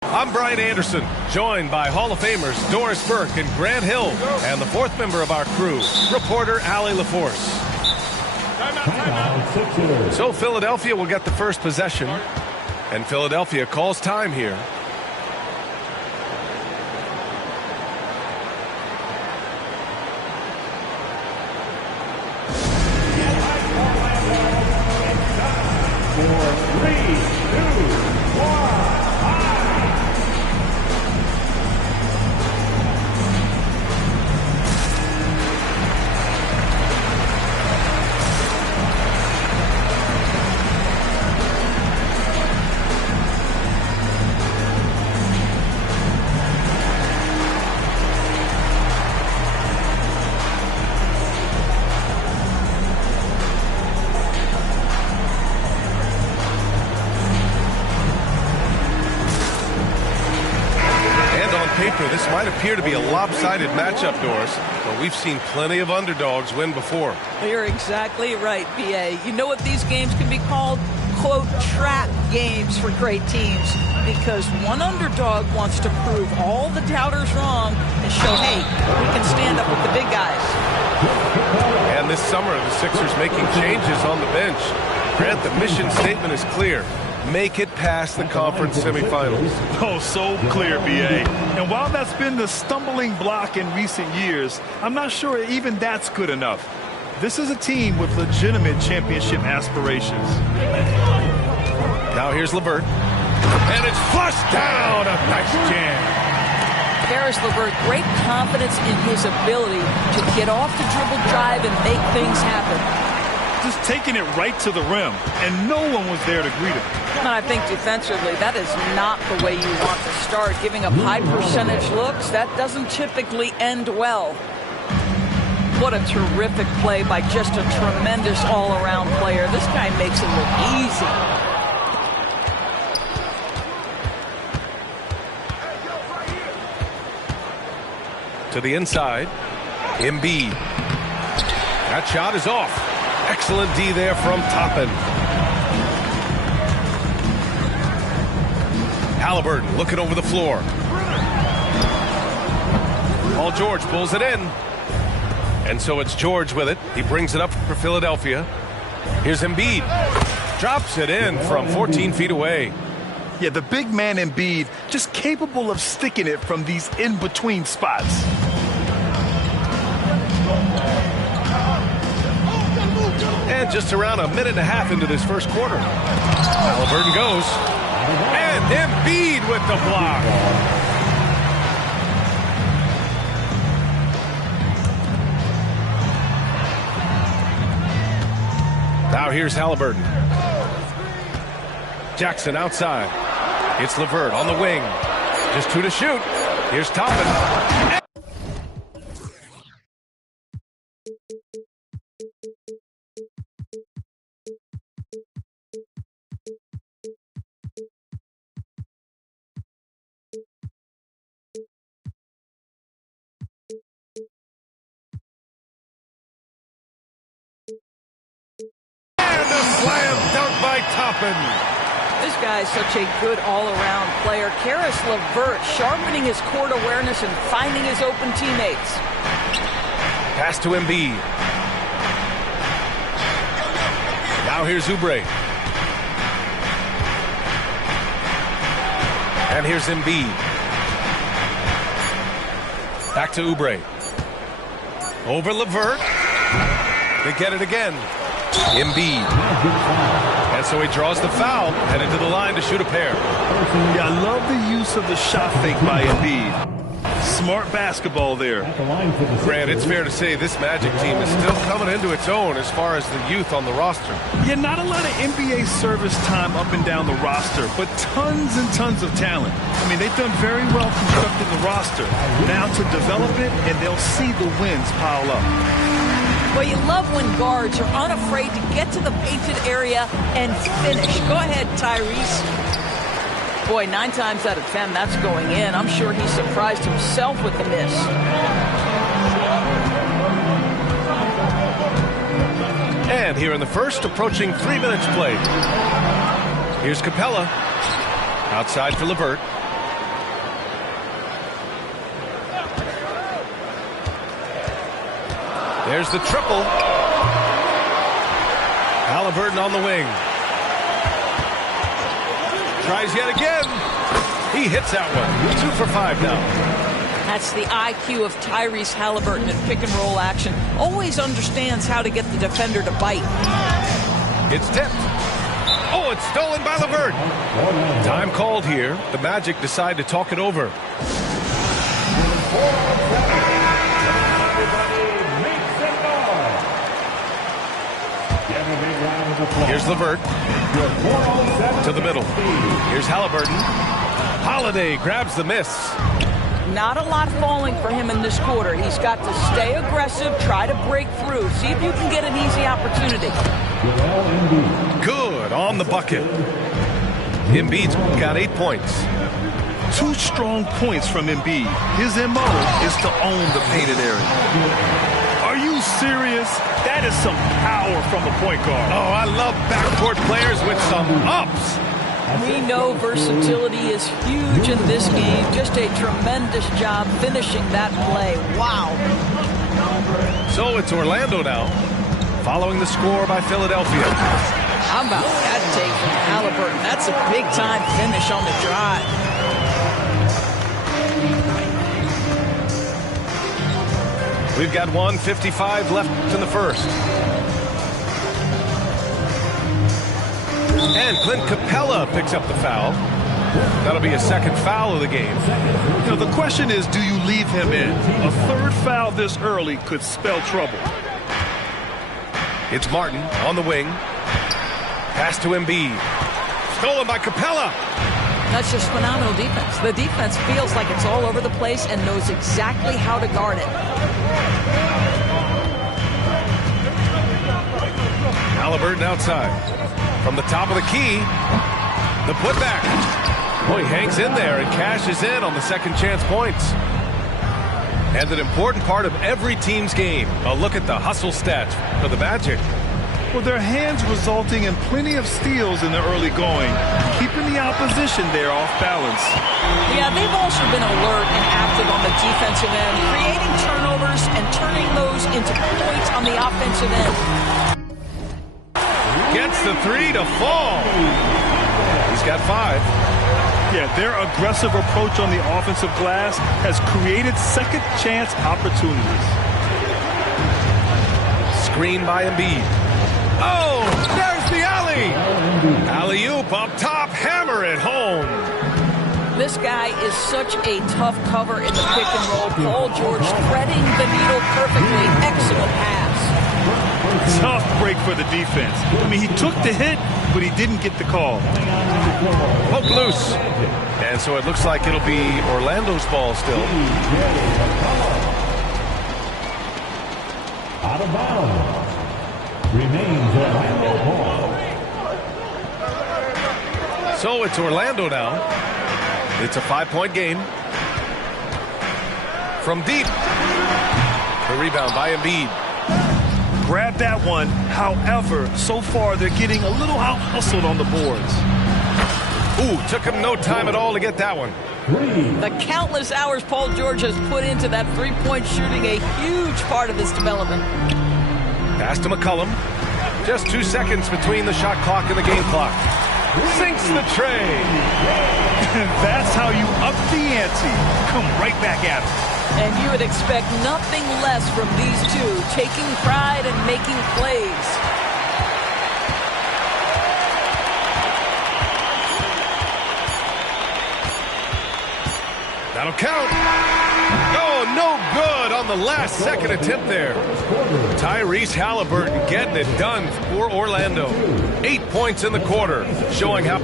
I'm Brian Anderson, joined by Hall of Famers Doris Burke and Grant Hill, and the fourth member of our crew, reporter Allie LaForce. So Philadelphia will get the first possession, and Philadelphia calls time here. This might appear to be a lopsided matchup, Doris, but we've seen plenty of underdogs win before. You're exactly right, B.A. You know what these games can be called? Quote, trap games for great teams, because one underdog wants to prove all the doubters wrong and show, hey, we can stand up with the big guys. And this summer, the Sixers making changes on the bench. Grant, the mission statement is clear. Make it past the conference semifinals. Oh, so clear, B.A. And while that's been the stumbling block in recent years, I'm not sure even that's good enough. This is a team with legitimate championship aspirations. Now here's LeVert. And it's flushed down. A nice jam. Caris LeVert, great confidence in his ability to get off the dribble drive and make things happen. Just taking it right to the rim, and no one was there to greet him. And I think defensively, that is not the way you want to start. Giving up high percentage looks, that doesn't typically end well. What a terrific play by just a tremendous all-around player. This guy makes it look easy. To the inside, Embiid. That shot is off. Excellent D there from Toppin. Halliburton looking over the floor. Paul George pulls it in. And so it's George with it. He brings it up for Philadelphia. Here's Embiid. Drops it in from 14 feet away. Yeah, the big man Embiid just capable of sticking it from these in-between spots. And just around a minute and a half into this first quarter. Halliburton goes. And Embiid with the block. Now here's Halliburton. Jackson outside. It's LeVert on the wing. Just two to shoot. Here's Toppin. Slam dunk by Toppin. stopping. This guy is such a good all-around player. Caris LeVert sharpening his court awareness and finding his open teammates. Pass to Embiid. Now here's Oubre. And here's Embiid. Back to Oubre. Over LeVert. They get it again. Embiid. And so he draws the foul, headed to the line to shoot a pair. Yeah, I love the use of the shot fake by Embiid. Smart basketball there. Grant, it's fair to say this Magic team is still coming into its own as far as the youth on the roster. Yeah, not a lot of NBA service time up and down the roster, but tons and tons of talent. I mean, they've done very well constructing the roster. Now to develop it, and they'll see the wins pile up. Well, you love when guards are unafraid to get to the painted area and finish. Go ahead, Tyrese. Boy, 9 times out of 10, that's going in. I'm sure he surprised himself with the miss. And here in the first, approaching 3 minutes played. Here's Capella. Outside for LeVert. There's the triple. Halliburton on the wing. Tries yet again. He hits that one. 2 for 5 now. That's the IQ of Tyrese Halliburton in pick-and-roll action. Always understands how to get the defender to bite. It's tipped. Oh, it's stolen by LeVert. Time called here. The Magic decide to talk it over. Here's LeVert. To the middle. Here's Halliburton. Holiday grabs the miss. Not a lot falling for him in this quarter. He's got to stay aggressive, try to break through, see if you can get an easy opportunity. Good on the bucket. Embiid's got 8 points. 2 strong points from Embiid. His MO is to own the painted area. Are you serious? That is some power from the point guard. Oh, I love backcourt players with some ups. We know versatility is huge in this game. Just a tremendous job finishing that play. Wow. So it's Orlando now, following the score by Philadelphia. How about that take from Halliburton? That's a big-time finish on the drive. We've got 1:55 left in the first. And Clint Capella picks up the foul. That'll be a second foul of the game. You know, the question is, do you leave him in? A third foul this early could spell trouble. It's Martin on the wing. Pass to Embiid. Stolen by Capella. That's just phenomenal defense. The defense feels like it's all over the place and knows exactly how to guard it. Halliburton outside. From the top of the key, the putback. Boy, he hangs in there and cashes in on the second chance points. And an important part of every team's game. A look at the hustle stats for the Magic. Well, their hands resulting in plenty of steals in the early going, keeping the opposition there off balance. Yeah, they've also been alert and active on the defensive end, creating turnovers and turning those into points on the offensive end. Gets the 3 to fall. He's got 5. Yeah, their aggressive approach on the offensive glass has created second chance opportunities. Screen by Embiid. Oh, there's the alley. Alley-oop up top, hammer it home. This guy is such a tough cover in the pick and roll. Paul George threading the needle perfectly. Excellent pass. Tough break for the defense. I mean, he took the hit, but he didn't get the call. Poke loose. And so it looks like it'll be Orlando's ball still. Out of bounds. Remains Orlando ball. So it's Orlando now. It's a 5-point game. From deep. The rebound by Embiid. grabbed that one. However, so far they're getting a little out-hustled on the boards. Ooh, took him no time at all to get that one. The countless hours Paul George has put into that three-point shooting, a huge part of his development. Pass to McCollum. Just 2 seconds between the shot clock and the game clock. Sinks the tray. That's how you up the ante. Come right back at it. And you would expect nothing less from these two, taking pride and making plays. That'll count. Oh, no good on the last second attempt there. Tyrese Halliburton getting it done for Orlando. 8 points in the quarter, showing how...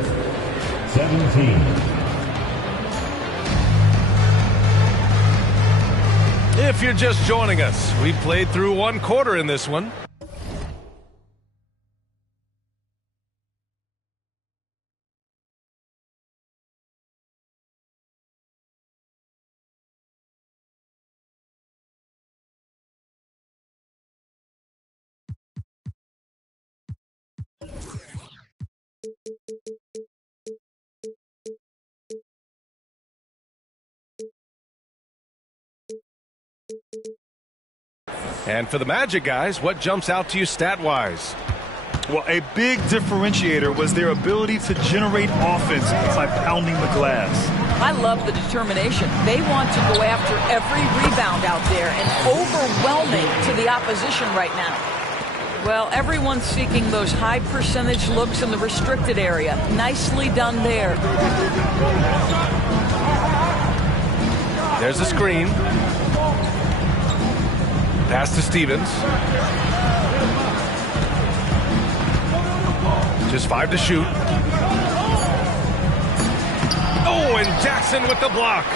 17. If you're just joining us, we played through 1 quarter in this one. And for the Magic guys, what jumps out to you stat-wise? Well, a big differentiator was their ability to generate offense by pounding the glass. I love the determination. They want to go after every rebound out there and overwhelming to the opposition right now. Well, everyone's seeking those high percentage looks in the restricted area. Nicely done there. There's a screen. Pass to Stevens. Just 5 to shoot. Oh, and Jackson with the block.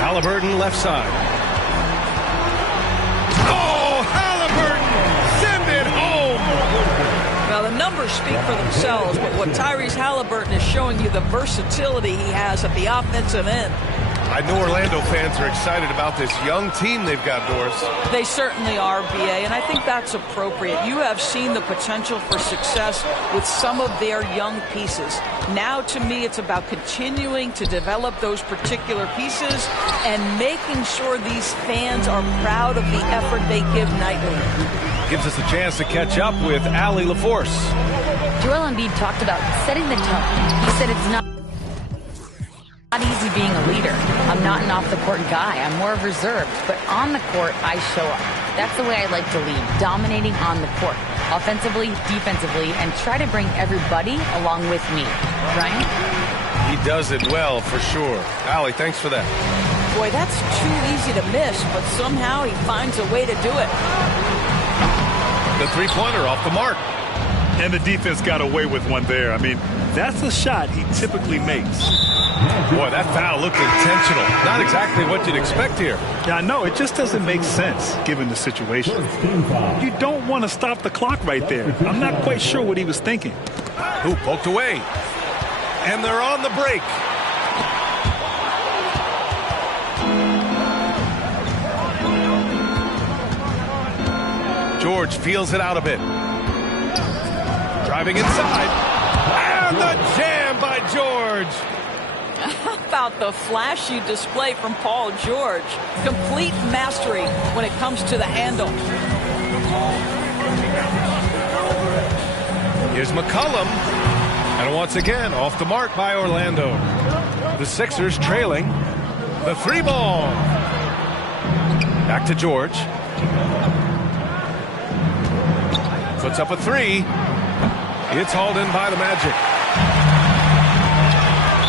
Halliburton left side. Oh, Halliburton! Send it home! Well, the numbers speak for themselves, but what Tyrese Halliburton is showing you, the versatility he has at the offensive end. I know Orlando fans are excited about this young team they've got, Doris. They certainly are, B.A., and I think that's appropriate. You have seen the potential for success with some of their young pieces. Now, to me, it's about continuing to develop those particular pieces and making sure these fans are proud of the effort they give nightly. Gives us a chance to catch up with Allie LaForce. Joel Embiid talked about setting the tone. He said it's not easy being a leader. I'm not an off-the-court guy. I'm more reserved. But on the court, I show up. That's the way I like to lead, dominating on the court, offensively, defensively, and try to bring everybody along with me. Ryan? He does it well, for sure. Allie, thanks for that. Boy, that's too easy to miss, but somehow he finds a way to do it. The three-pointer off the mark. And the defense got away with one there. I mean, that's the shot he typically makes. Boy, that foul looked intentional. Not exactly what you'd expect here. Yeah, I know. It just doesn't make sense given the situation. You don't want to stop the clock right there. I'm not quite sure what he was thinking. Who poked away. And they're on the break. George feels it out a bit. Driving inside. And the jam by George. How about the flashy display from Paul George? Complete mastery when it comes to the handle. Here's McCollum. And once again, off the mark by Orlando. The Sixers trailing. The 3-ball. Back to George. Puts up a 3. It's hauled in by the Magic.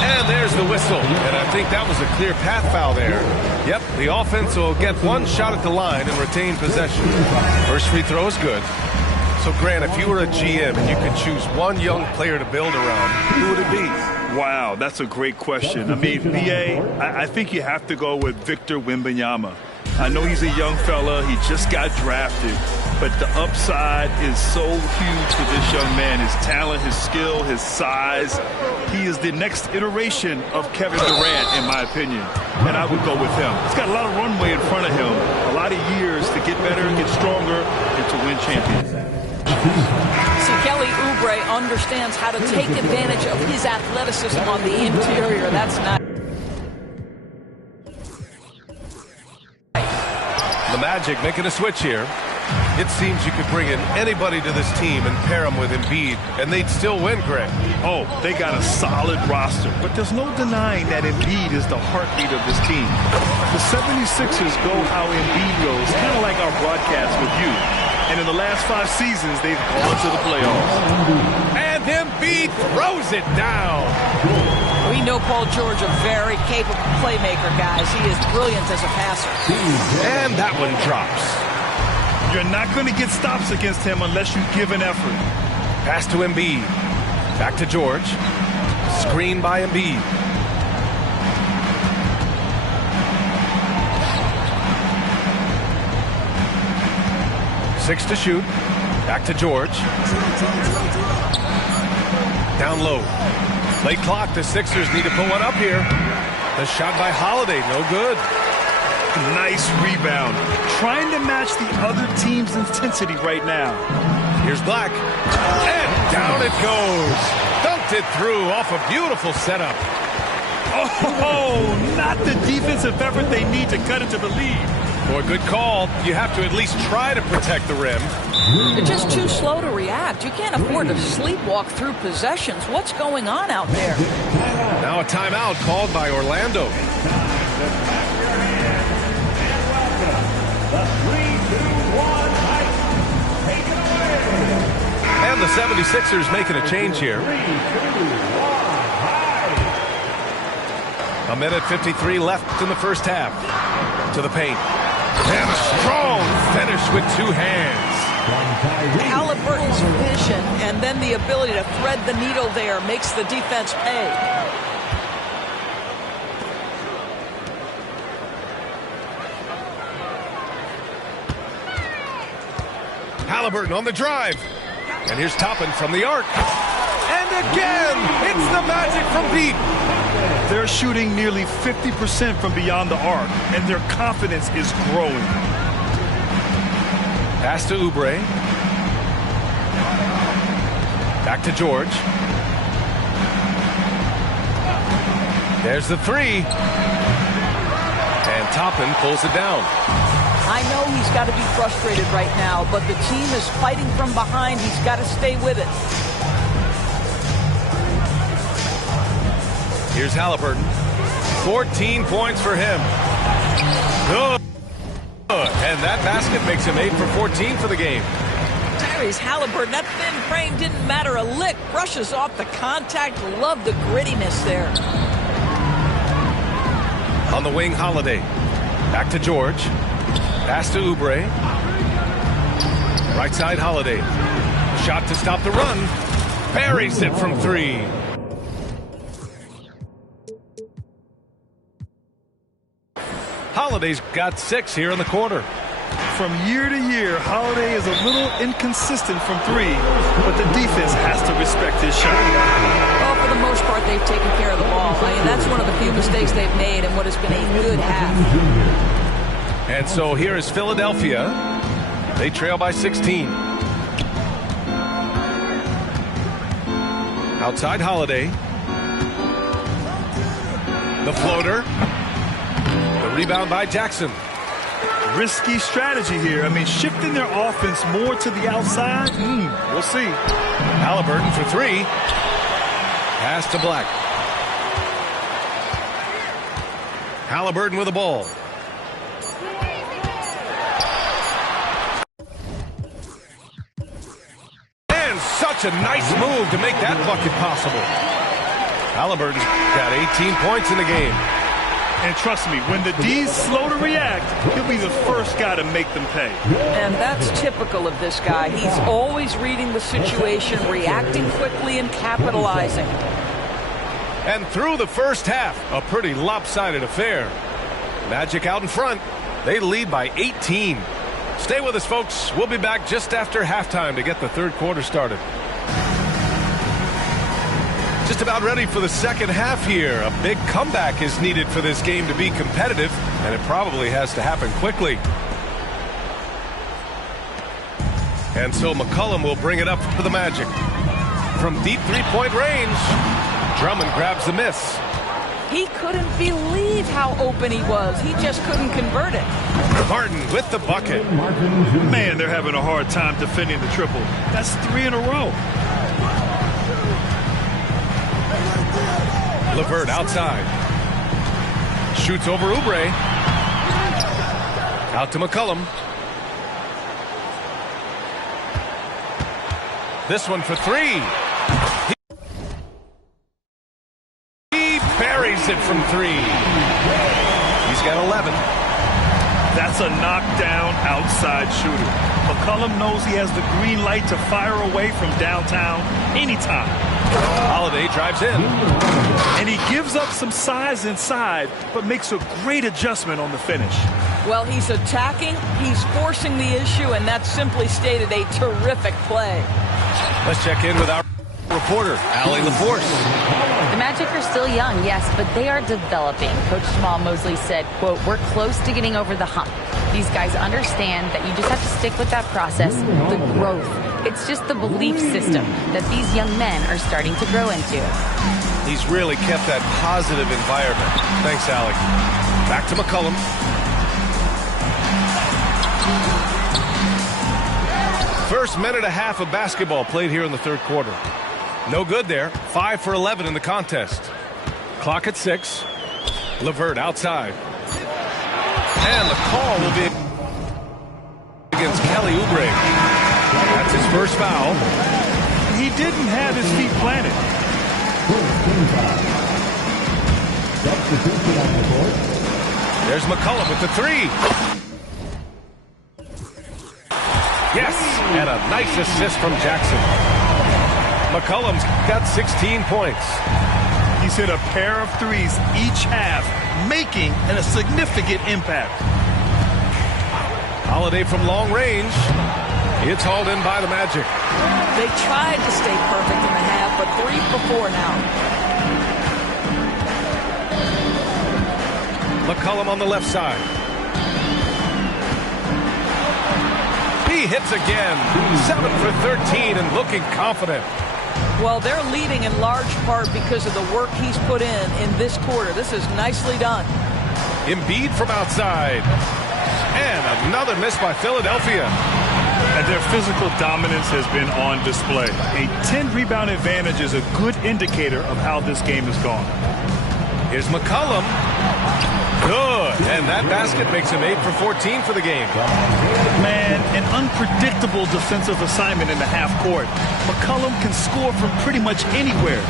And there's the whistle. And I think that was a clear path foul there. Yep, the offense will get one shot at the line and retain possession. First free throw is good. So, Grant, if you were a GM and you could choose one young player to build around, who would it be? Wow, that's a great question. I mean, B.A., I think you have to go with Victor Wembanyama. I know he's a young fella. He just got drafted. But the upside is so huge for this young man. His talent, his skill, his size. he is the next iteration of Kevin Durant, in my opinion. And I would go with him. He's got a lot of runway in front of him, a lot of years to get better, get stronger, and to win championships. See, Kelly Oubre understands how to take advantage of his athleticism on the interior. That's not. The Magic making a switch here. It seems you could bring in anybody to this team and pair them with Embiid, and they'd still win, Greg. Oh, they got a solid roster, but there's no denying that Embiid is the heartbeat of this team. The 76ers go how Embiid goes, kind of like our broadcast with you. And in the last 5 seasons, they've gone to the playoffs. And Embiid throws it down. We know Paul George, a very capable playmaker, guys. He is brilliant as a passer. And that one drops. You're not going to get stops against him unless you give an effort. Pass to Embiid. Back to George. Screen by Embiid. Six to shoot. Back to George. Down low. Late clock. The Sixers need to put one up here. The shot by Holiday. No good. Nice rebound. Trying to match the other team's intensity right now. Here's Black. And down it goes. Dunked it through off a beautiful setup. Oh, not the defensive effort they need to cut into the lead. Boy, good call. You have to at least try to protect the rim. They're just too slow to react. You can't afford to sleepwalk through possessions. What's going on out there? Now a timeout called by Orlando. And the 76ers making a change here. A minute 53 left in the first half. To the paint. And a strong finish with 2 hands. Halliburton's vision and then the ability to thread the needle there makes the defense pay. Halliburton on the drive. And here's Toppin from the arc. And again, it's the Magic from deep. They're shooting nearly 50% from beyond the arc, and their confidence is growing. Pass to Oubre. Back to George. There's the 3. And Toppin pulls it down. I know he's got to be frustrated right now, but the team is fighting from behind. He's got to stay with it. Here's Halliburton. 14 points for him. Good. And that basket makes him 8 for 14 for the game. Tyrese Halliburton, that thin frame didn't matter a lick. Brushes off the contact. Love the grittiness there. On the wing, Holiday. Back to George. Pass to Oubre. Right side, Holiday. Shot to stop the run. Buries it from 3. Holiday's got 6 here in the quarter. From year to year, Holiday is a little inconsistent from 3, but the defense has to respect his shot. Well, for the most part, they've taken care of the ball. I mean, that's one of the few mistakes they've made in what has been a good half. And so here is Philadelphia. They trail by 16. Outside Holiday. The floater. The rebound by Jackson. Risky strategy here. I mean, shifting their offense more to the outside. We'll see. Halliburton for 3. Pass to Black. Halliburton with the ball. And such a nice move to make that bucket possible. Halliburton's got 18 points in the game. And trust me, when the D's slow to react, he'll be the first guy to make them pay. And that's typical of this guy. He's always reading the situation, reacting quickly, and capitalizing. And through the first half, a pretty lopsided affair. Magic out in front. They lead by 18. Stay with us, folks. We'll be back just after halftime to get the third quarter started. Just about ready for the second half here. A big comeback is needed for this game to be competitive, and it probably has to happen quickly. And so McCollum will bring it up for the Magic. From deep three-point range, Drummond grabs the miss. He couldn't believe how open he was. He just couldn't convert it. Martin with the bucket. Man, they're having a hard time defending the triple. That's 3 in a row. LeVert outside. Shoots over Oubre. Out to McCollum. This one for 3. He buries it from 3. He's got 11. That's a knockdown outside shooter. McCollum knows he has the green light to fire away from downtown anytime. Holiday drives in. And he gives up some size inside, but makes a great adjustment on the finish. Well, he's attacking, he's forcing the issue, and that's simply stated a terrific play. Let's check in with our reporter, Allie LaForce. The Magic are still young, yes, but they are developing. Coach Jamal Mosley said, quote, "We're close to getting over the hump. These guys understand that you just have to stick with that process, the growth. It's just the belief system that these young men are starting to grow into." He's really kept that positive environment. Thanks, Allie. Back to McCollum. First minute and a half of basketball played here in the third quarter. No good there. 5 for 11 in the contest. Clock at 6. LeVert outside. And the call will be against Kelly Oubre. That's his first foul. He didn't have his feet planted. There's McCollum with the 3. Yes, and a nice assist from Jackson. McCollum's got 16 points. He's hit a pair of threes each half, making a significant impact. Holiday from long range. It's hauled in by the Magic. They tried to stay perfect in the half, but 3 for 4 now. McCollum on the left side. He hits again. 7 for 13 and looking confident. Well, they're leading in large part because of the work he's put in this quarter. This is nicely done. Embiid from outside. And another miss by Philadelphia. And their physical dominance has been on display. A 10-rebound advantage is a good indicator of how this game has gone. Here's McCollum. Good. And that basket makes him 8 for 14 for the game. Man, an unpredictable defensive assignment in the half court. McCollum can score from pretty much anywhere.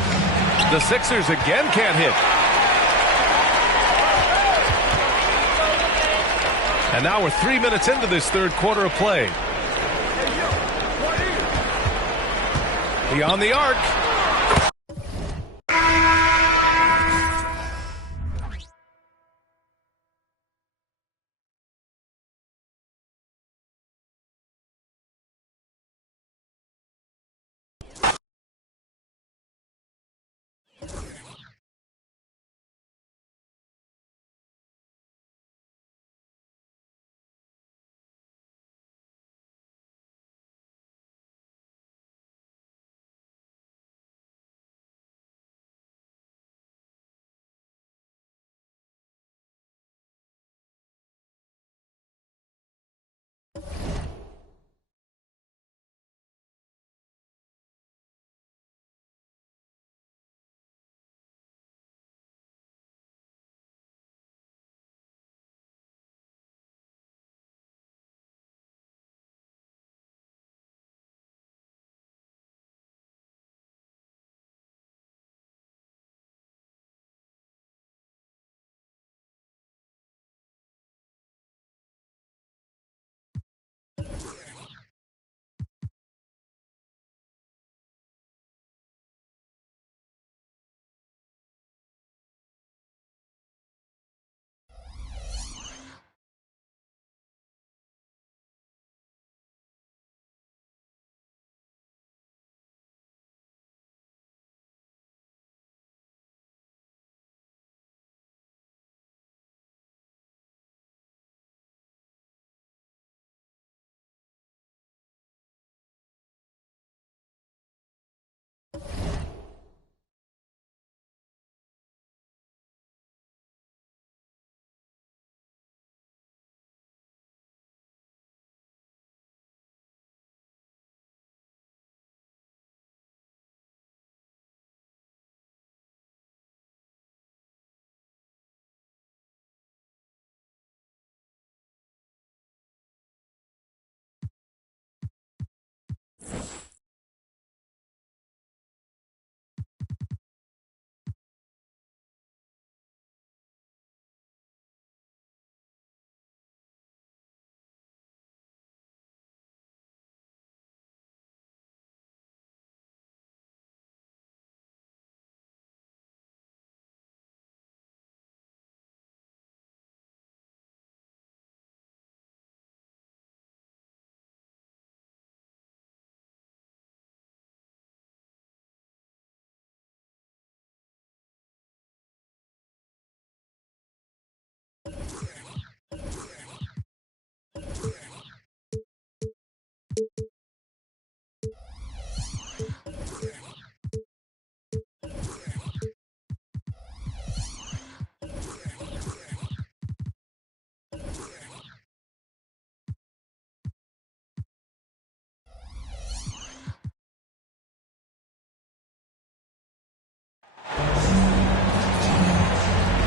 The Sixers again can't hit. And now we're 3 minutes into this third quarter of play. Beyond the arc.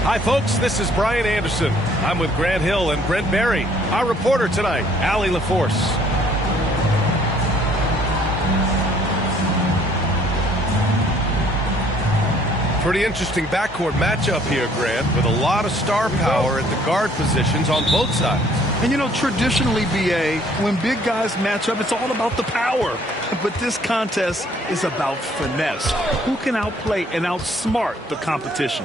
Hi, folks. This is Brian Anderson. I'm with Grant Hill and Brent Barry. Our reporter tonight, Allie LaForce. Pretty interesting backcourt matchup here, Grant, with a lot of star power at the guard positions on both sides. And, you know, traditionally, BA, when big guys match up, it's all about the power. But this contest is about finesse. Who can outplay and outsmart the competition?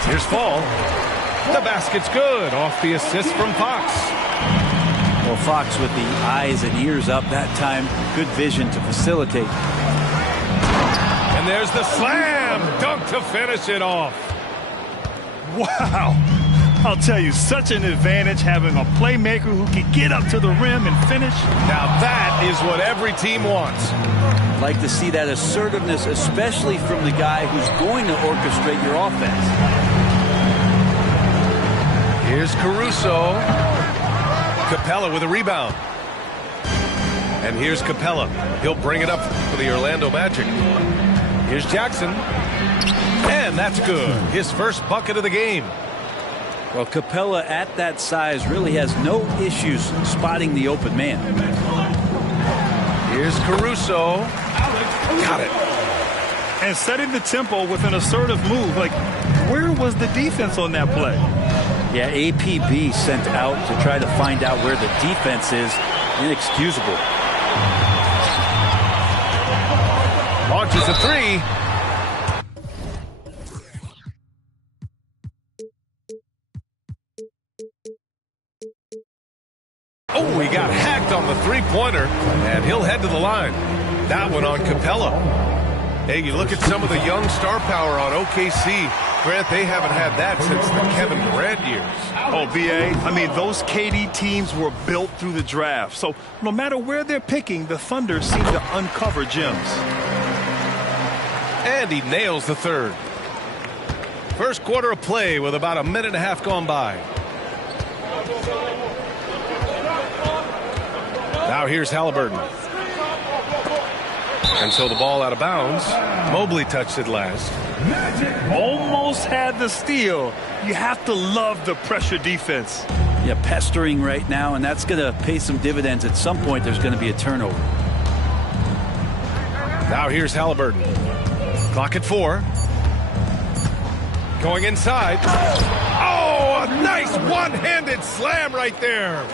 Here's Fall. The basket's good off the assist from Fox. Well, Fox with the eyes and ears up that time. Good vision to facilitate. And there's the slam dunk to finish it off. Wow. I'll tell you, such an advantage having a playmaker who can get up to the rim and finish. Now that is what every team wants. I'd like to see that assertiveness, especially from the guy who's going to orchestrate your offense. Here's Caruso. Capella with a rebound. And here's Capella. He'll bring it up for the Orlando Magic. Here's Jackson. And that's good. His first bucket of the game. Well, Capella at that size really has no issues spotting the open man. Here's Caruso. Got it. And setting the tempo with an assertive move. Like, where was the defense on that play? Yeah, APB sent out to try to find out where the defense is. Inexcusable. Launches a three. Oh, he got hacked on the three-pointer, and he'll head to the line. That one on Capella. Hey, you look at some of the young star power on OKC. Grant, they haven't had that since the Kevin Durant years. Oh, BA, I mean, those KD teams were built through the draft. So no matter where they're picking, the Thunder seem to uncover gems. And he nails the third. First quarter of play with about a minute and a half gone by. Now here's Halliburton. And so the ball out of bounds. Mobley touched it last. Almost had the steal. You have to love the pressure defense. Yeah, pestering right now, and that's going to pay some dividends. At some point, there's going to be a turnover. Now here's Halliburton. Clock at 4. Going inside. Oh, a nice one-handed slam right there.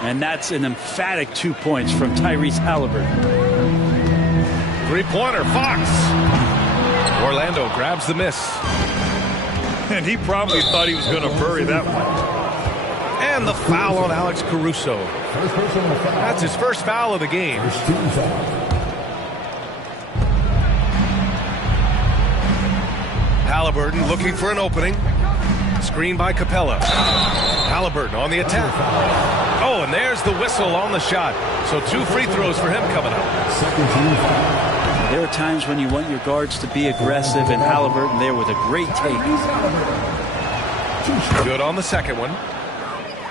And that's an emphatic 2 points from Tyrese Halliburton. Three-pointer, Fox. Orlando grabs the miss. And he probably thought he was going to bury that one. And the foul on Alex Caruso. That's his first foul of the game. Halliburton looking for an opening. Screen by Capella. Halliburton on the attack. Oh, and there's the whistle on the shot. So 2 free throws for him coming up. There are times when you want your guards to be aggressive, and Halliburton there with a great take. Good on the second one.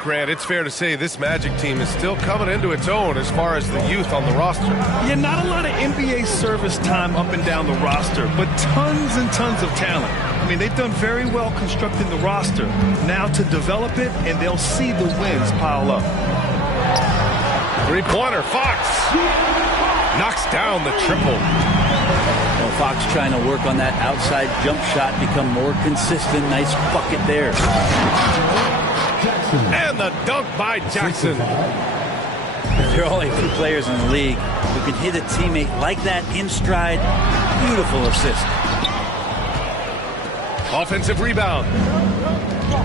Grant, it's fair to say this Magic team is still coming into its own as far as the youth on the roster. Yeah, not a lot of NBA service time up and down the roster, but tons and tons of talent. I mean, they've done very well constructing the roster. Now to develop it, and they'll see the wins pile up. Three-pointer, Fox knocks down the triple. Well, Fox trying to work on that outside jump shot, become more consistent. Nice bucket there. And the dunk by Jackson. There are only 2 players in the league who can hit a teammate like that in stride. Beautiful assist. Offensive rebound.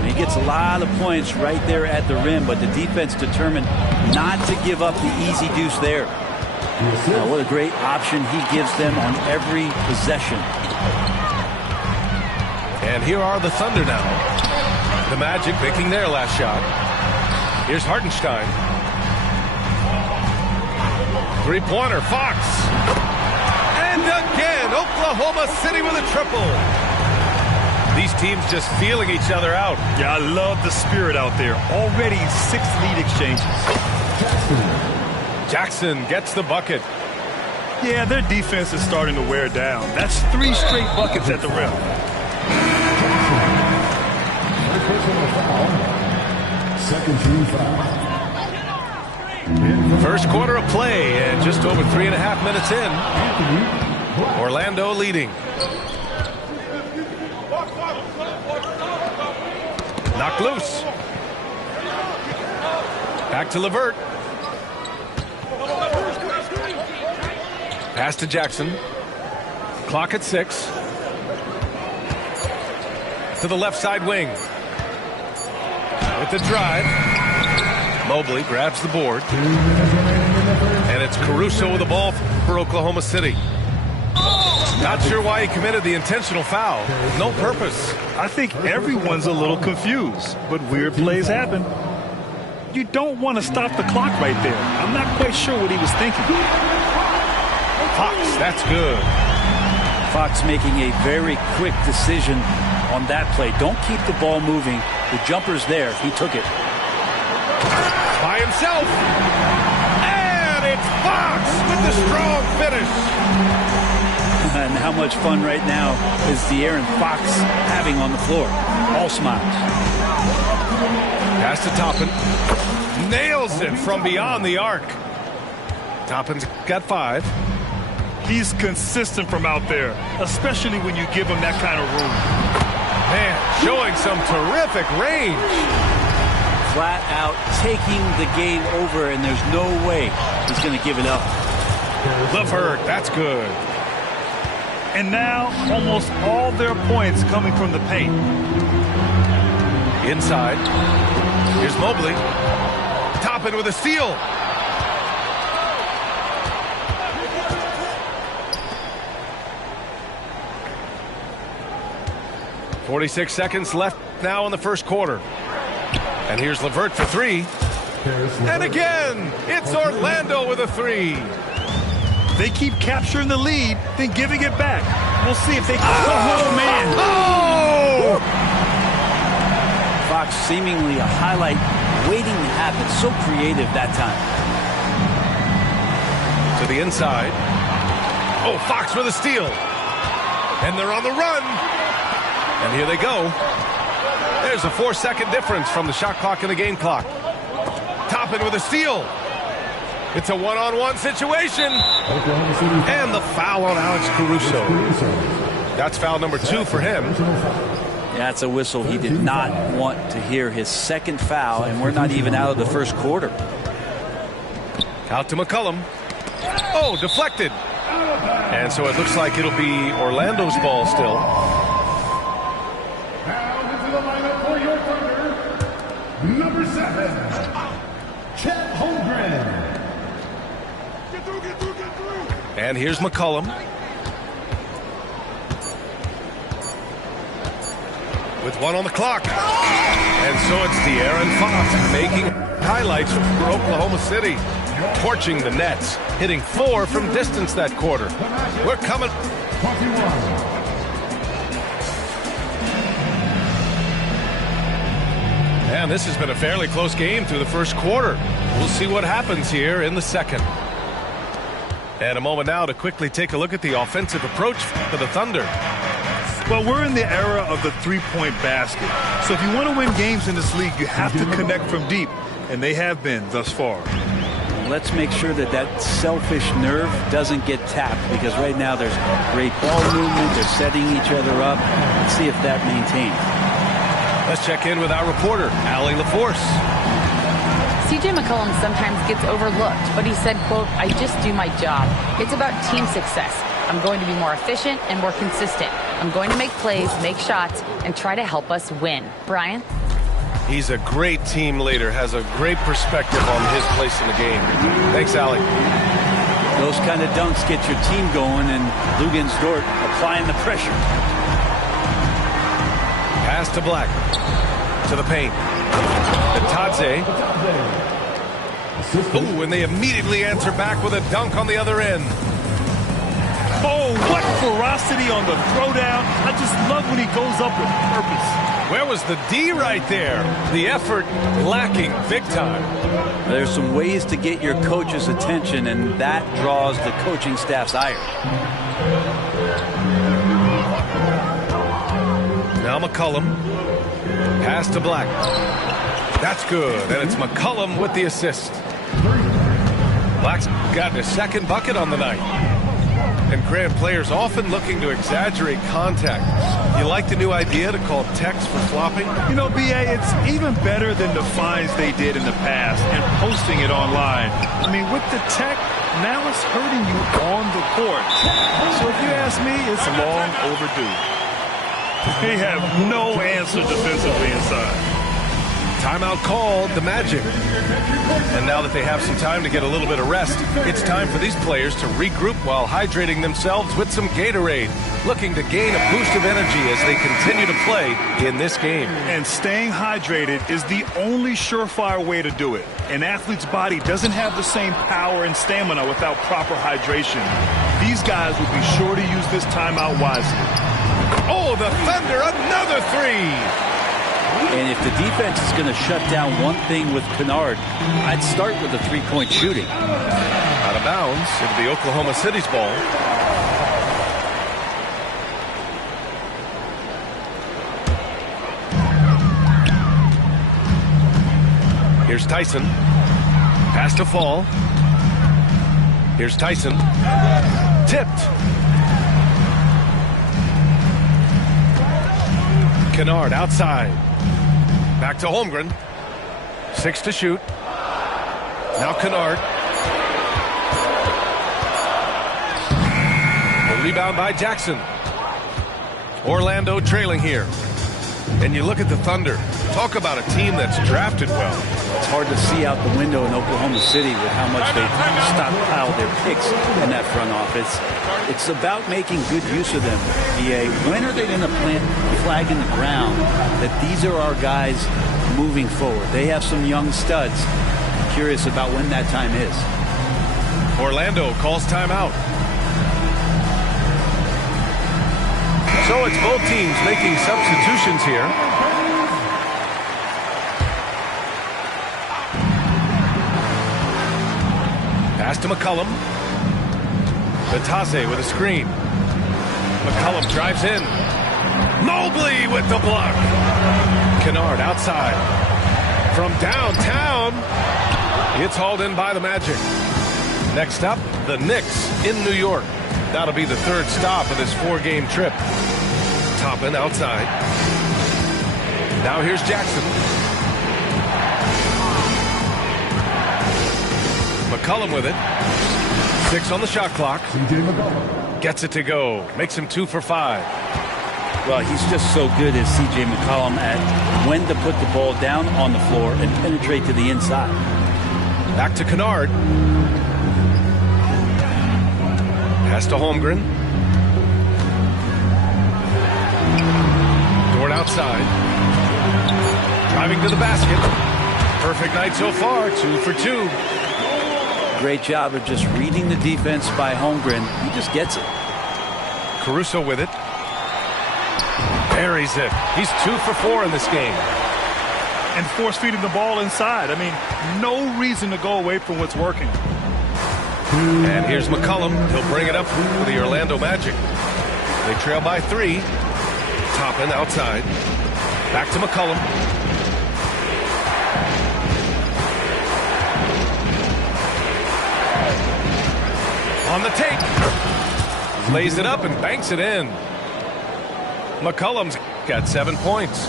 He gets a lot of points right there at the rim, but the defense determined not to give up the easy deuce there. What a great option he gives them on every possession. And here are the Thunder now. The Magic making their last shot. Here's Hartenstein. Three-pointer, Fox. And again, Oklahoma City with a triple. These teams just feeling each other out. Yeah, I love the spirit out there. Already 6 lead exchanges. Jackson gets the bucket. Yeah, their defense is starting to wear down. That's 3 straight buckets at the rim. Second team foul. First quarter of play, and just over 3.5 minutes in. Orlando leading. Knocked loose. Back to LeVert. Pass to Jackson. Clock at 6. To the left side wing. With the drive. Mobley grabs the board. And it's Caruso with the ball for Oklahoma City. Not sure why he committed the intentional foul. No purpose. I think everyone's a little confused, but weird plays happen. You don't want to stop the clock right there. I'm not quite sure what he was thinking. Fox, that's good. Fox making a very quick decision on that play. Don't keep the ball moving. The jumper's there. He took it. By himself. And it's Fox with the strong finish. And how much fun right now is De'Aaron Fox having on the floor? All smiles. Pass to Toppin. Nails it from beyond the arc. Toppin's got 5. He's consistent from out there, especially when you give him that kind of room. Man, showing some terrific range. Flat out taking the game over, and there's no way he's going to give it up. LeVert, that's good. And now, almost all their points coming from the paint. Inside. Here's Mobley. Toppin with a steal. .46 seconds left now in the first quarter. And here's LeVert for 3. And again, it's Orlando with a 3. They keep capturing the lead, then giving it back. We'll see if they can. Oh, man. Oh! Fox seemingly a highlight waiting to happen. So creative that time. To the inside. Oh, Fox with a steal. And they're on the run. And here they go. There's a 4-second difference from the shot clock and the game clock. Toppin with a steal. It's a one-on-one situation. And the foul on Alex Caruso. That's foul number 2 for him. Yeah, it's a whistle. He did not want to hear his second foul, and we're not even out of the first quarter. Out to McCollum. Oh, deflected. And so it looks like it'll be Orlando's ball still. Number 7, Chet Holmgren. And here's McCollum. With 1 on the clock. And so it's De'Aaron Fox making highlights for Oklahoma City. Torching the Nets. Hitting 4 from distance that quarter. We're coming. 21. And this has been a fairly close game through the first quarter. We'll see what happens here in the second. And a moment now to quickly take a look at the offensive approach for the Thunder. Well, we're in the era of the three-point basket. So if you want to win games in this league, you have to connect from deep. And they have been thus far. Let's make sure that that selfish nerve doesn't get tapped, because right now there's great ball movement. They're setting each other up. Let's see if that maintains. Let's check in with our reporter, Allie LaForce. CJ McCollum sometimes gets overlooked, but he said, quote, "I just do my job. It's about team success. I'm going to be more efficient and more consistent. I'm going to make plays, make shots, and try to help us win." Brian? He's a great team leader, has a great perspective on his place in the game. Thanks, Allie. Those kind of dunks get your team going, and Luguentz Dort applying the pressure. Pass to Black. To the paint. Tadze. Ooh, and they immediately answer back with a dunk on the other end. Oh, what ferocity on the throwdown. I just love when he goes up with purpose. Where was the D right there? The effort lacking big time. There's some ways to get your coach's attention, and that draws the coaching staff's ire. Now McCollum. Pass to Black. That's good, and it's McCollum with the assist. Black's got his second bucket on the night. And Grant, players often looking to exaggerate contact. You like the new idea to call techs for flopping? You know, B.A., it's even better than the fines they did in the past and posting it online. I mean, with the tech, now it's hurting you on the court. So if you ask me, it's long overdue. They have no answer defensively inside. Timeout called, the Magic. And now that they have some time to get a little bit of rest, it's time for these players to regroup while hydrating themselves with some Gatorade, looking to gain a boost of energy as they continue to play in this game. And staying hydrated is the only surefire way to do it. An athlete's body doesn't have the same power and stamina without proper hydration. These guys will be sure to use this timeout wisely. Oh, the Thunder, another three! And if the defense is going to shut down one thing with Kennard, I'd start with the three-point shooting. Out of bounds into the Oklahoma City's ball. Here's Tyson. Pass to Fall. Here's Tyson. Tipped. Kennard outside. Back to Holmgren. 6 to shoot. Now Kennard. The rebound by Jackson. Orlando trailing here. And you look at the Thunder. Talk about a team that's drafted well. It's hard to see out the window in Oklahoma City with how much they stockpile their picks in that front office. It's about making good use of them, BA. When are they going to plant the flag in the ground that these are our guys moving forward? They have some young studs. Curious about when that time is. Orlando calls timeout. So it's both teams making substitutions here. Pass to McCollum. Batase with a screen. McCollum drives in. Mobley with the block. Kennard outside. From downtown. It's hauled in by the Magic. Next up, the Knicks in New York. That'll be the third stop of this 4-game trip. Toppin outside. Now here's Jackson. McCollum with it. 6 on the shot clock. Gets it to go. Makes him 2 for 5. Well, he's just so good as C.J. McCollum at when to put the ball down on the floor and penetrate to the inside. Back to Kennard. Pass to Holmgren. Dort outside. Driving to the basket. Perfect night so far. 2 for 2. Great job of just reading the defense by Holmgren. He just gets it. Caruso with it. Buries it. He's 2 for 4 in this game. and force-feeding the ball inside. I mean, no reason to go away from what's working. And here's McCollum. He'll bring it up for the Orlando Magic. They trail by 3. Toppin outside. Back to McCollum. On the take. Lays it up and banks it in. McCollum's got 7 points.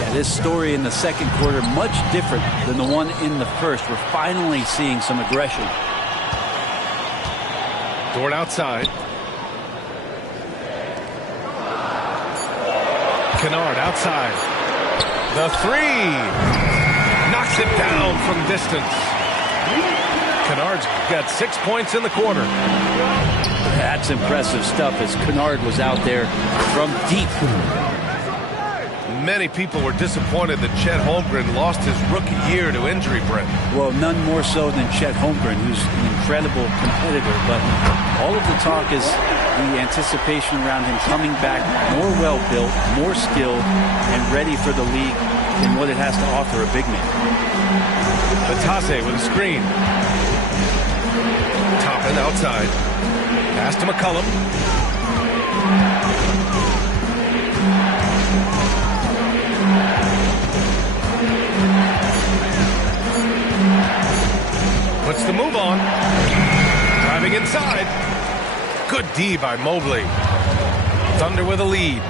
Yeah, this story in the second quarter much different than the one in the first. We're finally seeing some aggression. Dort outside. Kennard outside. The 3. Knocks it down from distance. Kennard's got 6 points in the quarter. That's impressive stuff as Kennard was out there from deep. Many people were disappointed that Chet Holmgren lost his rookie year to injury, Brent. Well, none more so than Chet Holmgren, who's an incredible competitor. But all of the talk is the anticipation around him coming back more well-built, more skilled, and ready for the league in what it has to offer a big man. Batase with a screen. Toppin outside. Pass to McCollum. Puts the move on. Driving inside. Good D by Mobley. Thunder with a lead.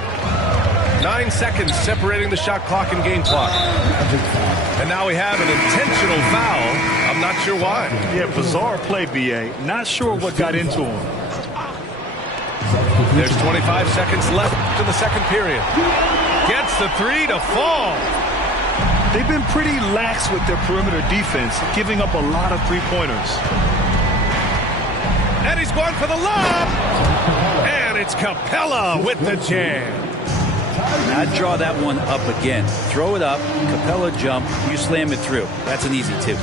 9 seconds separating the shot clock and game clock. And now we have an intentional foul. I'm not sure why. Yeah, bizarre play, B.A. Not sure what got into him. There's 25 seconds left in the second period. Gets the 3 to fall. They've been pretty lax with their perimeter defense, giving up a lot of three-pointers. And he's going for the lob. And it's Capella with the jam. I'd draw that one up again. Throw it up, Capella jump, you slam it through. That's an easy 2.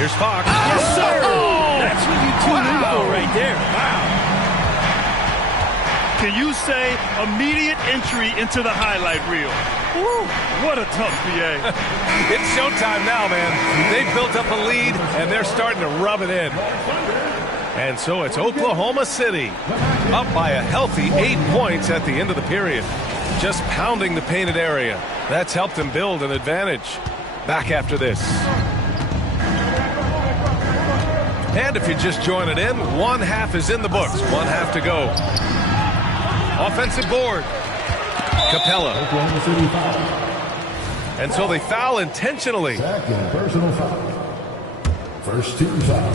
Here's Fox. Yes, sir! That's what you tune in for right there. Wow. Can you say immediate entry into the highlight reel? Woo, what a tough BA. It's showtime now, man. They've built up a lead, and they're starting to rub it in. And so it's Oklahoma City up by a healthy 8 points at the end of the period. Just pounding the painted area. That's helped them build an advantage. Back after this. And if you're just joining in, 1 half is in the books. 1 half to go. Offensive board. Capella. And so they foul intentionally. Second personal foul. First team foul.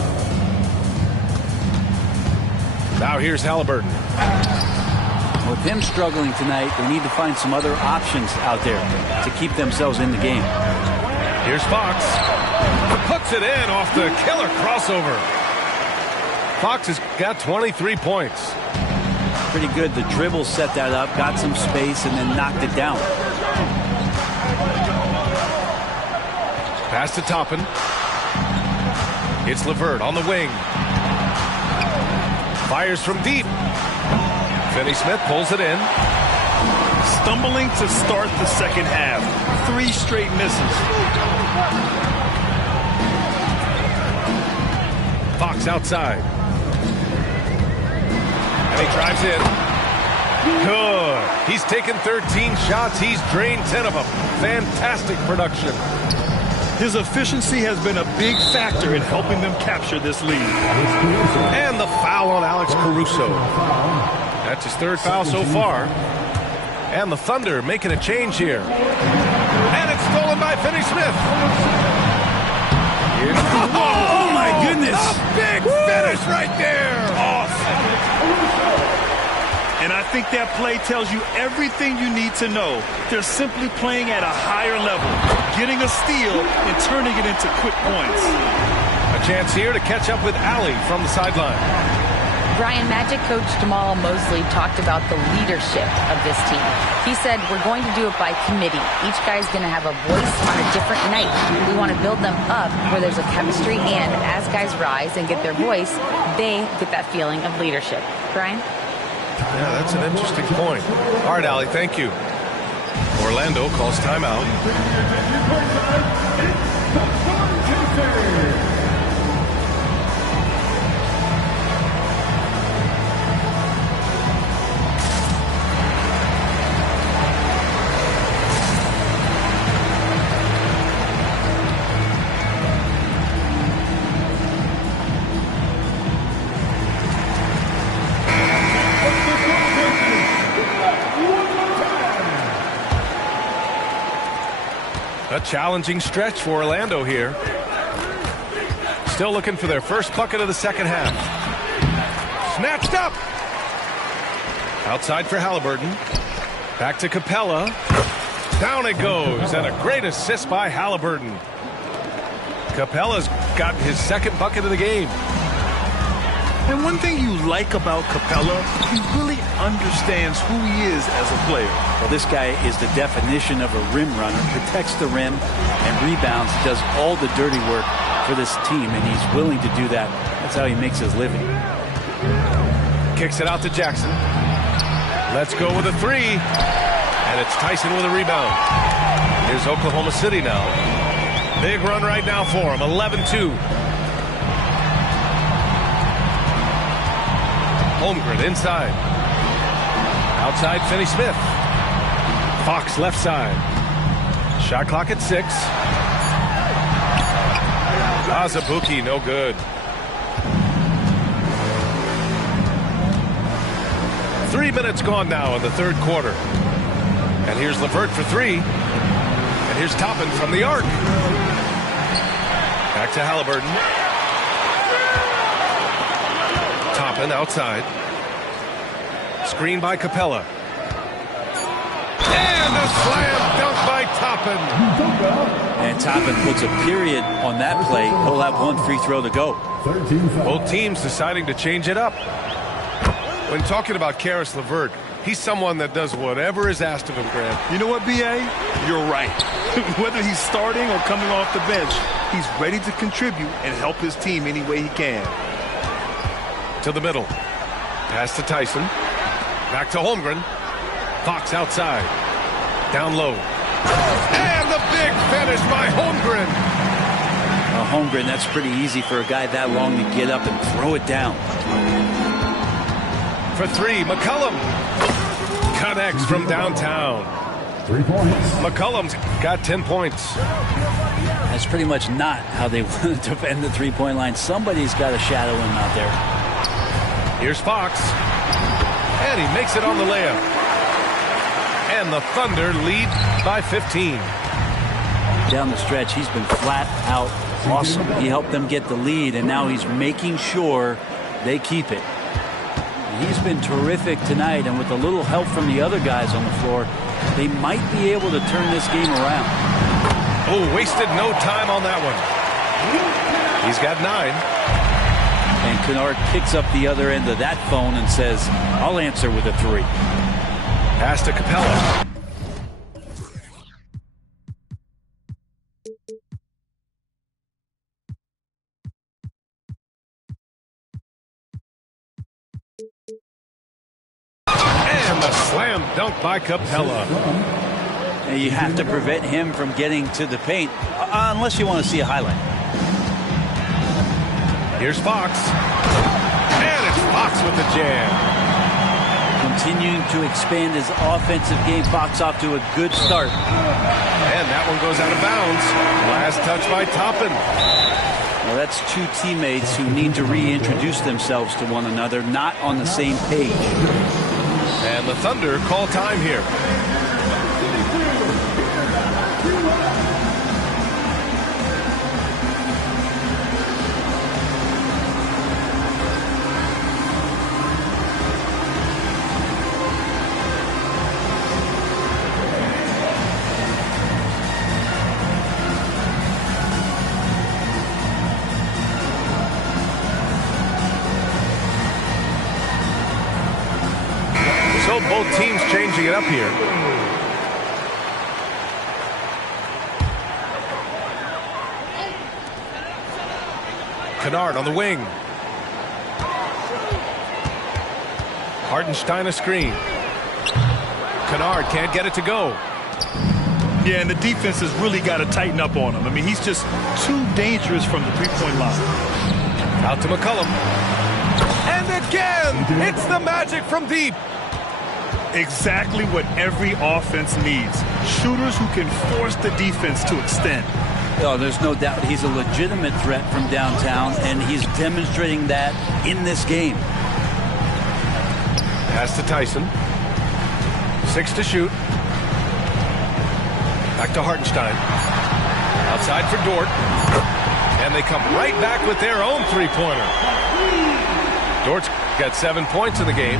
Now here's Halliburton. With him struggling tonight, they need to find some other options out there to keep themselves in the game. Here's Fox. Puts it in off the killer crossover. Fox has got 23 points. Pretty good. The dribble set that up, got some space, and then knocked it down. Pass to Toppin. It's LeVert on the wing. Fires from deep. Finney-Smith pulls it in. Stumbling to start the second half. 3 straight misses. Fox outside. And he drives in. Good. He's taken 13 shots. He's drained 10 of them. Fantastic production. His efficiency has been a big factor in helping them capture this lead. And the foul on Alex Caruso. That's his 3rd foul so far. And the Thunder making a change here. And it's stolen by Finney-Smith. Oh, my goodness. A big finish right there. Awesome. And I think that play tells you everything you need to know. They're simply playing at a higher level, getting a steal and turning it into quick points. A chance here to catch up with Allie from the sideline. Brian, Magic coach Jamal Mosley talked about the leadership of this team. He said, we're going to do it by committee. Each guy's going to have a voice on a different night. We want to build them up where there's a chemistry, and as guys rise and get their voice, they get that feeling of leadership. Brian? Yeah, that's an interesting point. All right, Allie, thank you. Orlando calls timeout. A challenging stretch for Orlando here. Still looking for their first bucket of the second half. Snatched up. Outside for Halliburton. Back to Capella. Down it goes, and a great assist by Halliburton. Capella's got his second bucket of the game. And one thing you like about Capella, he really understands who he is as a player. Well, this guy is the definition of a rim runner. Protects the rim and rebounds, does all the dirty work for this team, and he's willing to do that. That's how he makes his living. Kicks it out to Jackson. Let's go with a three. And it's Tyson with a rebound. Here's Oklahoma City now. Big run right now for him, 11-2. Holmgren inside. Outside, Finney-Smith. Fox left side. Shot clock at 6. Azubuike, no good. 3 minutes gone now in the third quarter. And here's LeVert for 3. And here's Toppin from the arc. Back to Halliburton. Toppin outside. Screen by Capella. And a slam dunk by Toppin. And Toppin puts a period on that play. He'll have one free throw to go. Both teams deciding to change it up. When talking about Caris LeVert, he's someone that does whatever is asked of him, Grant. You know what, B.A.? You're right. Whether he's starting or coming off the bench, he's ready to contribute and help his team any way he can. To the middle. Pass to Tyson. Back to Holmgren. Fox outside. Down low. And the big finish by Holmgren. Holmgren, that's pretty easy for a guy that long to get up and throw it down. For 3, McCollum. Connects from downtown. 3 points. McCollum's got 10 points. That's pretty much not how they want to defend the three-point line. Somebody's got to shadow him out there. Here's Fox. And he makes it on the layup. And the Thunder lead by 15. Down the stretch, he's been flat out awesome. He helped them get the lead, and now he's making sure they keep it. He's been terrific tonight, and with a little help from the other guys on the floor, they might be able to turn this game around. Oh, wasted no time on that one. He's got 9. And Kennard picks up the other end of that phone and says, I'll answer with a 3. Pass to Capella. And the slam dunk by Capella. And you have to prevent him from getting to the paint, unless you want to see a highlight. Here's Fox. And it's Fox with the jam. Continuing to expand his offensive game. Fox off to a good start. And that one goes out of bounds. Last touch by Toppin. Well, that's 2 teammates who need to reintroduce themselves to one another, not on the same page. And the Thunder call time here. So both teams changing it up here. Kennard on the wing. Hartenstein a screen. Kennard can't get it to go. Yeah, and the defense has really got to tighten up on him. I mean, he's just too dangerous from the three-point line. Out to McCollum. And again, it's the Magic from deep. Exactly what every offense needs. Shooters who can force the defense to extend. Oh, there's no doubt he's a legitimate threat from downtown, and he's demonstrating that in this game. Pass to Tyson. 6 to shoot. Back to Hartenstein. Outside for Dort. And they come right back with their own three-pointer. Dort's got 7 points in the game.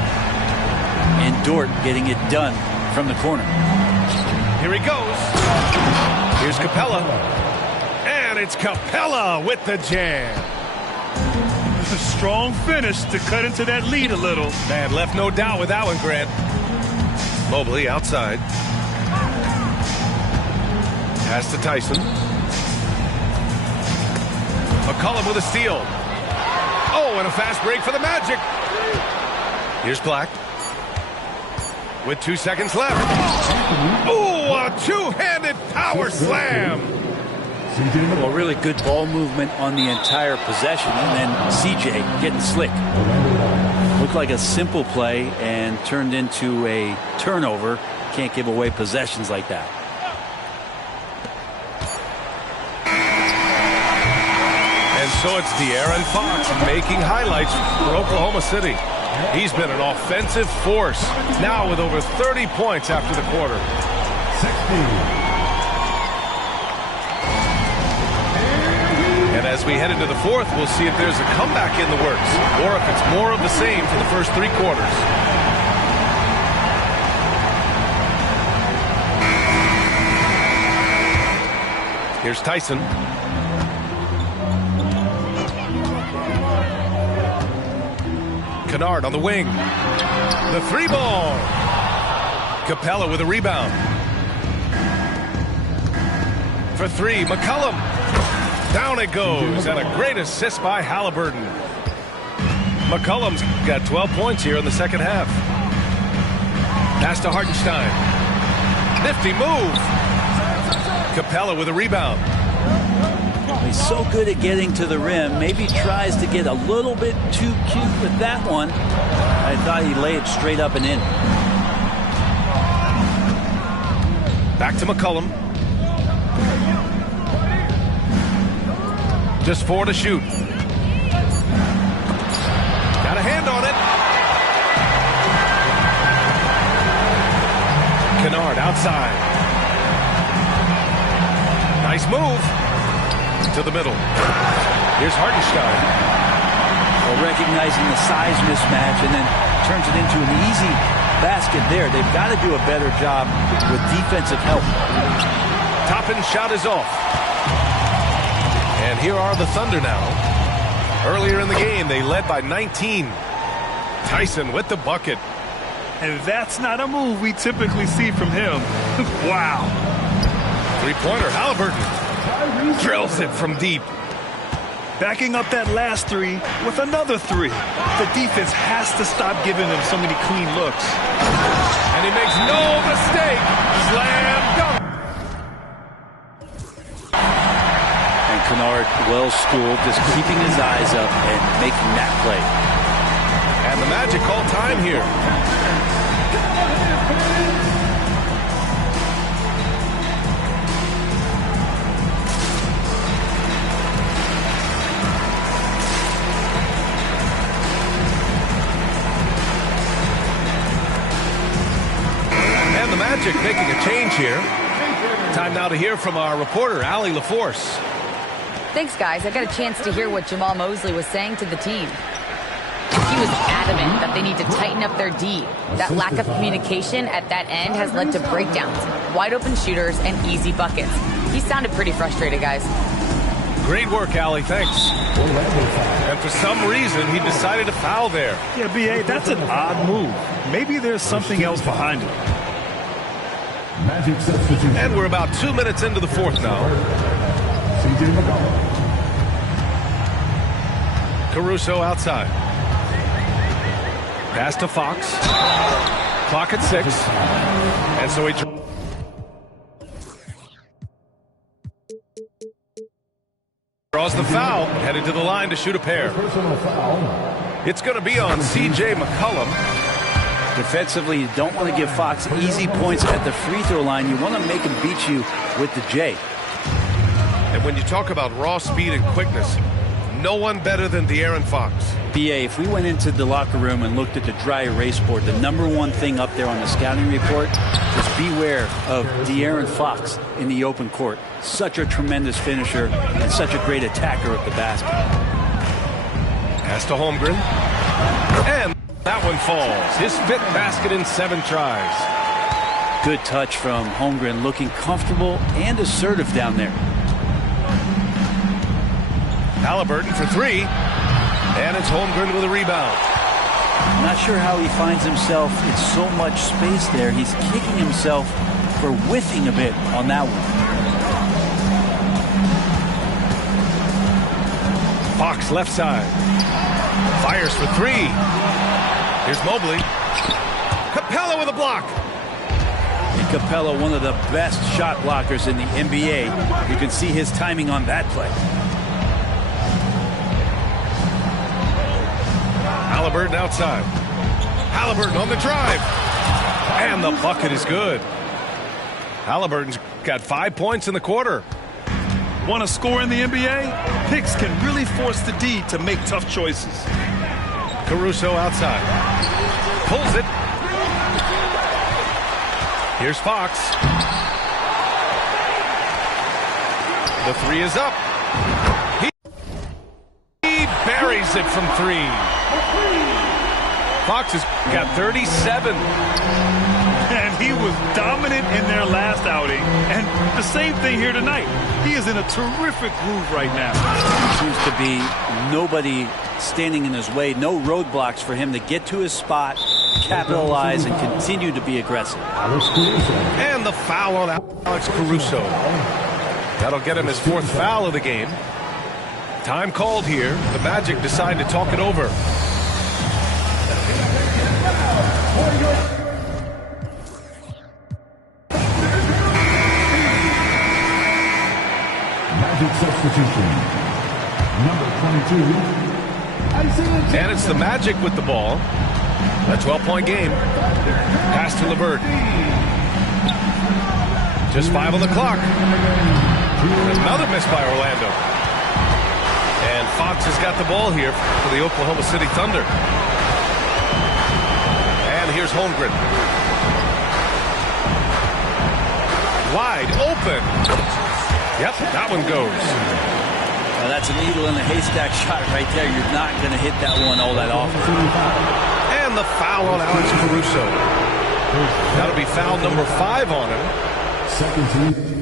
And Dort getting it done from the corner. Here he goes. Here's Capella. And it's Capella with the jam. This is a strong finish to cut into that lead a little. Man, left no doubt with that one, Grant. Mobley outside. Pass to Tyson. McCollum with a steal. Oh, and a fast break for the Magic. Here's Black. With 2 seconds left. Oh, a two-handed power slam. Well, really good ball movement on the entire possession, and then CJ getting slick. Looked like a simple play and turned into a turnover. Can't give away possessions like that. And so it's De'Aaron Fox making highlights for Oklahoma City. He's been an offensive force, now with over 30 points after the quarter. 60. And as we head into the fourth, we'll see if there's a comeback in the works, or if it's more of the same for the first 3 quarters. Here's Tyson. Kennard on the wing. The 3-ball. Capella with a rebound. For 3, McCollum. Down it goes, and a great assist by Halliburton. McCollum's got 12 points here in the second half. Pass to Hartenstein. Nifty move. Capella with a rebound. He's so good at getting to the rim. Maybe tries to get a little bit too cute with that one. I thought he laid it straight up and in. Back to McCollum. Just 4 to shoot. Got a hand on it. Kennard outside. Nice move. To the middle. Here's Hartenstein. Well, recognizing the size mismatch and then turns it into an easy basket there. They've got to do a better job with defensive help. Toppin's shot is off. And here are the Thunder now. Earlier in the game, they led by 19. Tyson with the bucket. And that's not a move we typically see from him. Wow. Three-pointer, Halliburton. Drills it from deep. Backing up that last 3 with another 3. The defense has to stop giving them so many clean looks. And he makes no mistake. Slam dunk. And Kennard, well schooled, just keeping his eyes up and making that play. And the Magic call time here. The Magic making a change here. Time now to hear from our reporter, Allie LaForce. Thanks, guys. I got a chance to hear what Jamal Mosley was saying to the team. He was adamant that they need to tighten up their D. That lack of communication at that end has led to breakdowns, wide open shooters, and easy buckets. He sounded pretty frustrated, guys. Great work, Allie. Thanks. And for some reason, he decided to foul there. Yeah, B.A., that's an odd move. Maybe there's something else behind it. Magic substitution. And we're about 2 minutes into the fourth now. CJ McCollum. Caruso outside. Pass to Fox. Clock at 6. And so he... draws the foul, headed to the line to shoot a pair. Personal foul. It's going to be on C.J. McCollum. Defensively, you don't want to give Fox easy points at the free throw line. You want to make him beat you with the J. And when you talk about raw speed and quickness, no one better than De'Aaron Fox. BA, if we went into the locker room and looked at the dry erase board, the number one thing up there on the scouting report is beware of De'Aaron Fox in the open court. Such a tremendous finisher and such a great attacker of the basket. Pass to Holmgren. And that one falls. His fifth basket in 7 tries. Good touch from Holmgren, looking comfortable and assertive down there. Halliburton for 3. And it's Holmgren with a rebound. Not sure how he finds himself in so much space there. He's kicking himself for whiffing a bit on that one. Fox left side. Fires for 3. Here's Mobley. Capella with a block. And Capella, one of the best shot blockers in the NBA. You can see his timing on that play. Halliburton outside. Halliburton on the drive. And the bucket is good. Halliburton's got 5 points in the quarter. Want to score in the NBA? Picks can really force the D to make tough choices. Caruso outside. Pulls it. Here's Fox. The 3 is up. He buries it from 3. Fox has got 37. And he was dominant in their last outing. And the same thing here tonight. He is in a terrific groove right now. Seems to be nobody standing in his way. No roadblocks for him to get to his spot, capitalize, and continue to be aggressive. And the foul on Alex Caruso. That'll get him his 4th foul of the game. Time called here. The Magic decide to talk it over. Magic substitution. Number 22. And it's the Magic with the ball. A 12-point game. Pass to LeVert. Just 5 on the clock. Another miss by Orlando. And Fox has got the ball here for the Oklahoma City Thunder. And here's Holmgren. Wide open. Yep, that one goes. Now that's a needle in a haystack shot right there. You're not going to hit that one all that often. And the foul on Alex Caruso. That'll be foul number 5 on him. Second team.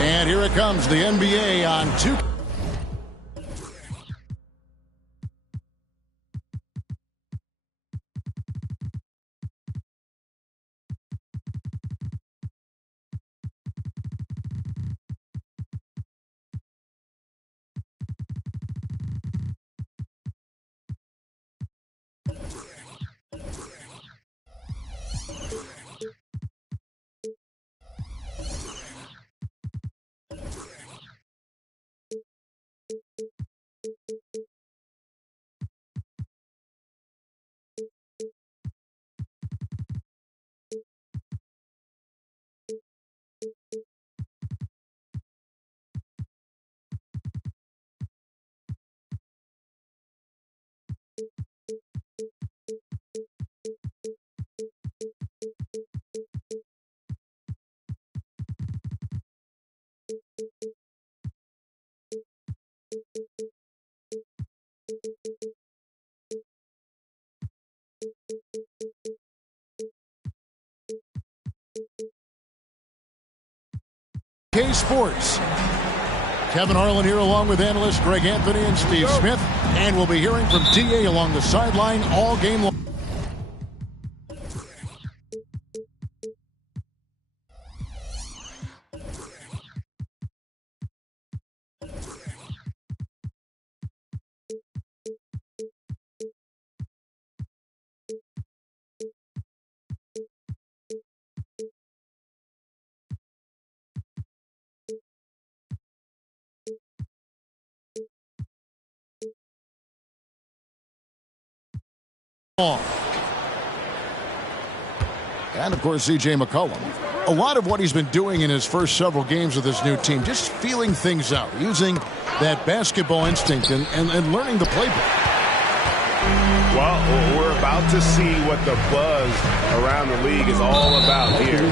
And here it comes, the NBA on 2K. Sports. Kevin Harlan here along with analysts Greg Anthony and Steve Smith. And we'll be hearing from DA along the sideline all game long. And, of course, C.J. McCollum. A lot of what he's been doing in his first several games with this new team, just feeling things out, using that basketball instinct and learning the playbook. Well, we're about to see what the buzz around the league is all about here.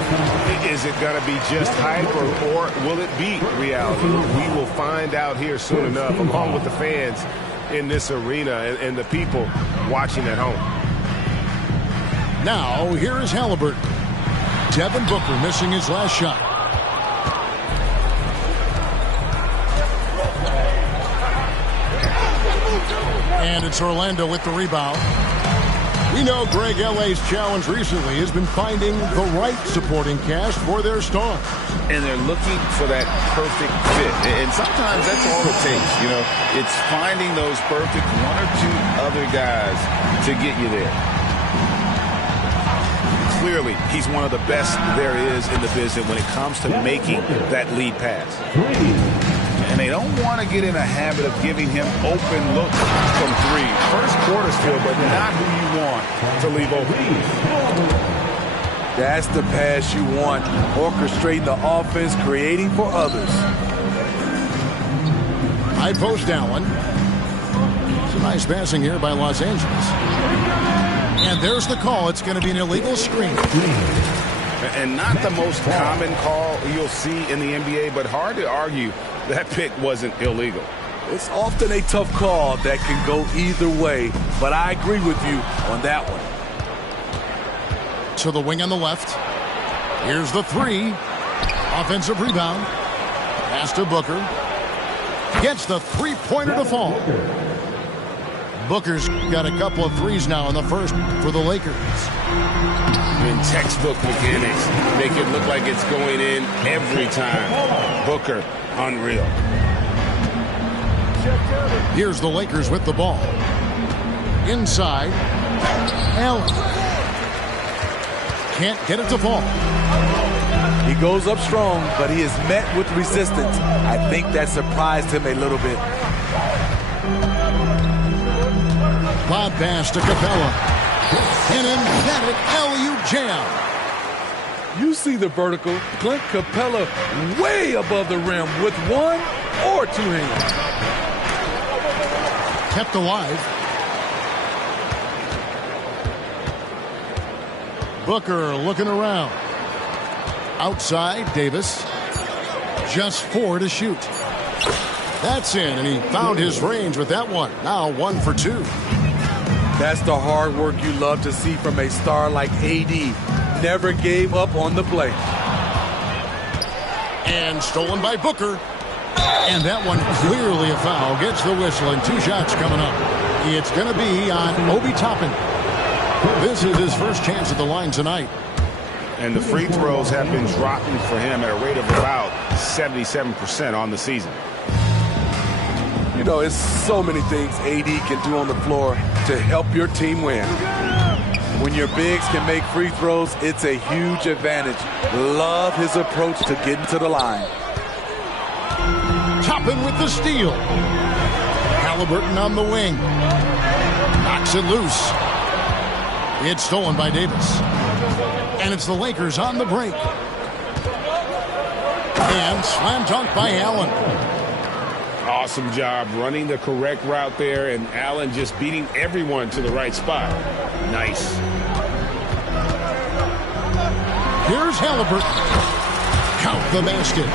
Is it going to be just hype or will it be reality? We will find out here soon enough, along with the fans in this arena and the people watching at home. Now, here is Halliburton. Devin Booker missing his last shot. And it's Orlando with the rebound. We know Greg L.A.'s challenge recently has been finding the right supporting cast for their stars. And they're looking for that perfect fit. And sometimes that's all it takes. You know, it's finding those perfect one or two other guys to get you there. Clearly, he's one of the best there is in the business when it comes to making that lead pass. And they don't want to get in a habit of giving him open looks from three. First quarter still, but not who you want to leave open. That's the pass you want. Orchestrating the offense, creating for others. High post Allen. Some nice passing here by Los Angeles. And there's the call. It's going to be an illegal screen. And not the most common call you'll see in the NBA, but hard to argue that pick wasn't illegal. It's often a tough call that can go either way, but I agree with you on that one. To the wing on the left. Here's the three. Offensive rebound. Pass to Booker. Gets the three-pointer to fall. Booker's got a couple of threes now in the first for the Lakers. In textbook mechanics, make it look like it's going in every time. Booker, unreal. Here's the Lakers with the ball. Inside. Allen. Can't get it to fall. He goes up strong, but he is met with resistance. I think that surprised him a little bit. Lob pass to Capella. An emphatic LU jam. You see the vertical. Clint Capella way above the rim with one or two hands. Kept alive. Booker looking around. Outside, Davis. Just 4 to shoot. That's in, and he found his range with that one. Now 1 for 2. That's the hard work you love to see from a star like AD. Never gave up on the play. And stolen by Booker. And that one clearly a foul. Gets the whistle and 2 shots coming up. It's going to be on Obi Toppin. This is his first chance at the line tonight. And the free throws have been dropping for him at a rate of about 77% on the season. You know, it's so many things AD can do on the floor to help your team win. When your bigs can make free throws, it's a huge advantage. Love his approach to getting to the line. Toppin with the steal. Halliburton on the wing. Knocks it loose. It's stolen by Davis. And it's the Lakers on the break. And slam dunk by Allen. Awesome job running the correct route there, and Allen just beating everyone to the right spot. Nice. Here's Halliburton. Count the basket.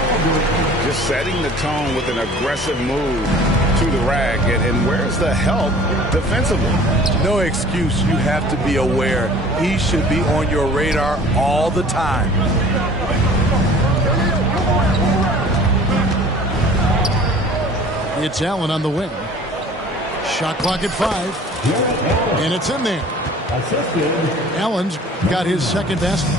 Just setting the tone with an aggressive move to the rack. And where's the help defensively? No excuse. You have to be aware. He should be on your radar all the time. It's Allen on the wing. Shot clock at 5. And it's in there. Allen's got his second basket.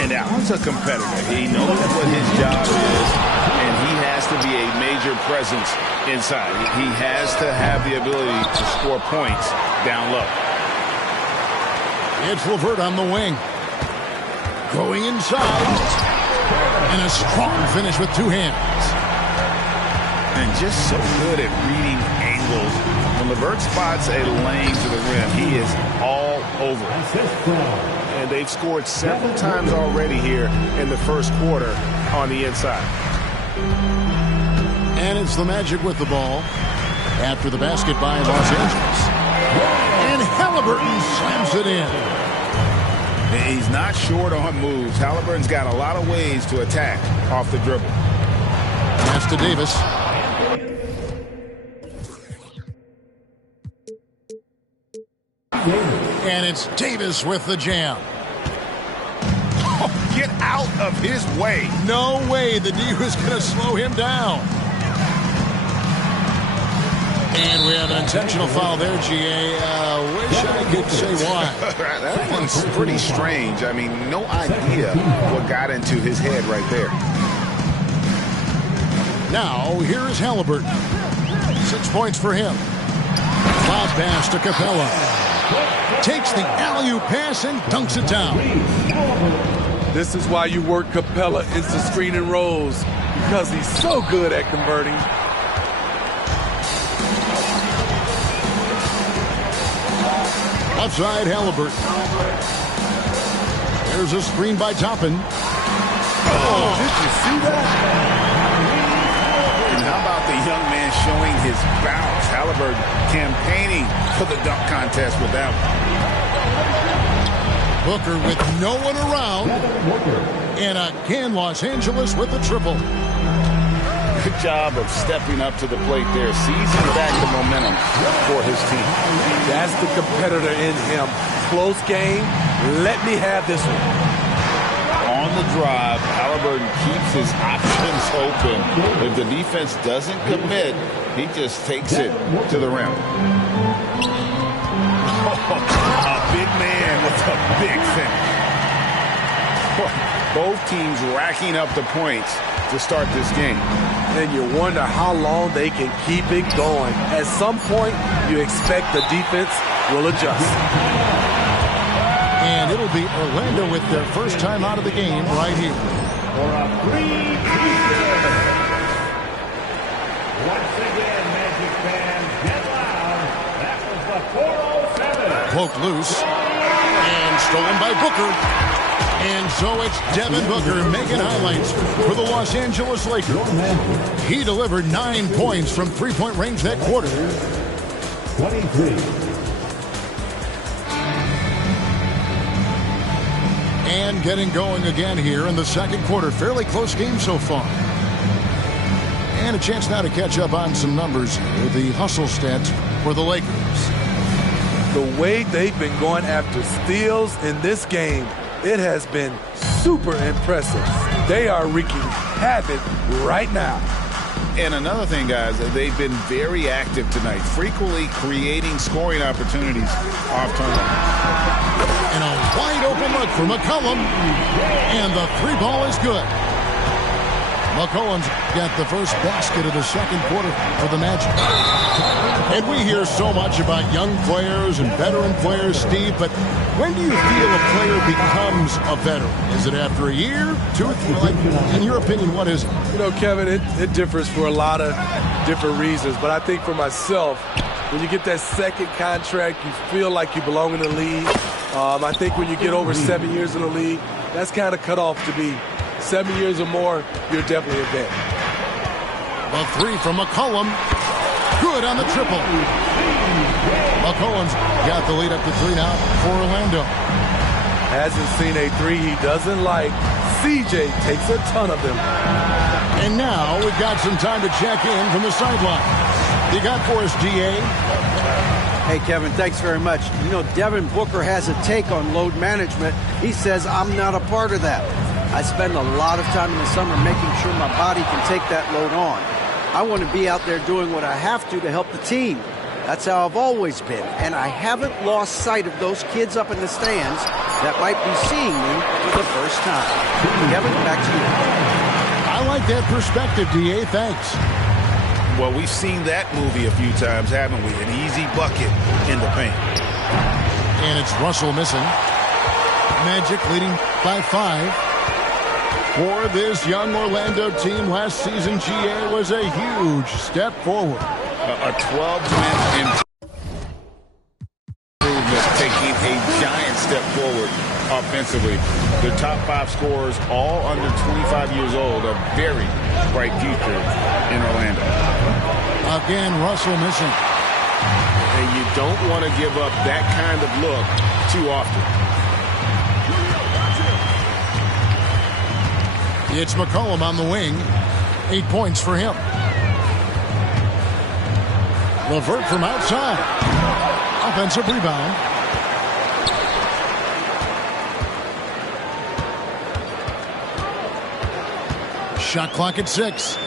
And Allen's a competitor. He knows what his job is, and he has to be a major presence inside. He has to have the ability to score points down low. It's LeVert on the wing. Going inside. And a strong finish with 2 hands. And just so good at reading angles. When LeVert spots a lane to the rim, he is all over it. And they've scored several times already here in the first quarter on the inside. And it's the Magic with the ball after the basket by Los Angeles. And Halliburton slams it in. He's not short on moves. Halliburton's got a lot of ways to attack off the dribble. Pass to Davis. And it's Davis with the jam. Oh, get out of his way. No way the D was going to slow him down. And we have an intentional foul there, GA. Wish I could say why. That one's pretty strange. I mean, no idea what got into his head right there. Now, here is Halliburton. 6 points for him. Lob pass to Capella. Takes the alley-oop pass and dunks it down. This is why you work Capella into screen and rolls, because he's so good at converting. Outside Halliburton. There's a screen by Toppin. Oh, did you see that? And how about the young man showing his bounce? Halliburton campaigning for the dunk contest with that one. Booker with no one around. And again, Los Angeles with the triple. Good job of stepping up to the plate there, seizing back the momentum for his team. That's the competitor in him. Close game. Let me have this one. On the drive, Halliburton keeps his options open. If the defense doesn't commit, he just takes it to the rim. A big man with a big finish. Both teams racking up the points to start this game. And you wonder how long they can keep it going. At some point, you expect the defense will adjust. And it'll be Orlando with their first time out of the game right here. For a 3-2. Once again, Magic fans, get loud. That was the 407. Poked loose. And stolen by Booker. And so it's Devin Booker making highlights for the Los Angeles Lakers. He delivered 9 points from three-point range that quarter. 23. And getting going again here in the second quarter. Fairly close game so far. And a chance now to catch up on some numbers. The hustle stats for the Lakers. The way they've been going after steals in this game, it has been super impressive. They are wreaking havoc right now. And another thing, guys, they've been very active tonight, frequently creating scoring opportunities off turnover. And a wide open look for McCollum. And the three ball is good. McCollum's got the first basket of the second quarter for the Magic. And we hear so much about young players and veteran players, Steve, but when do you feel a player becomes a veteran? Is it after a year, 2 or 3? Like, in your opinion, what is it? You know, Kevin, it differs for a lot of different reasons, but I think for myself, when you get that second contract, you feel like you belong in the league. I think when you get over 7 years in the league, that's kind of cut off to be 7 years or more, you're definitely a vet. A three from McCollum. Good on the triple. McCollum's got the lead up to 3 now for Orlando. Hasn't seen a three he doesn't like. CJ takes a ton of them. And now we've got some time to check in from the sideline. You got for us, DA? Hey, Kevin, thanks very much. You know, Devin Booker has a take on load management. He says, I'm not a part of that. I spend a lot of time in the summer making sure my body can take that load on. I want to be out there doing what I have to help the team. That's how I've always been. And I haven't lost sight of those kids up in the stands that might be seeing me for the first time. Kevin, back to you. I like that perspective, DA. Thanks. Well, we've seen that movie a few times, haven't we? An easy bucket in the paint. And it's Russell missing. Magic leading by 5. For this young Orlando team last season, GA was a huge step forward. A 12-win improvement, taking a giant step forward offensively. The top 5 scorers, all under 25 years old, a very bright future in Orlando. Again, Russell missing. And you don't want to give up that kind of look too often. It's McCollum on the wing. 8 points for him. LeVert from outside. Offensive rebound. Shot clock at 6.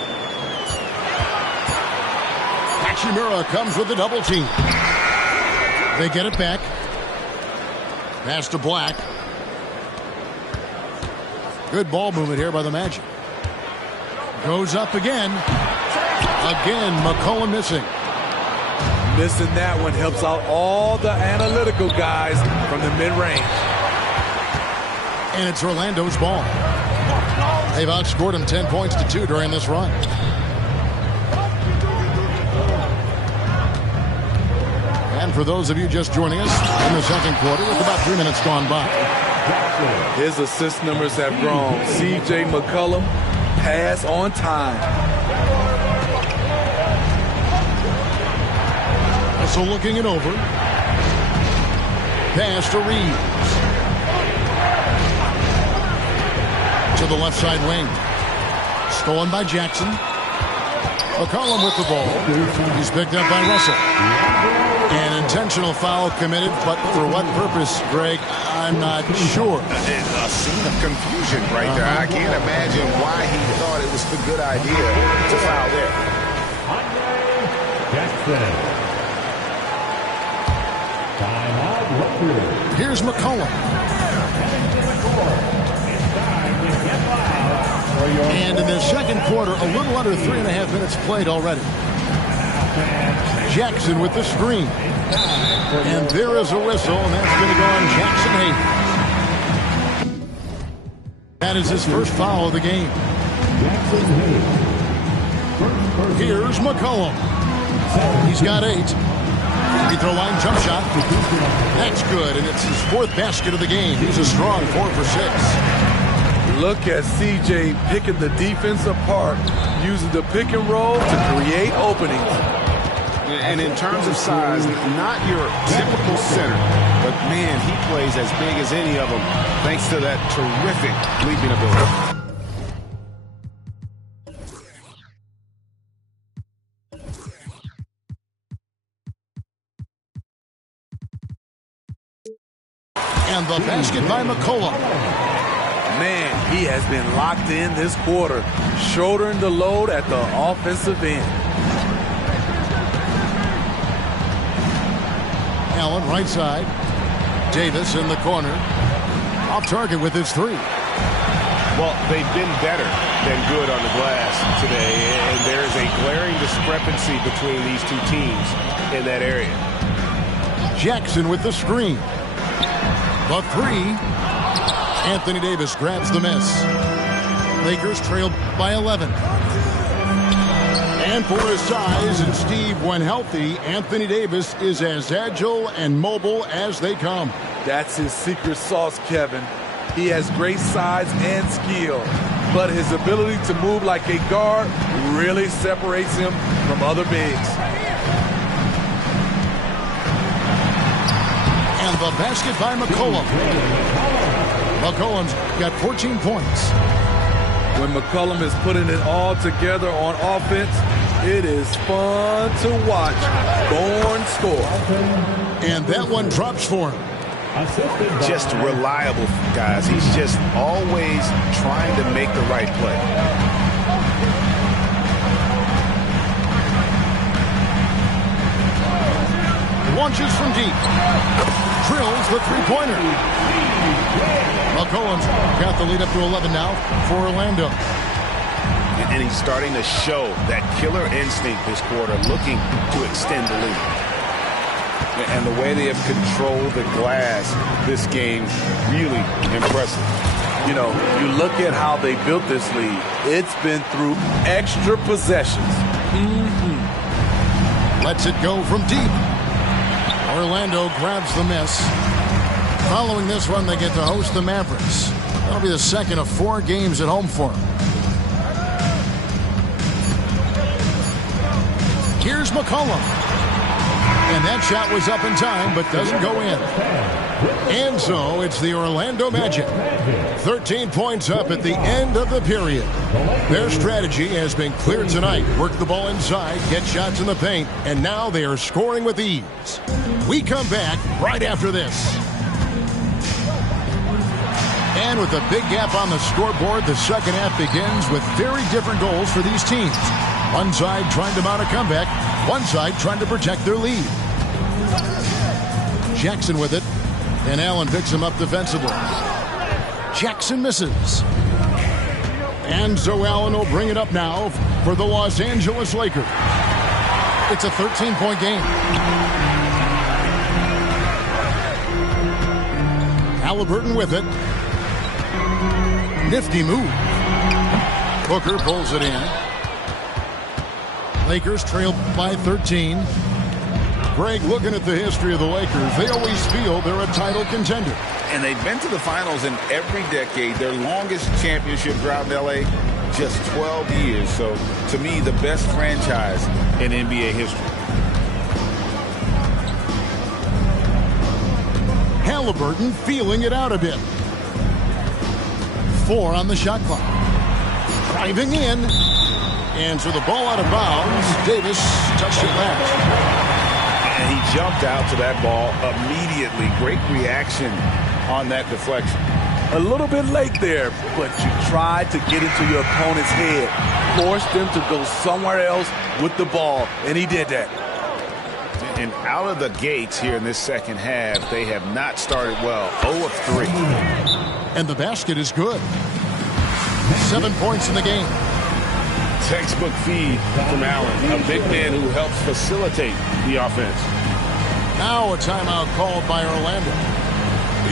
Hachimura comes with the double team. They get it back. Pass to Black. Good ball movement here by the Magic. Goes up again. Again, McCollum missing. Missing that one helps out all the analytical guys from the mid-range. And it's Orlando's ball. They've outscored him 10 points to 2 during this run. And for those of you just joining us in the second quarter, with about 3 minutes gone by. His assist numbers have grown. C.J. McCollum, pass on time. So looking it over. Pass to Reeves. To the left side wing. Stolen by Jackson. McCollum with the ball. He's picked up by Russell. An intentional foul committed, but for what purpose, Greg, I'm not sure. A scene of confusion right there. I can't imagine why he thought it was a good idea to foul there. Here's McCollum. And in the second quarter, a little under 3.5 minutes played already. Jackson with the screen. And there is a whistle, and that's going to go on Jackson Hayes. That is his first foul of the game. Here's McCollum. He's got 8. Free throw line jump shot. That's good, and it's his 4th basket of the game. He's a strong 4 for 6. Look at C.J. picking the defense apart, using the pick and roll to create openings. And in terms of size, not your typical center, but man, he plays as big as any of them, thanks to that terrific leaping ability. And the basket by McCollum. Man, he has been locked in this quarter, shouldering the load at the offensive end. Allen right side. Davis in the corner. Off target with his three. Well, they've been better than good on the glass today, and there is a glaring discrepancy between these two teams in that area. Jackson with the screen. The three. Anthony Davis grabs the miss. Lakers trail by 11. And for his size, and Steve, when healthy, Anthony Davis is as agile and mobile as they come. That's his secret sauce, Kevin. He has great size and skill, but his ability to move like a guard really separates him from other bigs. And the basket by McCollum. McCollum's got 14 points. When McCollum is putting it all together on offense, it is fun to watch. Born score. And that one drops for him. Just reliable, guys. He's just always trying to make the right play. Launches from deep. Drills the three-pointer. McCollum's got the lead up to 11 now for Orlando. And he's starting to show that killer instinct this quarter, looking to extend the lead. And the way they have controlled the glass this game, really impressive. You know, you look at how they built this lead. It's been through extra possessions. Lets it go from deep. Orlando grabs the miss. Following this one, they get to host the Mavericks. That'll be the second of 4 games at home for them. Here's McCollum. And that shot was up in time, but doesn't go in. And so it's the Orlando Magic. 13 points up at the end of the period. Their strategy has been clear tonight. Work the ball inside, get shots in the paint, and now they are scoring with ease. We come back right after this. And with a big gap on the scoreboard, the second half begins with very different goals for these teams. One side trying to mount a comeback, one side trying to protect their lead. Jackson with it, and Allen picks him up defensively. Jackson misses. And so Allen will bring it up now for the Los Angeles Lakers. It's a 13-point game. Halliburton with it. Nifty move. Booker pulls it in. Lakers trail by 13. Greg, looking at the history of the Lakers, they always feel they're a title contender. And they've been to the finals in every decade. Their longest championship drought in L.A., just 12 years. So, to me, the best franchise in NBA history. Halliburton feeling it out a bit. 4 on the shot clock. Driving in. And so the ball out of bounds. Davis touched it last. And he jumped out to that ball immediately. Great reaction on that deflection. A little bit late there, but you tried to get into your opponent's head. Forced them to go somewhere else with the ball, and he did that. And out of the gates here in this second half, they have not started well. 0 of 3. And the basket is good. 7 points in the game. Textbook feed from Allen, a big man who helps facilitate the offense. Now a timeout called by Orlando.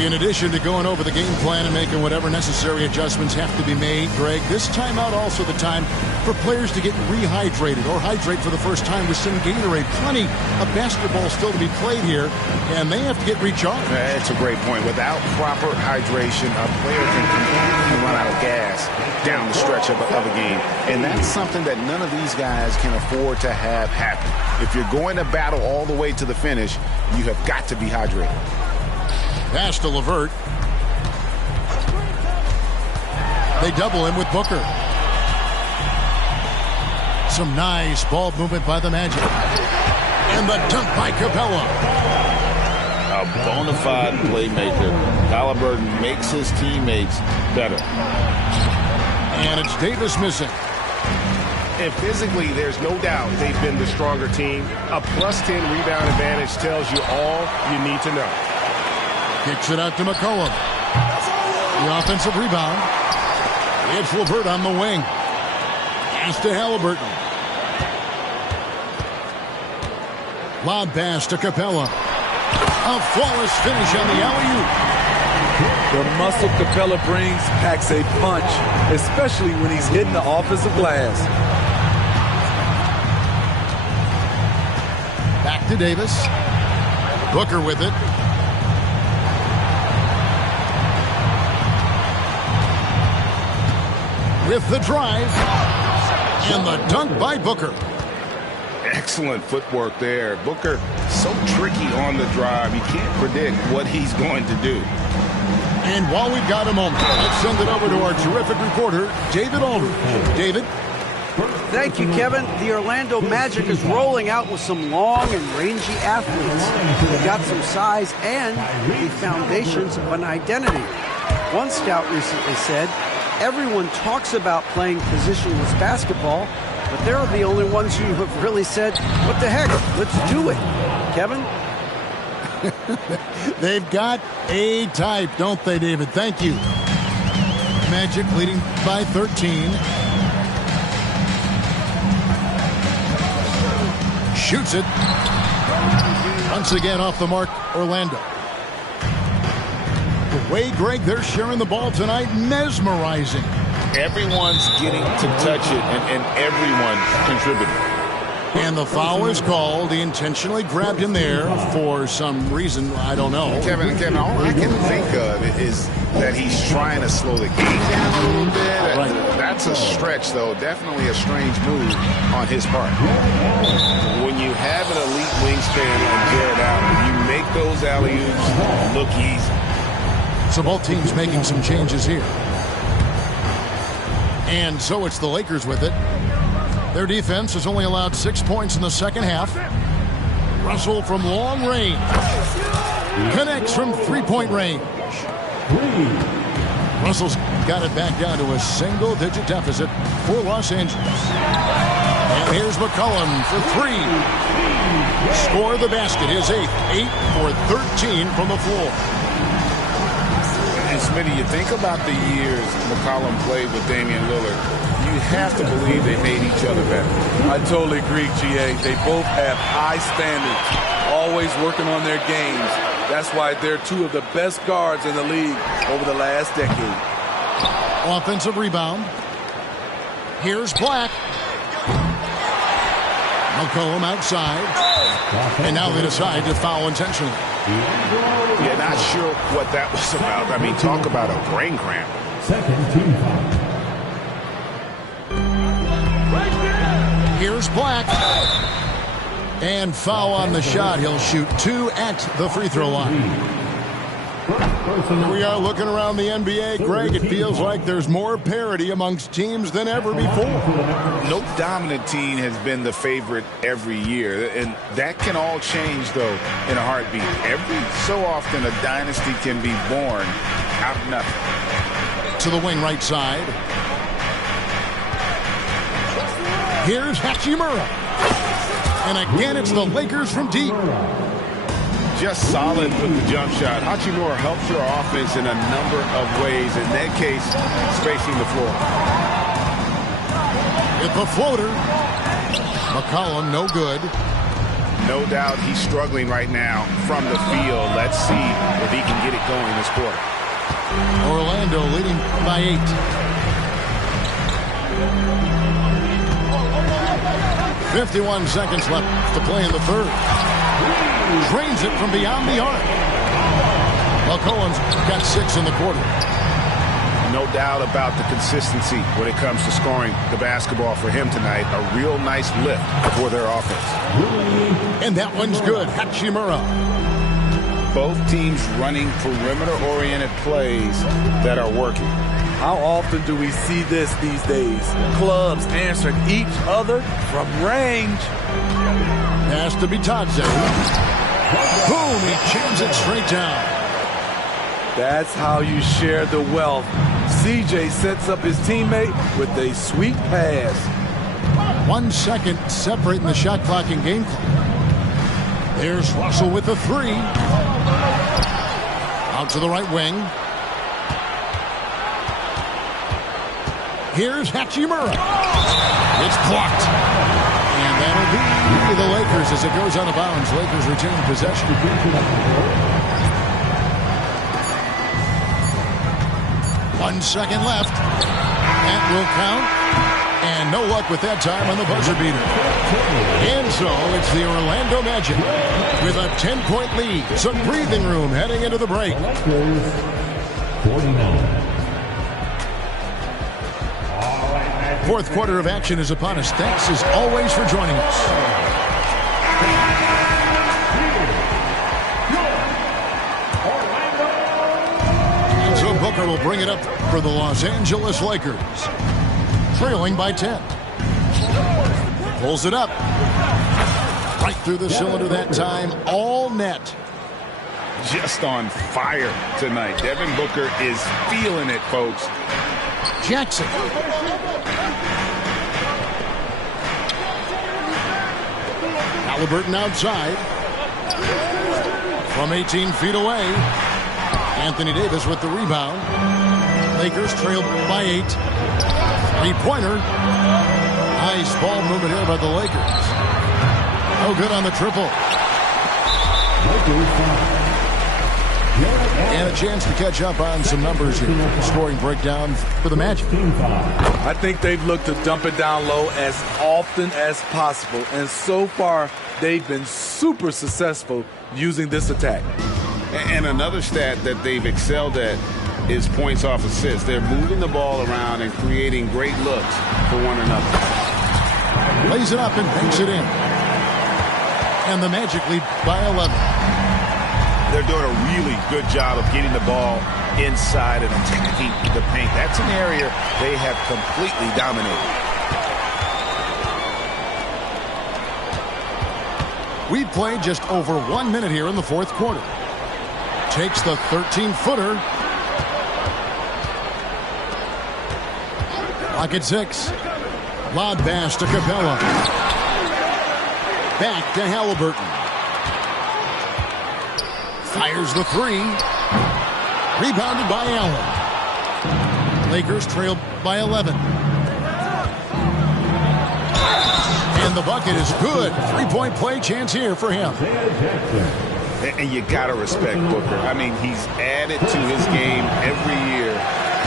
In addition to going over the game plan and making whatever necessary adjustments have to be made, Greg, this timeout also the time for players to get rehydrated or hydrate for the first time with some Gatorade. Plenty of basketball still to be played here, and they have to get recharged. That's a great point. Without proper hydration, a player can completely run out of gas down the stretch of a game. And that's something that none of these guys can afford to have happen. If you're going to battle all the way to the finish, you have got to be hydrated. Pass to LeVert. They double him with Booker. Some nice ball movement by the Magic. And the dunk by Capella. a bona fide playmaker. Halliburton makes his teammates better. And it's Davis missing. And physically, there's no doubt they've been the stronger team. A +10 rebound advantage tells you all you need to know. Kicks it out to McCollum. The offensive rebound. It's LeVert on the wing. Pass to Halliburton. Lob pass to Capella. A flawless finish on the alley-oop. The muscle Capella brings packs a punch, especially when he's hitting the offensive glass. Back to Davis. Booker with it. With the drive. And the dunk by Booker. Excellent footwork there. Booker, so tricky on the drive. You can't predict what he's going to do. And while we've got a moment, let's send it over to our terrific reporter, David Aldridge. David? Thank you, Kevin. The Orlando Magic is rolling out with some long and rangy athletes. They've got some size and the foundations of an identity. One scout recently said, everyone talks about playing positionless basketball, but they're the only ones who have really said, what the heck, let's do it. Kevin? They've got a type, don't they, David? Thank you. Magic leading by 13. Shoots it. Once again off the mark, Orlando. The way, Greg, they're sharing the ball tonight, mesmerizing. Everyone's getting to touch it, and everyone contributing. And the foul is called. He intentionally grabbed him there for some reason. I don't know. Kevin, all I can think of is that he's trying to slow the game down a little bit. Right. That's a stretch, though. Definitely a strange move on his part. When you have an elite wingspan like Jared Allen, you make those alley-oops look easy. So both teams making some changes here. And so it's the Lakers with it. Their defense has only allowed 6 points in the second half. Russell from long range. Connects from three-point range. Russell's got it back down to a single-digit deficit for Los Angeles. And here's McCollum for three. Score the basket, his eighth. 8 for 13 from the floor. And Smitty, you think about the years McCollum played with Damian Lillard. You have to believe they made each other better. I totally agree, GA. They both have high standards, always working on their games. That's why they're two of the best guards in the league over the last decade. Offensive rebound. Here's Black. McCollum outside. And now they decide to foul intentionally. Yeah, not sure what that was about. I mean, talk about a brain cramp. Second team foul. Here's Black. And foul on the shot. He'll shoot 2 at the free throw line. We are looking around the NBA, Greg. It feels like there's more parity amongst teams than ever before. No dominant team has been the favorite every year, and that can all change, though, in a heartbeat. Every so often, a dynasty can be born out of nothing. To the wing right side. Here's Hachimura. And again, it's the Lakers from deep. Just solid with the jump shot. Hachimura helps your offense in a number of ways. In that case, spacing the floor. With the floater. McCollum, no good. No doubt he's struggling right now from the field. Let's see if he can get it going this quarter. Orlando leading by 8. 51 seconds left to play in the third. Drains it from beyond the arc. McCollum's got 6 in the quarter. No doubt about the consistency when it comes to scoring the basketball for him tonight. A real nice lift for their offense. And that one's good. Hachimura. Both teams running perimeter-oriented plays that are working. How often do we see this these days? Clubs answering each other from range. Has to be Bitadze. Boom, he jams it straight down. That's how you share the wealth. CJ sets up his teammate with a sweet pass. 1 second separating the shot clock and game clock. There's Russell with the three. Out to the right wing. Here's Hachimura. It's blocked. And that'll be the Lakers as it goes out of bounds. Lakers retain possession. 1 second left. That will count. And no luck with that time on the buzzer beater. And so it's the Orlando Magic with a 10-point lead. Some breathing room heading into the break. 49. Fourth quarter of action is upon us. Thanks as always for joining us. And so Booker will bring it up for the Los Angeles Lakers. Trailing by 10. Pulls it up. Right through the cylinder that time. All net. Just on fire tonight. Devin Booker is feeling it, folks. Jackson. Halliburton outside. From 18 feet away. Anthony Davis with the rebound. Lakers trailed by 8. Three-pointer. Nice ball movement here by the Lakers. No good on the triple. And a chance to catch up on some numbers here. Scoring breakdown for the Magic. I think they've looked to dump it down low as often as possible. And so far, they've been super successful using this attack. And another stat that they've excelled at is points off assists. They're moving the ball around and creating great looks for one another. Lays it up and banks it in. And the Magic lead by 11. They're doing a really good job of getting the ball inside and attacking the paint. That's an area they have completely dominated. We've played just over 1 minute here in the fourth quarter. Takes the 13-footer. Lock at 6. Lob pass to Capella. Back to Halliburton. Fires the three. Rebounded by Allen. Lakers trail by 11. And the bucket is good. Three-point play chance here for him. And you got to respect Booker. I mean, he's added to his game every year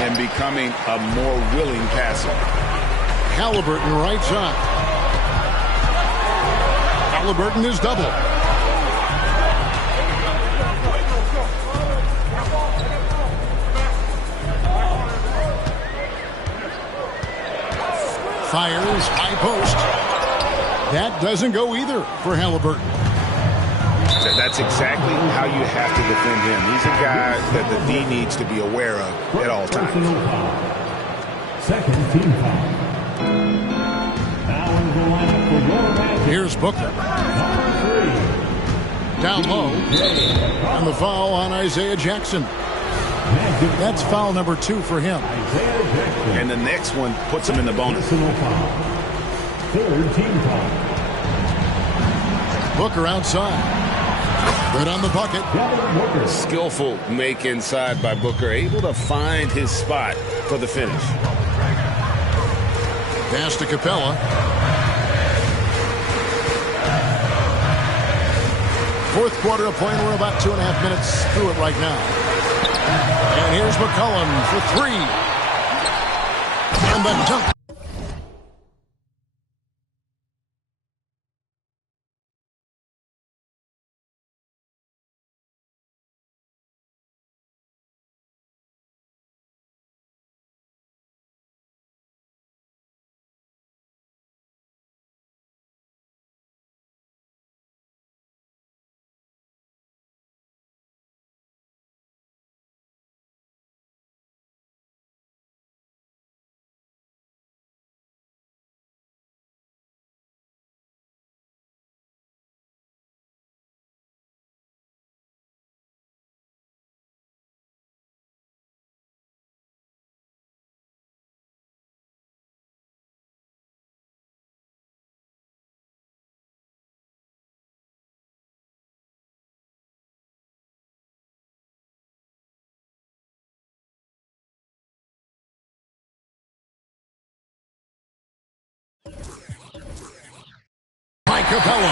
and becoming a more willing passer. Halliburton right side. Halliburton is double. Fires high post. That doesn't go either for Halliburton. That's exactly how you have to defend him. He's a guy that the D needs to be aware of at all times. Second team foul. Now into the lineup for your Magic. Here's Booker. Down low. And the foul on Isaiah Jackson. That's foul number 2 for him. And the next one puts him in the bonus. Third team foul. Booker outside. Good on the bucket. Skillful make inside by Booker. Able to find his spot for the finish. Pass to Capella. Fourth quarter of play. We're about 2.5 minutes through it right now. And here's McCollum for 3. And the dunk. Capella.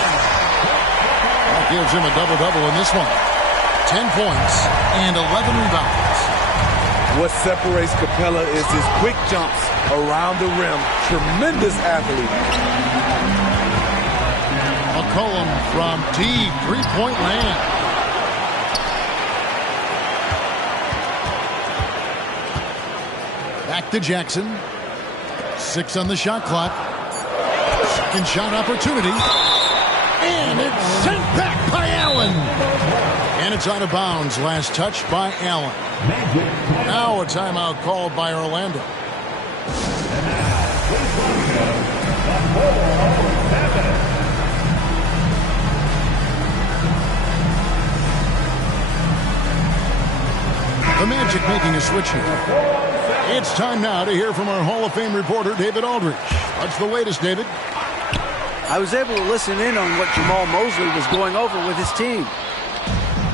That gives him a double-double in this one. 10 points and 11 rebounds. What separates Capella is his quick jumps around the rim. Tremendous athlete. McCollum from deep three-point land. Back to Jackson. 6 on the shot clock. Second shot opportunity. And it's sent back by Allen. And it's out of bounds. Last touch by Allen. Now a timeout called by Orlando. The Magic making a switch here. It's time now to hear from our Hall of Fame reporter, David Aldridge. What's the latest, David? I was able to listen in on what Jamal Mosley was going over with his team.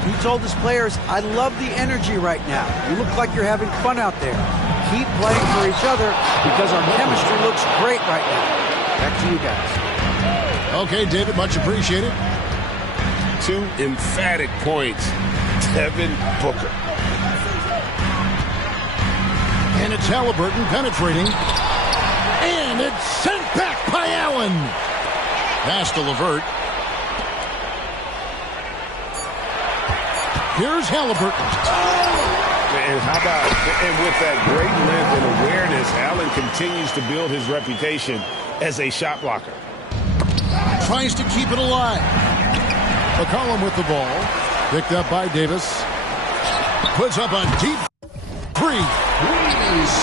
He told his players, I love the energy right now. You look like you're having fun out there. Keep playing for each other because our chemistry looks great right now. Back to you guys. Okay, David, much appreciated. 2 emphatic points. Devin Booker. And it's Halliburton penetrating. And it's sent back by Allen. Pass to LeVert. Here's Halliburton. And how about, and with that great length and awareness, Allen continues to build his reputation as a shot blocker. Tries to keep it alive. McCollum with the ball. Picked up by Davis. Puts up a deep three.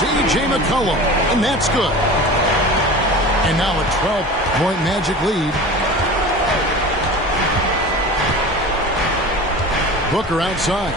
C.J. McCollum. And that's good. And now a 12-point Magic lead. Booker outside.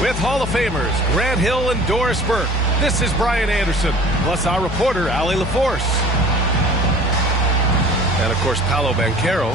With Hall of Famers Grant Hill and Doris Burke, this is Brian Anderson, plus our reporter, Allie LaForce. And, of course, Paolo Banchero.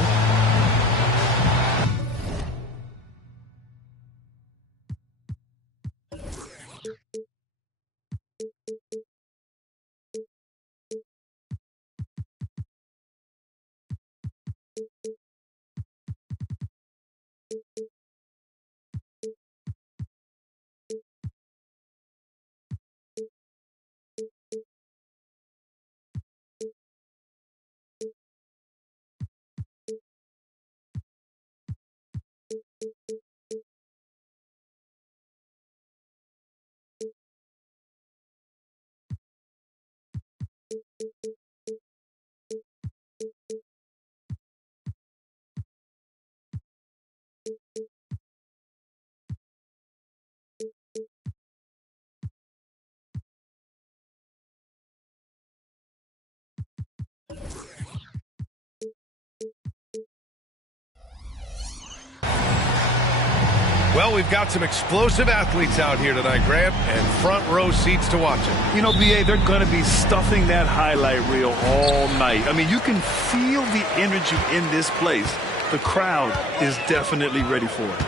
Well, we've got some explosive athletes out here tonight, Grant, and front row seats to watch it. You know, BA, they're going to be stuffing that highlight reel all night. I mean, you can feel the energy in this place. The crowd is definitely ready for it.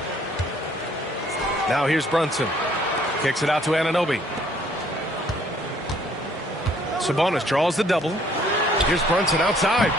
Now here's Brunson. Kicks it out to Anunoby. Sabonis draws the double. Here's Brunson outside.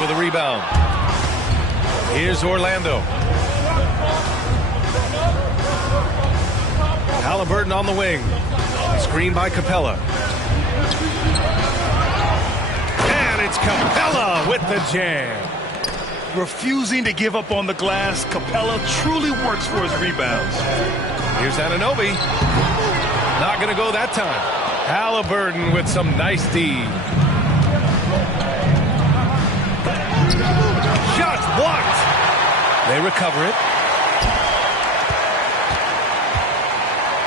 With a rebound. Here's Orlando. Halliburton on the wing. Screen by Capella. And it's Capella with the jam. Refusing to give up on the glass, Capella truly works for his rebounds. Here's Anunoby. Not going to go that time. Halliburton with some nice D. Shots blocked. They recover it.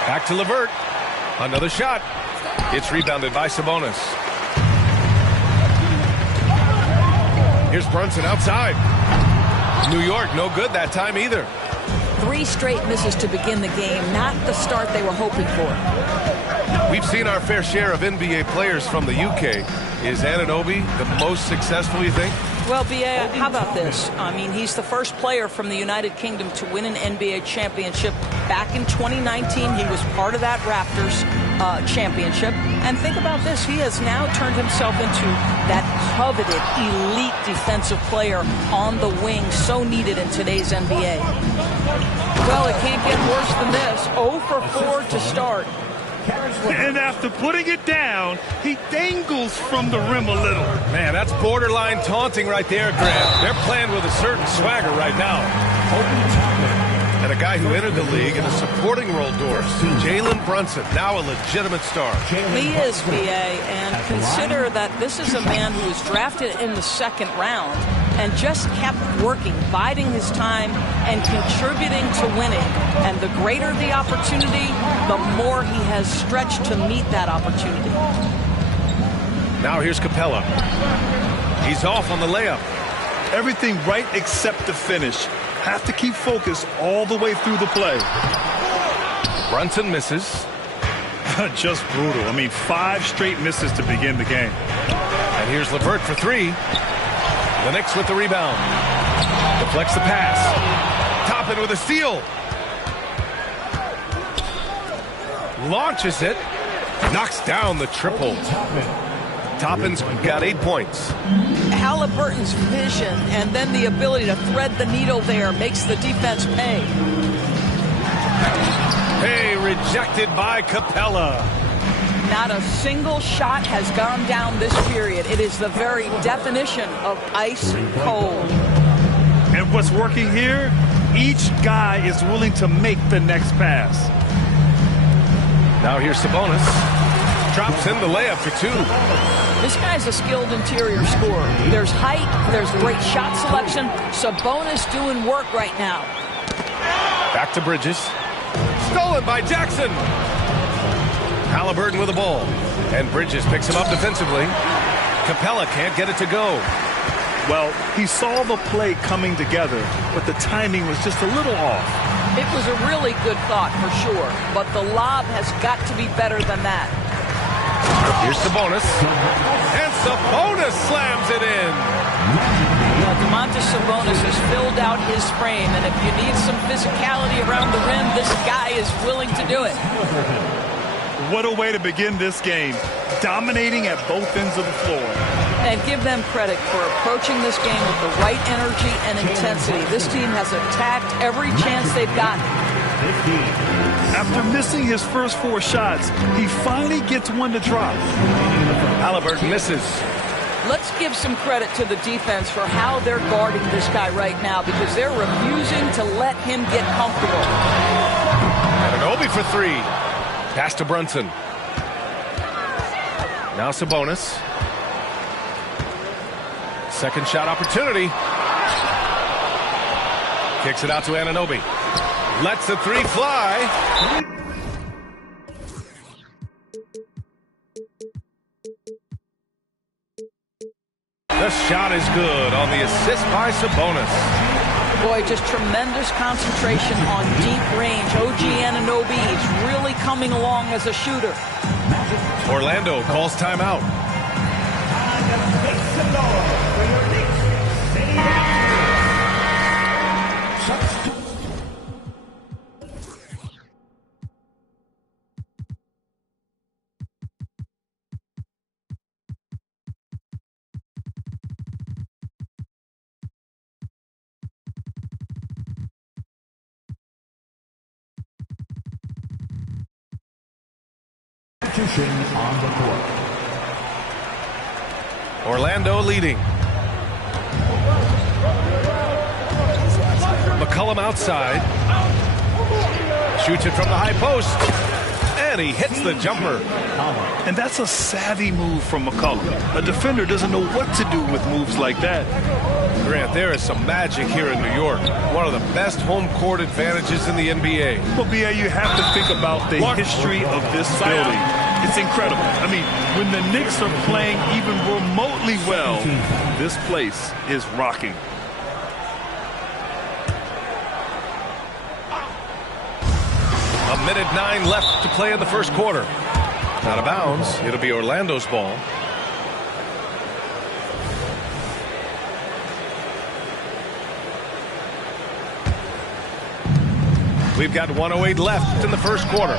Back to LeVert. Another shot. It's rebounded by Sabonis. Here's Brunson outside. New York, no good that time either. 3 straight misses to begin the game. Not the start they were hoping for. We've seen our fair share of NBA players from the UK. Is Anunoby the most successful, you think? Well, B.A., how about this? I mean, he's the first player from the United Kingdom to win an NBA championship. Back in 2019, he was part of that Raptors championship. And think about this. He has now turned himself into that coveted elite defensive player on the wing, so needed in today's NBA. Well, it can't get worse than this. 0 for 4 to start. And after putting it down, he dangles from the rim a little. Man, that's borderline taunting right there, Grant. They're playing with a certain swagger right now. And a guy who entered the league in a supporting role, Doris. Jalen Brunson, now a legitimate star. He is, B.A., and consider that this is a man who was drafted in the 2nd round and just kept working, biding his time, and contributing to winning. And the greater the opportunity, the more he has stretched to meet that opportunity. Now here's Capella. He's off on the layup. Everything right except the finish. Have to keep focused all the way through the play. Brunson misses. Just brutal. I mean, 5 straight misses to begin the game. And here's LeVert for 3. The Knicks with the rebound. Deflects the pass. Toppin with a steal. Launches it. Knocks down the triple. Toppin's got 8 points. Halliburton's vision and then the ability to thread the needle there makes the defense pay. Hey, rejected by Capella. Not a single shot has gone down this period. It is the very definition of ice cold. And what's working here, each guy is willing to make the next pass. Now here's Sabonis. Drops in the layup for 2. This guy's a skilled interior scorer. There's height, there's great shot selection. Sabonis doing work right now. Back to Bridges. Stolen by Jackson. Halliburton with the ball. And Bridges picks him up defensively. Capella can't get it to go. Well, he saw the play coming together, but the timing was just a little off. It was a really good thought for sure, but the lob has got to be better than that. Here's Sabonis. And Sabonis slams it in. Domantas Sabonis has filled out his frame, and if you need some physicality around the rim, this guy is willing to do it. What a way to begin this game, dominating at both ends of the floor. And give them credit for approaching this game with the right energy and intensity. This team has attacked every chance they've gotten. After missing his first 4 shots, he finally gets one to drop. Halliburton misses. Let's give some credit to the defense for how they're guarding this guy right now because they're refusing to let him get comfortable. Anunoby for 3. Pass to Brunson. Now Sabonis. Second shot opportunity. Kicks it out to Anunoby. Lets the 3 fly. The shot is good on the assist by Sabonis. Boy, just tremendous concentration on deep range. OG Anunoby is really coming along as a shooter. Orlando calls timeout. On the court. Orlando leading. McCollum outside. Shoots it from the high post. And he hits the jumper. And that's a savvy move from McCollum. A defender doesn't know what to do with moves like that. Grant, there is some magic here in New York. One of the best home court advantages in the NBA. Well, B.A., you have to think about the history of this building. It's incredible. I mean, when the Knicks are playing even remotely well, this place is rocking. A minute 9 left to play in the first quarter. Out of bounds. It'll be Orlando's ball. We've got 1:08 left in the first quarter.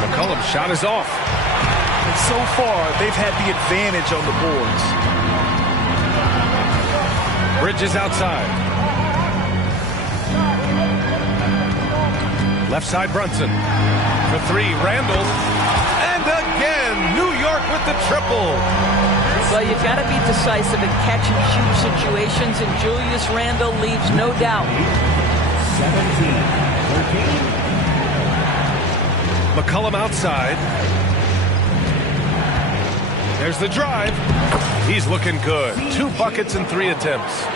McCollum's shot is off. And so far, they've had the advantage on the boards. Bridges outside. Left side Brunson. For 3, Randall. And again, New York with the triple. Well, you've got to be decisive in catch-and-shoot situations, and Julius Randle leaves no doubt. 17-13. McCollum outside. There's the drive. He's looking good. 2 buckets and 3 attempts.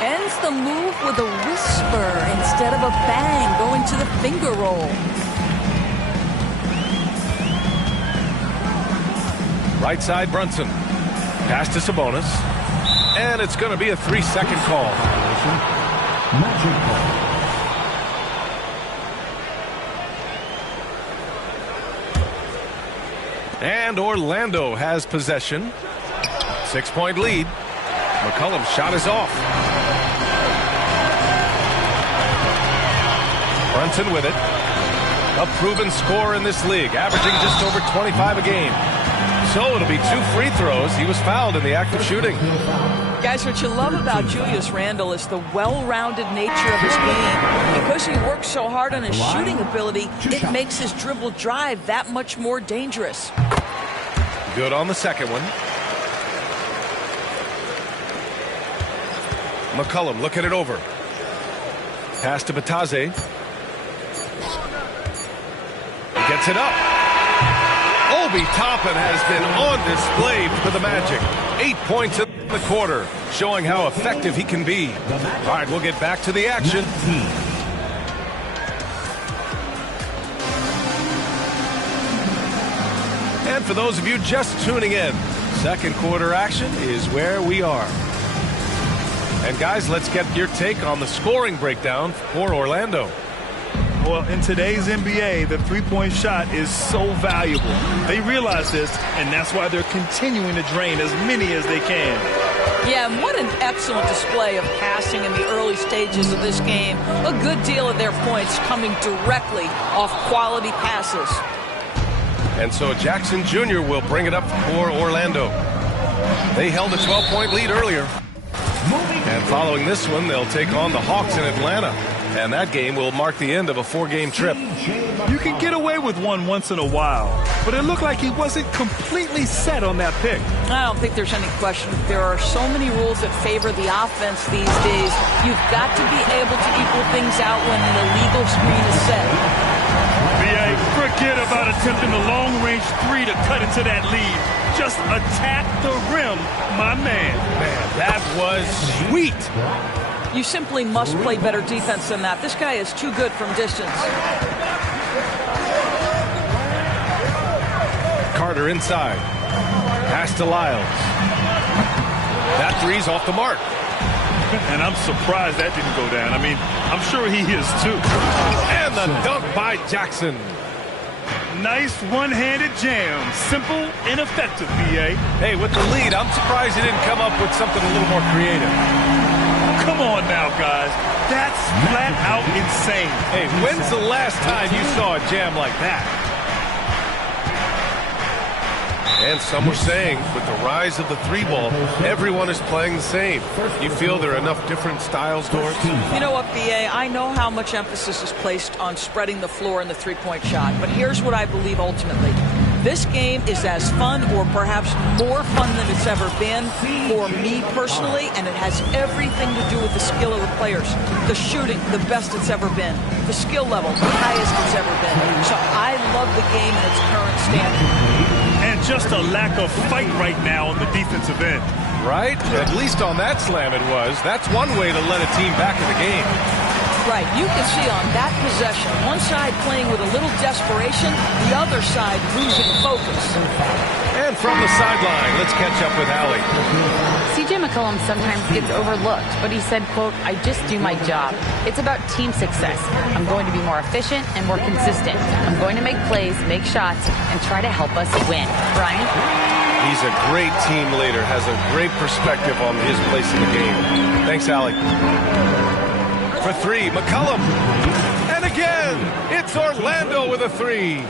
Ends the move with a whisper instead of a bang, going to the finger roll. Right side Brunson. Pass to Sabonis. And it's going to be a 3-second call. Magic call. And Orlando has possession. 6-point lead. McCollum's shot is off. Brunson with it. A proven scorer in this league, averaging just over 25 a game. so it'll be 2 free throws. He was fouled in the act of shooting. Guys, what you love about Julius Randle is the well-rounded nature of his game. Because he works so hard on his shooting ability, it makes his dribble drive that much more dangerous. Good on the second one. McCollum looking it over. Pass to Bataze. Gets it up. Obi Toppin has been on display for the Magic. 8 points in the quarter, showing how effective he can be. All right, we'll get back to the action. And for those of you just tuning in, second quarter action is where we are. And guys, let's get your take on the scoring breakdown for Orlando. Well, in today's NBA, the three-point shot is so valuable. They realize this, and that's why they're continuing to drain as many as they can. Yeah, and what an excellent display of passing in the early stages of this game. A good deal of their points coming directly off quality passes. And so Jackson Jr. will bring it up for Orlando. They held a 12-point lead earlier. And following this one, they'll take on the Hawks in Atlanta. And that game will mark the end of a 4-game trip. You can get away with one once in a while, but it looked like he wasn't completely set on that pick. I don't think there's any question. There are so many rules that favor the offense these days. You've got to be able to equal things out when an illegal screen is set. B.A., forget about attempting the long-range 3 to cut into that lead. Just attack the rim, my man. Man, that was sweet. You simply must play better defense than that. This guy is too good from distance. Carter inside. Pass to Lyles. That three's off the mark. And I'm surprised that didn't go down. I mean, I'm sure he is too. And the dunk by Jackson. Nice one-handed jam. Simple and effective, B.A. Hey, with the lead, I'm surprised he didn't come up with something a little more creative. Come on now, guys. That's flat out insane. Hey, when's the last time you saw a jam like that? And some were saying, with the rise of the 3-ball, everyone is playing the same. You feel there are enough different styles, Doris? You know what, B.A., I know how much emphasis is placed on spreading the floor in the three-point shot, but here's what I believe ultimately. This game is as fun or perhaps more fun than it's ever been for me personally, and it has everything to do with the skill of the players. The shooting, the best it's ever been. The skill level, the highest it's ever been. So I love the game in its current standing. And just a lack of fight right now on the defensive end. Right? At least on that slam it was. That's one way to let a team back in the game. Right, you can see on that possession, one side playing with a little desperation, the other side losing focus. And from the sideline, let's catch up with Allie. CJ McCollum sometimes gets overlooked, but he said, quote, "I just do my job. It's about team success. I'm going to be more efficient and more consistent. I'm going to make plays, make shots, and try to help us win." Brian? He's a great team leader, has a great perspective on his place in the game. Thanks, Allie. For 3, McCollum. And again, it's Orlando with a 3.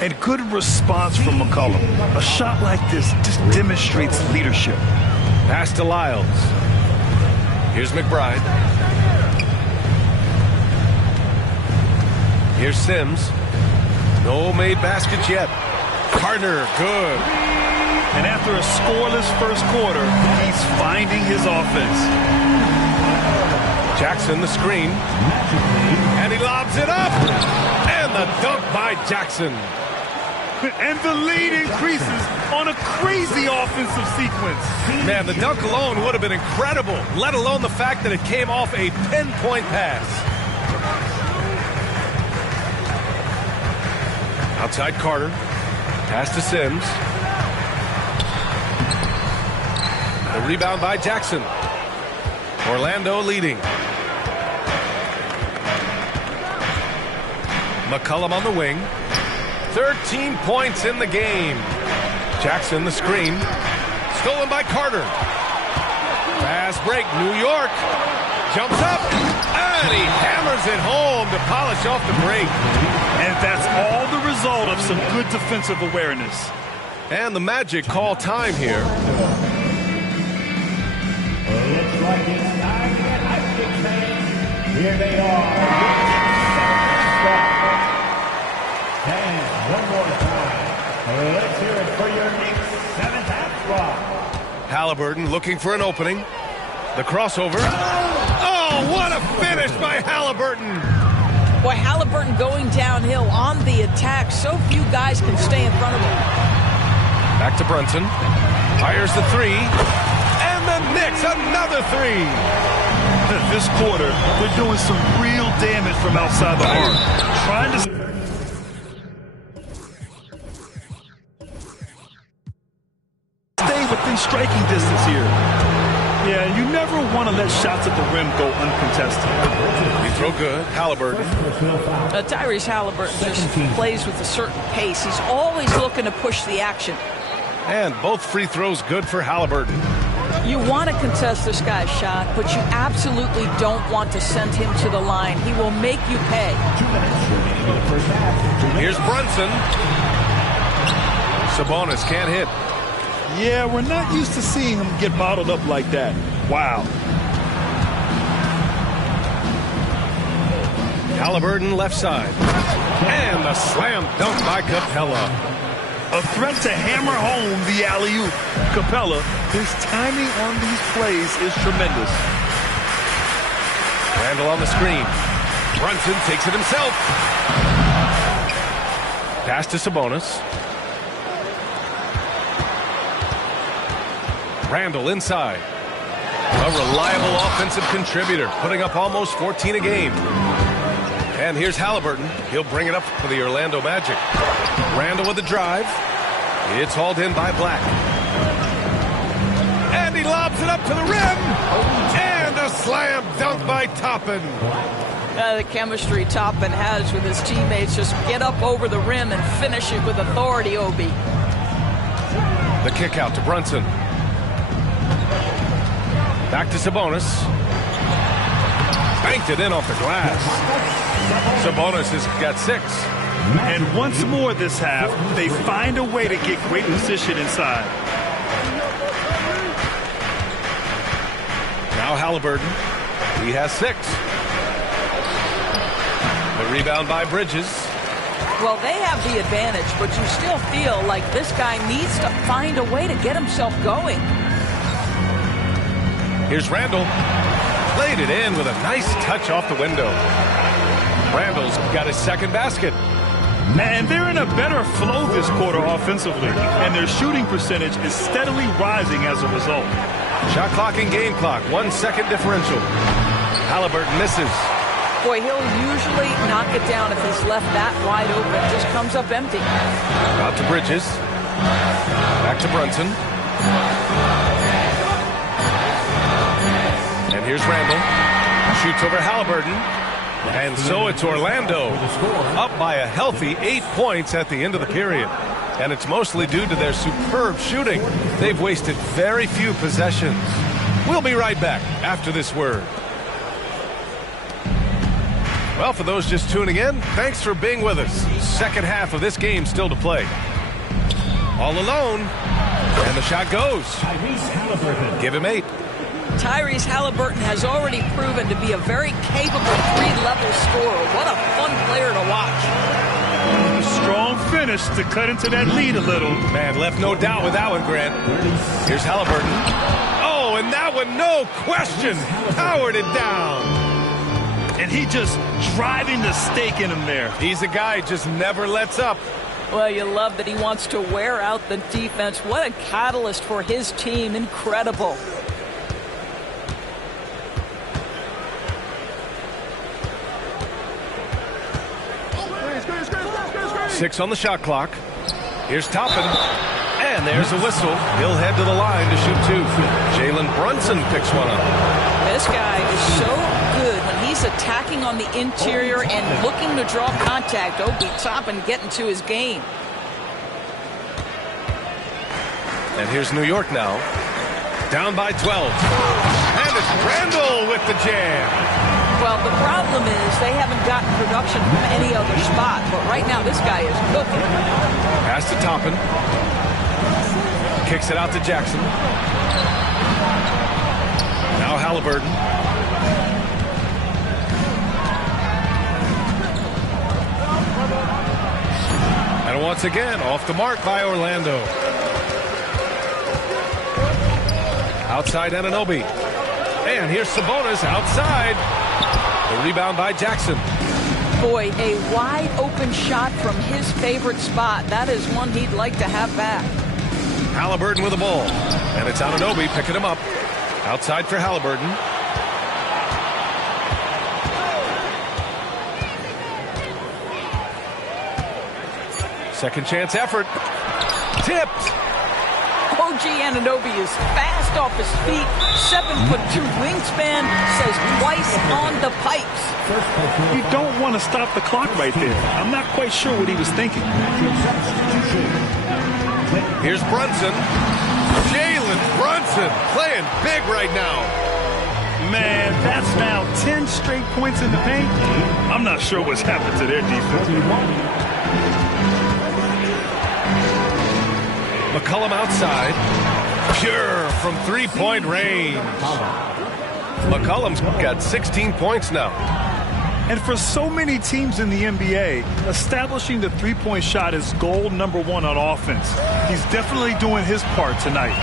And good response from McCollum. A shot like this just demonstrates leadership. Pass to Lyles. Here's McBride. Here's Sims. No made baskets yet. Carter, good. And after a scoreless first quarter, he's finding his offense. Jackson the screen. And he lobs it up. And the dunk by Jackson. And the lead increases on a crazy offensive sequence. Man, the dunk alone would have been incredible, let alone the fact that it came off a pinpoint pass. Outside Carter. Pass to Sims. The rebound by Jackson. Orlando leading. McCollum on the wing. 13 points in the game. Jackson the screen. Stolen by Carter. Fast break. New York. Jumps up. And he hammers it home to polish off the break. And that's all the result of some good defensive awareness. And the Magic call time here. Looks like it's time to get hyped, big fans. Here they are. And one more time. Let's hear it for your Knicks 7th half squad. Halliburton looking for an opening. The crossover. Oh, what a finish by Halliburton. Boy, Halliburton going downhill on the attack. So few guys can stay in front of him. Back to Brunson. Fires the three. And the Knicks, another three. This quarter, they're doing some real damage from outside the arc. Trying to stay within striking distance here. Yeah, you never want to let shots at the rim go uncontested. You throw good. Halliburton. Tyrese Halliburton just plays with a certain pace. He's always looking to push the action. And both free throws good for Halliburton. You want to contest this guy's shot, but you absolutely don't want to send him to the line. He will make you pay. Here's Brunson. Sabonis can't hit. Yeah, we're not used to seeing him get bottled up like that. Wow. Halliburton left side. And the slam dunk by Capella. A threat to hammer home the alley-oop. Capella, his timing on these plays is tremendous. Randle on the screen. Brunson takes it himself. Pass to Sabonis. Randle inside. A reliable offensive contributor, putting up almost 14 a game. And here's Halliburton. He'll bring it up for the Orlando Magic. Randle with the drive. It's hauled in by Black. And he lobs it up to the rim. And a slam dunk by Toppin. The chemistry Toppin has with his teammates. Just get up over the rim and finish it with authority, Obi. The kick out to Brunson. Back to Sabonis. Banked it in off the glass. Sabonis has got 6. And once more this half, they find a way to get great position inside. Now Halliburton. He has 6. The rebound by Bridges. Well, they have the advantage, but you still feel like this guy needs to find a way to get himself going. Here's Randle. Played it in with a nice touch off the window. Randle's got his second basket. And they're in a better flow this quarter offensively, and their shooting percentage is steadily rising as a result. Shot clock and game clock, 1 second differential. Halliburton misses. Boy, he'll usually knock it down if he's left that wide open. Just comes up empty. Out to Bridges. Back to Brunson. And here's Randle. Shoots over Halliburton. And so it's Orlando up by a healthy 8 points at the end of the period. And it's mostly due to their superb shooting. They've wasted very few possessions. We'll be right back after this word. Well, for those just tuning in, thanks for being with us. Second half of this game still to play. All alone. And the shot goes. Give him 8. Tyrese Halliburton has already proven to be a very capable 3-level scorer. What a fun player to watch. Strong finish to cut into that lead a little. Man, left no doubt with that one, Grant. Here's Halliburton. Oh, and that one, no question, powered it down. And he just driving the stake in him there. He's a guy who just never lets up. Well, you love that he wants to wear out the defense. What a catalyst for his team. Incredible. Six on the shot clock. Here's Toppin. And there's a whistle. He'll head to the line to shoot 2. Jalen Brunson picks one up. This guy is so good when he's attacking on the interior and looking to draw contact. Obi Toppin getting to his game. And here's New York now. Down by 12. And it's Randle with the jam. Well, the problem is they haven't gotten production from any other spot. But right now, this guy is cooking. Pass to Toppin. Kicks it out to Jackson. Now Halliburton. And once again, off the mark by Orlando. Outside Anunoby. And here's Sabonis outside. The rebound by Jackson. Boy, a wide open shot from his favorite spot. That is one he'd like to have back. Halliburton with the ball. And it's Anunoby picking him up. Outside for Halliburton. Second chance effort. Tipped. OG Anunoby is fast off his feet. 7'2" wingspan, says twice on the pipes. You don't want to stop the clock right there. I'm not quite sure what he was thinking. Here's Brunson. Jalen Brunson playing big right now. Man, that's now 10 straight points in the paint. I'm not sure what's happened to their defense. McCollum outside. Pure from three-point range. McCollum's got 16 points now. And for so many teams in the NBA, establishing the three-point shot is goal number one on offense. He's definitely doing his part tonight.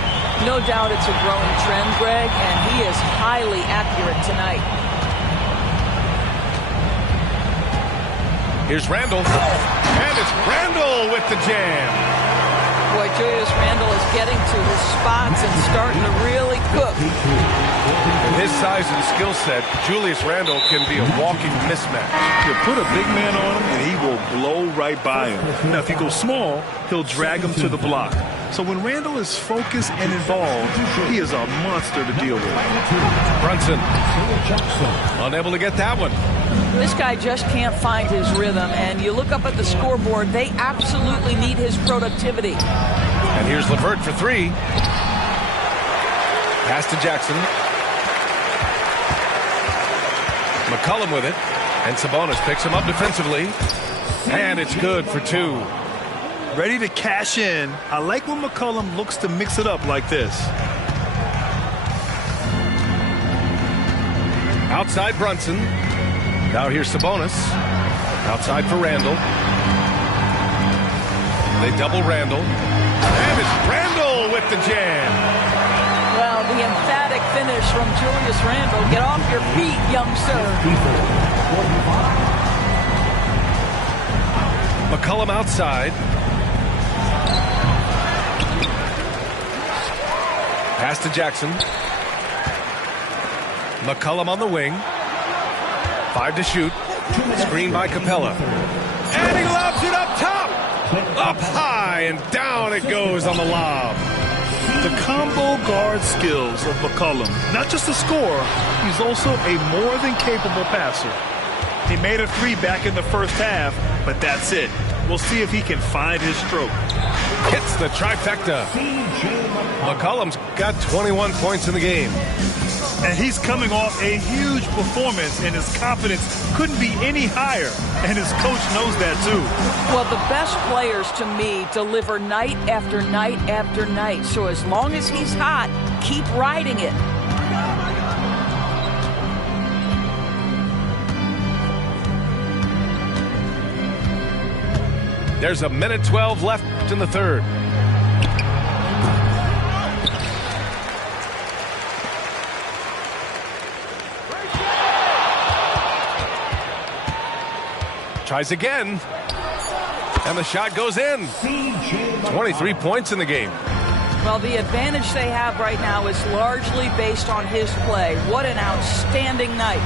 No doubt it's a growing trend, Greg, and he is highly accurate tonight. Here's Randall. And it's Randall with the jam. Boy, Julius Randle is getting to his spots and starting to really cook. With his size and skill set, Julius Randle can be a walking mismatch. You put a big man on him and he will blow right by him. Now, if he goes small, he'll drag him to the block. So when Randle is focused and involved, he is a monster to deal with. Brunson, unable to get that one. This guy just can't find his rhythm, and you look up at the scoreboard, they absolutely need his productivity. And here's LeVert for three. Pass to Jackson. McCollum with it. And Sabonis picks him up defensively. And it's good for two. Ready to cash in. I like when McCollum looks to mix it up like this. Outside Brunson. Now here's Sabonis. Outside for Randall. They double Randall. And it's Randall with the jam. Well, the emphatic finish from Julius Randle. Get off your feet, young sir. McCollum outside. Pass to Jackson. McCollum on the wing. 5 to shoot. Screen by Capella. And he lobs it up top. Up high and down it goes on the lob. The combo guard skills of McCollum. Not just a scorer, he's also a more than capable passer. He made a three back in the first half, but that's it. We'll see if he can find his stroke. Hits the trifecta. McCollum's got 21 points in the game. And he's coming off a huge performance, and his confidence couldn't be any higher. And his coach knows that, too. Well, the best players, to me, deliver night after night after night. So as long as he's hot, keep riding it. There's a minute 12 left in the third. Tries again. And the shot goes in. 23 points in the game. Well, the advantage they have right now is largely based on his play. What an outstanding night.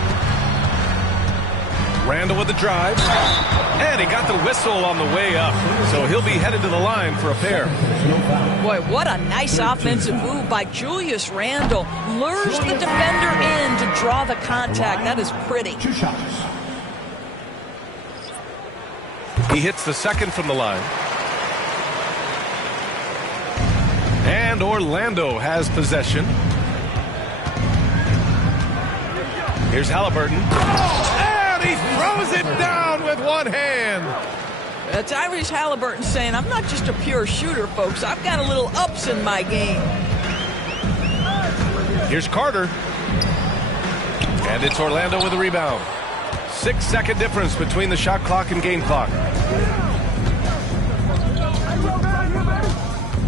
Randall with the drive. And he got the whistle on the way up. So he'll be headed to the line for a pair. Boy, what a nice offensive move by Julius Randle. Lures the defender in to draw the contact. That is pretty. 2 shots. He hits the second from the line. And Orlando has possession. Here's Halliburton. And he throws it down with one hand. Tyrese Halliburton saying, I'm not just a pure shooter, folks. I've got a little ups in my game. Here's Carter. And it's Orlando with a rebound. 6-second difference between the shot clock and game clock.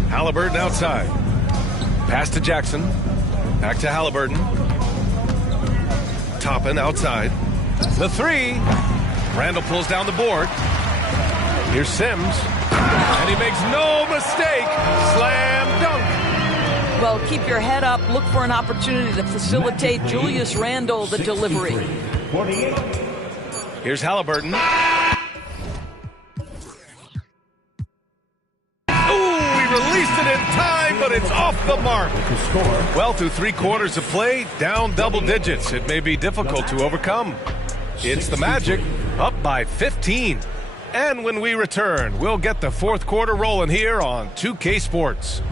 Halliburton outside. Pass to Jackson. Back to Halliburton. Toppin outside. The three. Randall pulls down the board. Here's Sims. And he makes no mistake. Slam dunk. Well, keep your head up. Look for an opportunity to facilitate Julius Randle the delivery. Here's Halliburton. Released it in time, but it's off the mark. Well, through 3 quarters of play, down double digits. It may be difficult to overcome. It's the Magic, up by 15. And when we return, we'll get the 4th quarter rolling here on 2K Sports.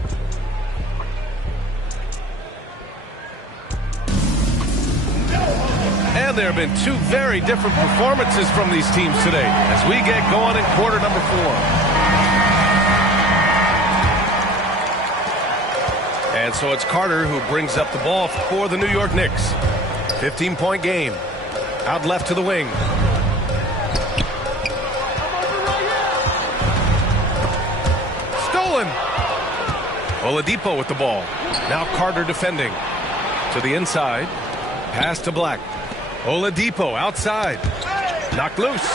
And there have been 2 very different performances from these teams today as we get going in quarter number 4. And so it's Carter who brings up the ball for the New York Knicks. 15-point game. Out left to the wing. Stolen. Oladipo with the ball. Now Carter defending. To the inside. Pass to Black. Oladipo outside. Knocked loose.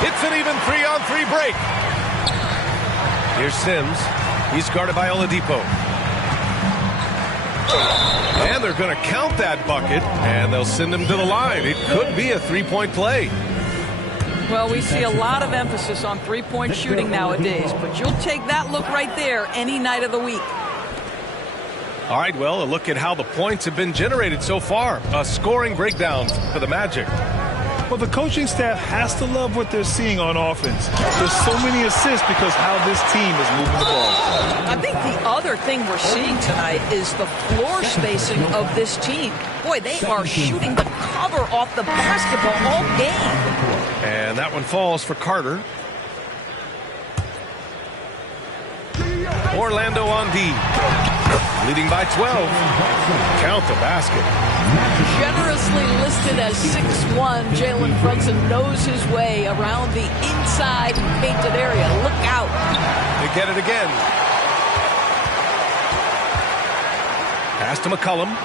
It's an even 3-on-3 break. Here's Sims. He's guarded by Oladipo. And they're going to count that bucket, and they'll send him to the line. It could be a 3-point play. Well, we see a lot of emphasis on 3-point shooting nowadays, but you'll take that look right there any night of the week. All right, well, a look at how the points have been generated so far. A scoring breakdown for the Magic. Well, the coaching staff has to love what they're seeing on offense. There's so many assists because how this team is moving the ball. I think the other thing we're seeing tonight is the floor spacing of this team. Boy, they are shooting the cover off the basketball all game. And that one falls for Carter. Orlando on D. Leading by 12. Count the basket. Generously listed as 6'1", Jalen Brunson knows his way around the inside painted area. Look out. They get it again. Pass to McCollum.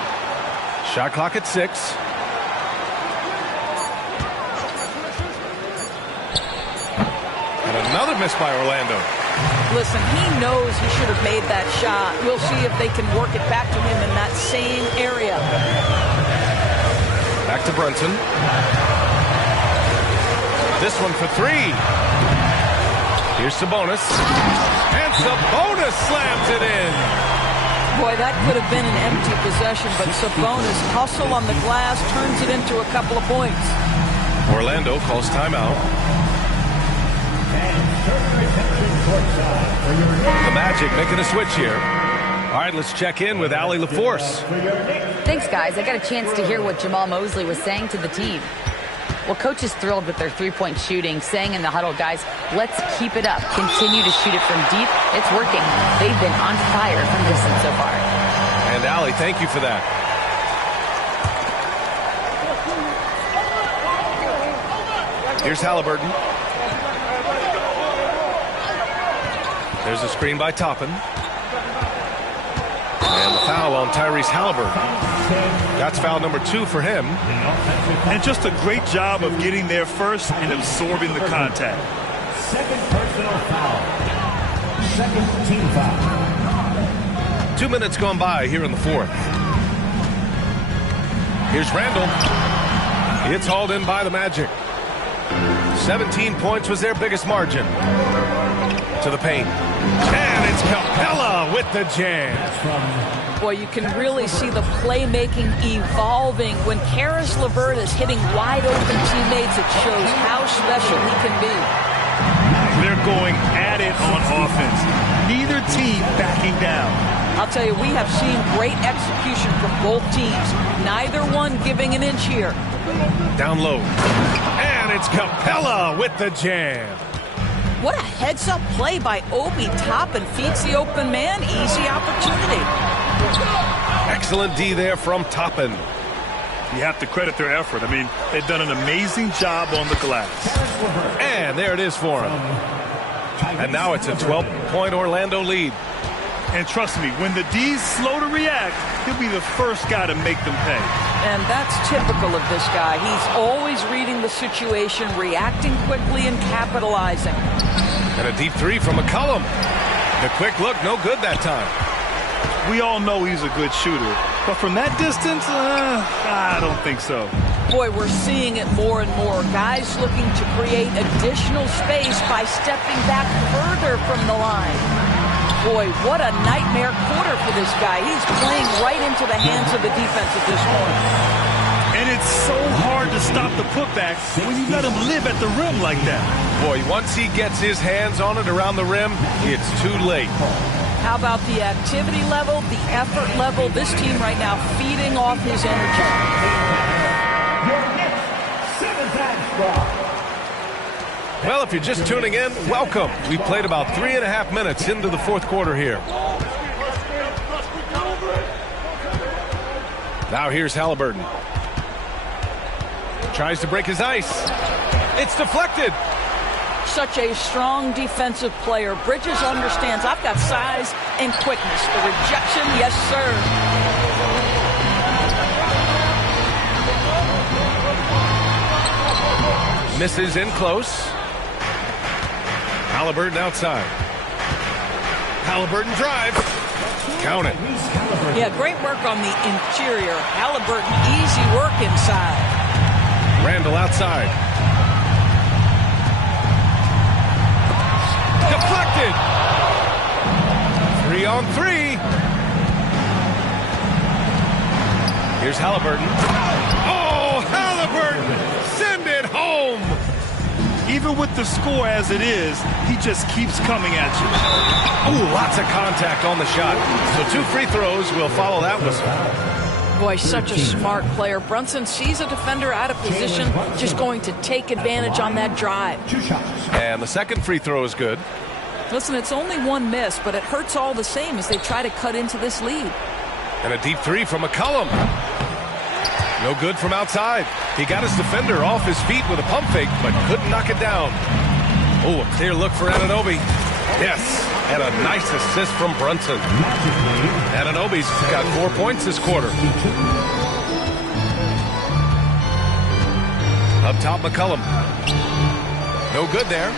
Shot clock at 6. And another miss by Orlando. Listen, he knows he should have made that shot. We'll see if they can work it back to him in that same area. Back to Brunson. This one for 3. Here's Sabonis. And Sabonis slams it in. Boy, that could have been an empty possession, but Sabonis' hustle on the glass turns it into a couple of points. Orlando calls timeout. The Magic making a switch here. All right, let's check in with Allie LaForce. Thanks, guys. I got a chance to hear what Jamal Mosley was saying to the team. Well, coach is thrilled with their 3-point shooting, saying in the huddle, guys, let's keep it up. Continue to shoot it from deep. It's working. They've been on fire from distance so far. And Allie, thank you for that. Here's Halliburton. There's a screen by Toppin. And the foul on Tyrese Halliburton. That's foul number 2 for him. And just a great job of getting there first and absorbing the contact. Second personal foul. Second team foul. 2 minutes gone by here in the 4th. Here's Randall. It's hauled in by the Magic. 17 points was their biggest margin. To the paint. And it's Capella with the jam. Boy, you can really see the playmaking evolving. When Karis LeVert is hitting wide open teammates, it shows how special he can be. They're going at it on offense. Neither team backing down. I'll tell you, we have seen great execution from both teams. Neither one giving an inch here. Down low. And it's Capella with the jam. What a heads-up play by Obi. Toppin feeds the open man. Easy opportunity. Excellent D there from Toppin. You have to credit their effort. I mean, they've done an amazing job on the glass. And there it is for him. And now it's a 12-point Orlando lead. And trust me, when the D's slow to react, he'll be the first guy to make them pay. And that's typical of this guy. He's always reading the situation, reacting quickly, and capitalizing. And a deep three from McCollum. The quick look, no good that time. We all know he's a good shooter. But from that distance, I don't think so. Boy, we're seeing it more and more. Guys looking to create additional space by stepping back further from the line. Boy, what a nightmare quarter for this guy. He's playing right into the hands of the defense at this point. And it's so hard to stop the putback when you let him live at the rim like that. Boy, once he gets his hands on it around the rim, it's too late. How about the activity level, the effort level? This team right now feeding off his energy. Well, if you're just tuning in, welcome. We played about 3.5 minutes into the fourth quarter here. Now here's Halliburton. Tries to break his ice. It's deflected. Such a strong defensive player. Bridges understands I've got size and quickness. The rejection, yes, sir. Misses in close. Halliburton outside. Halliburton drive. Count it. Yeah, great work on the interior. Halliburton, easy work inside. Randall outside. Deflected. 3-on-3. Here's Halliburton. Oh, Halliburton! Send it home! Even with the score as it is, he just keeps coming at you. Ooh, lots of contact on the shot. So 2 free throws will follow that whistle. Boy, such a smart player. Brunson sees a defender out of position, just going to take advantage on that drive. And the second free throw is good. Listen, it's only one miss, but it hurts all the same as they try to cut into this lead. And a deep three from McCollum. No good from outside. He got his defender off his feet with a pump fake, but couldn't knock it down. Oh, a clear look for Anunoby. Yes, and a nice assist from Brunson. Anunoby's got 4 points this quarter. Up top, McCollum. No good there.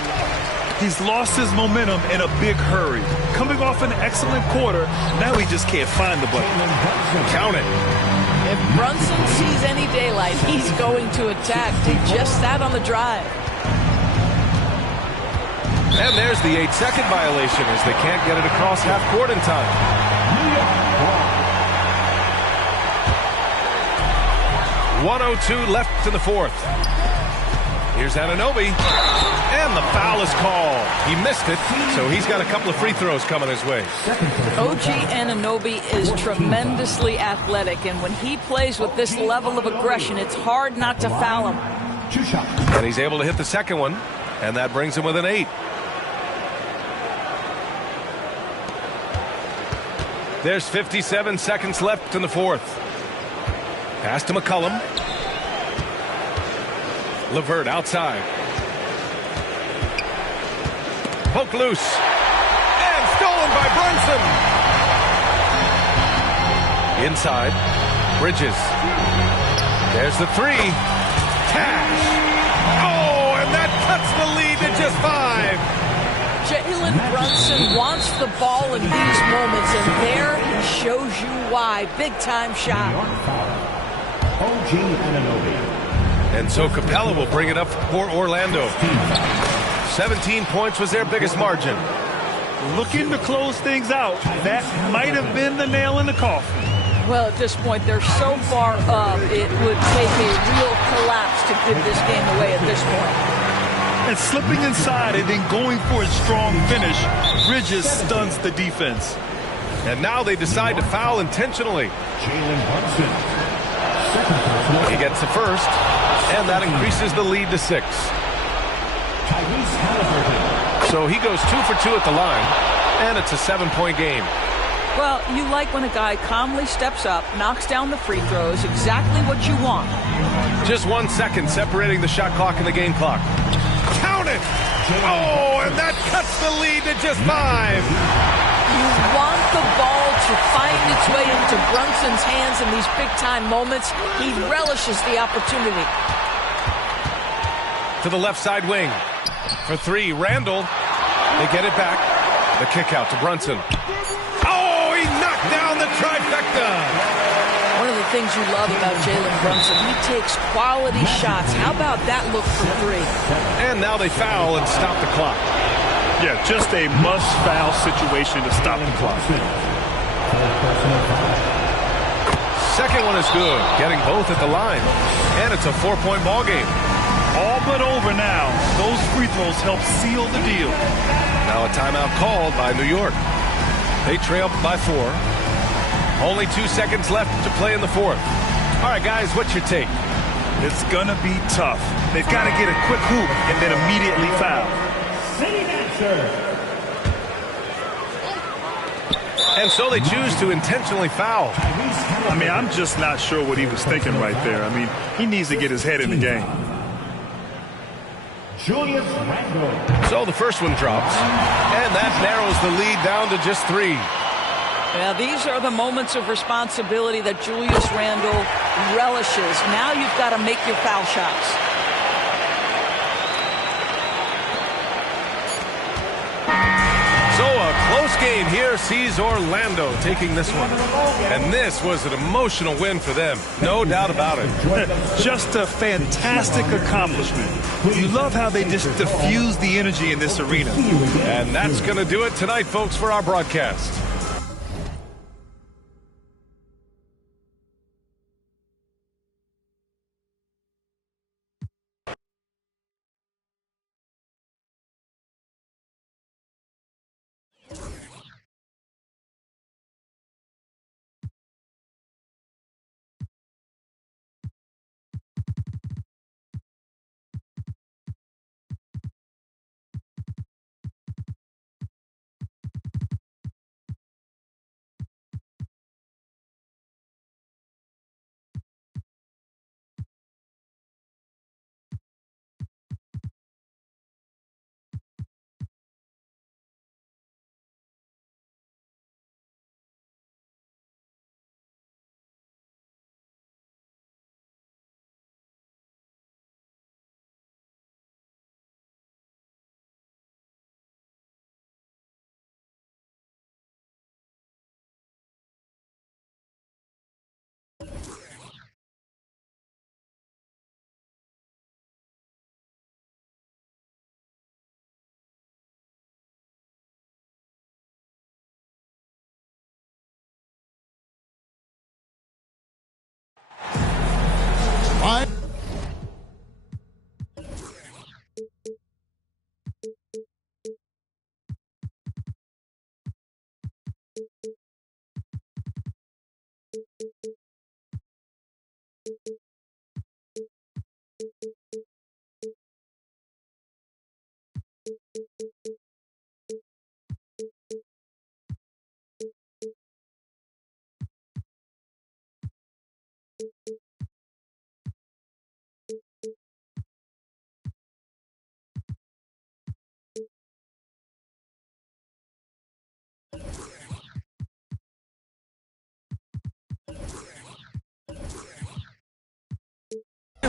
He's lost his momentum in a big hurry. Coming off an excellent quarter, now he just can't find the button. Count it. If Brunson sees any daylight, he's going to attack. Did just that on the drive. And there's the 8-second violation as they can't get it across half court in time. 1:02 left in the fourth. Here's Anunoby. And the foul is called. He missed it, so he's got a couple of free throws coming his way. OG Anunoby is tremendously athletic, and when he plays with this level of aggression, it's hard not to foul him. And he's able to hit the second one, and that brings him within 8. There's 57 seconds left in the fourth. Pass to McCollum. LeVert outside. Poke loose. And stolen by Brunson. Inside. Bridges. There's the three. Cash. Oh, and that cuts the lead to just 5. Jalen Brunson wants the ball in these moments, and there he shows you why. Big-time shot. OG Anunoby. And so Capella will bring it up for Orlando. 17 points was their biggest margin. Looking to close things out. That might have been the nail in the coffin. Well, at this point, they're so far up, it would take a real collapse to give this game away at this point. And slipping inside and then going for a strong finish, Bridges stuns the defense. And now they decide to foul intentionally. Jalen Brunson. He gets the first, and that increases the lead to 6. Tyrese Halliburton. So he goes 2 for 2 at the line, and it's a 7-point game. Well, you like when a guy calmly steps up, knocks down the free throws, exactly what you want. Just 1 second separating the shot clock and the game clock. Count it! Oh, and that cuts the lead to just 5. You want the ball to find its way into Brunson's hands in these big-time moments. He relishes the opportunity. To the left side wing. For 3, Randall. They get it back. The kick out to Brunson. Oh, he knocked down the trifecta. One of the things you love about Jalen Brunson, he takes quality shots. How about that look for 3? And now they foul and stop the clock. Yeah, just a must-foul situation to stop the clock. Second one is good, getting both at the line. And it's a 4-point ball game. All but over now. Those free throws help seal the deal. Now a timeout called by New York. They trail by 4. Only 2 seconds left to play in the 4th. All right, guys, what's your take? It's going to be tough. They've got to get a quick hoop and then immediately foul. And so they choose to intentionally foul. I mean, I'm just not sure what he was thinking right there. I mean, he needs to get his head in the game. Julius Randle. So the first one drops, and that narrows the lead down to just 3. Yeah, these are the moments of responsibility that Julius Randle relishes. Now you've got to make your foul shots. So a close game here sees Orlando taking this one. And this was an emotional win for them. No doubt about it. Just a fantastic accomplishment. You love how they just diffuse the energy in this arena. And that's going to do it tonight, folks, for our broadcast.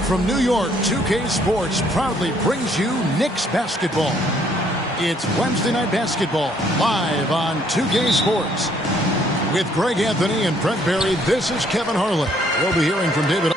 From New York, 2K Sports proudly brings you Knicks basketball. It's Wednesday Night Basketball, live on 2K Sports. With Greg Anthony and Brent Barry, this is Kevin Harlan. We'll be hearing from David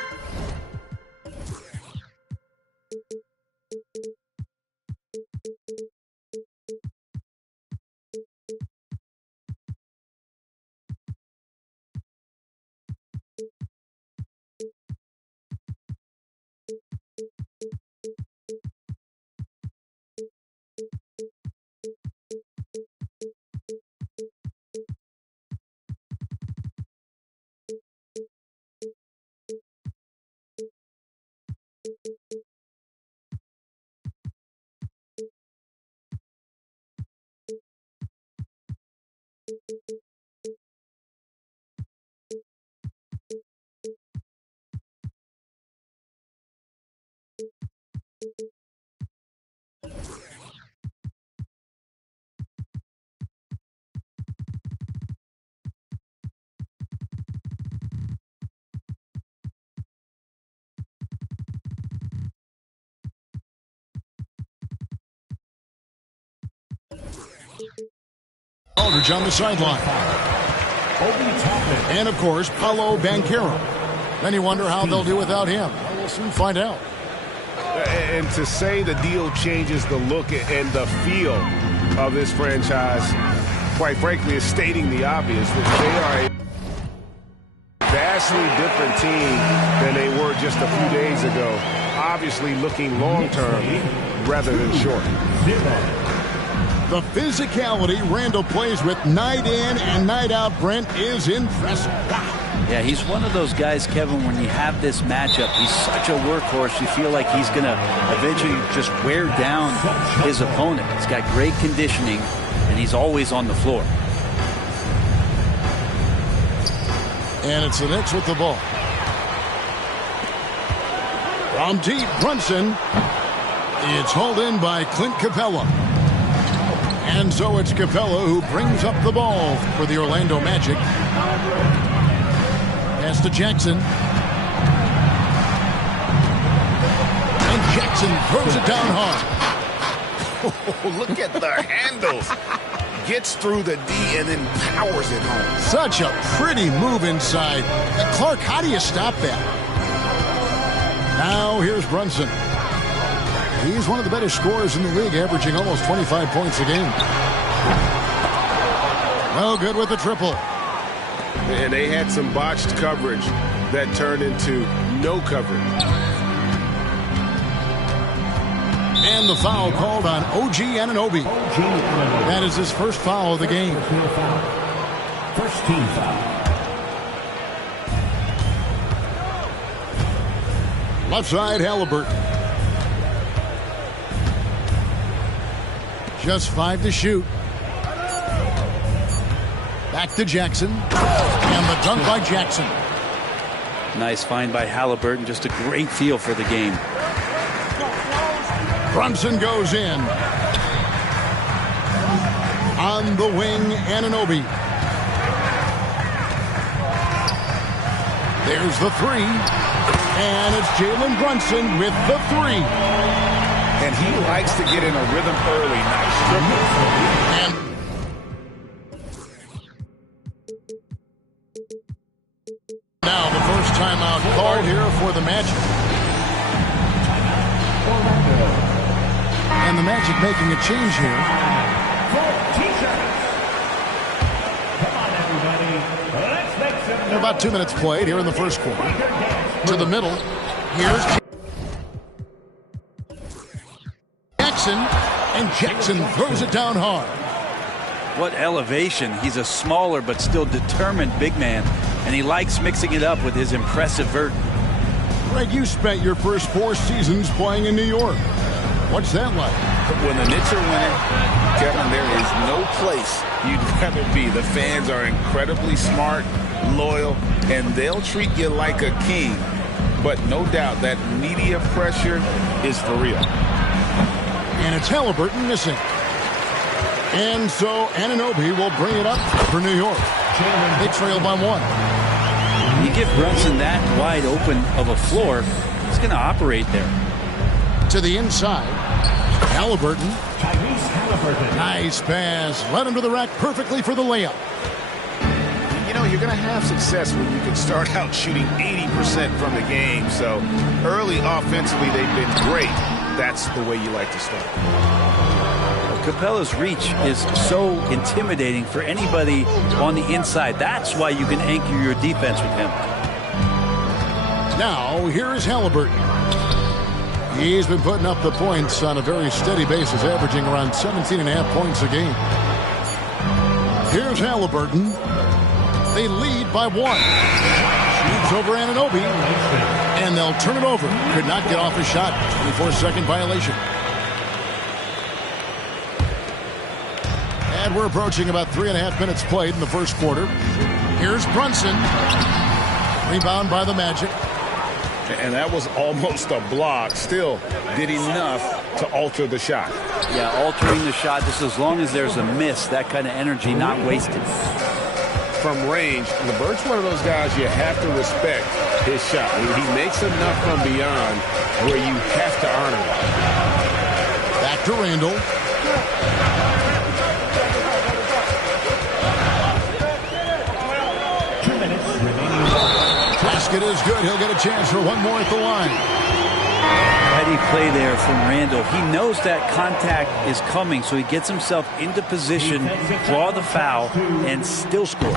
Aldridge on the sideline. And, of course, Paolo Banchero. Then you wonder how they'll do without him. Well, we'll soon find out. And to say the deal changes the look and the feel of this franchise, quite frankly, is stating the obvious. That they are a vastly different team than they were just a few days ago. Obviously looking long-term rather than short. The physicality Randall plays with night in and night out, Brent, is impressive. Wow. Yeah, he's one of those guys, Kevin, when you have this matchup, he's such a workhorse, you feel like he's going to eventually just wear down his opponent. He's got great conditioning, and he's always on the floor. And it's the Knicks with the ball. From deep, Brunson. It's hauled in by Clint Capella. And so it's Capella who brings up the ball for the Orlando Magic. Pass to Jackson. And Jackson throws it down hard. Oh, look at the handles. Gets through the D and then powers it home. Such a pretty move inside. Clark, how do you stop that? Now here's Brunson. He's one of the better scorers in the league, averaging almost 25 points a game. Well, good with the triple. And they had some botched coverage that turned into no coverage. And the foul called on OG Anunoby. That is his first foul of the game. First team foul. Left side, Halliburton. Just 5 to shoot. Back to Jackson. And the dunk by Jackson. Nice find by Halliburton. Just a great feel for the game. Brunson goes in. On the wing, Anunoby. There's the three. And it's Jalen Brunson with the three. And he likes to get in a rhythm early. Nice triple. And now the first timeout called here for the Magic. And the Magic making a change here. About 2 minutes played here in the first quarter. To the middle. Here's Jackson. And Jackson throws it down hard. What elevation. He's a smaller but still determined big man. And he likes mixing it up with his impressive vert. Greg, you spent your first 4 seasons playing in New York. What's that like? When the Knicks are winning, Kevin, there is no place you'd rather be. The fans are incredibly smart, loyal, and they'll treat you like a king. But no doubt that media pressure is for real. And it's Halliburton missing. And so Anunoby will bring it up for New York. They trail by 1. You give Brunson that wide open of a floor, he's going to operate there. To the inside. Halliburton. Nice pass. Led him to the rack perfectly for the layup. You know, you're going to have success when you can start out shooting 80% from the game. So early offensively, they've been great. That's the way you like to start. Capella's reach is so intimidating for anybody on the inside. That's why you can anchor your defense with him. Now, here is Halliburton. He's been putting up the points on a very steady basis, averaging around 17.5 points a game. Here's Halliburton. They lead by 1. Shoots over Anunoby. And they'll turn it over. Could not get off a shot. 24-second violation. And we're approaching about 3.5 minutes played in the first quarter. Here's Brunson. Rebound by the Magic. And that was almost a block. Still did enough to alter the shot. Yeah, altering the shot, just as long as there's a miss, that kind of energy not wasted. From range, LeVert's one of those guys you have to respect his shot. He makes enough from beyond where you have to honor it. Back to Randall. minutes remaining. Basket is good. He'll get a chance for one more at the line. Ready play there from Randall. He knows that contact is coming, so he gets himself into position, draw the foul, and still score.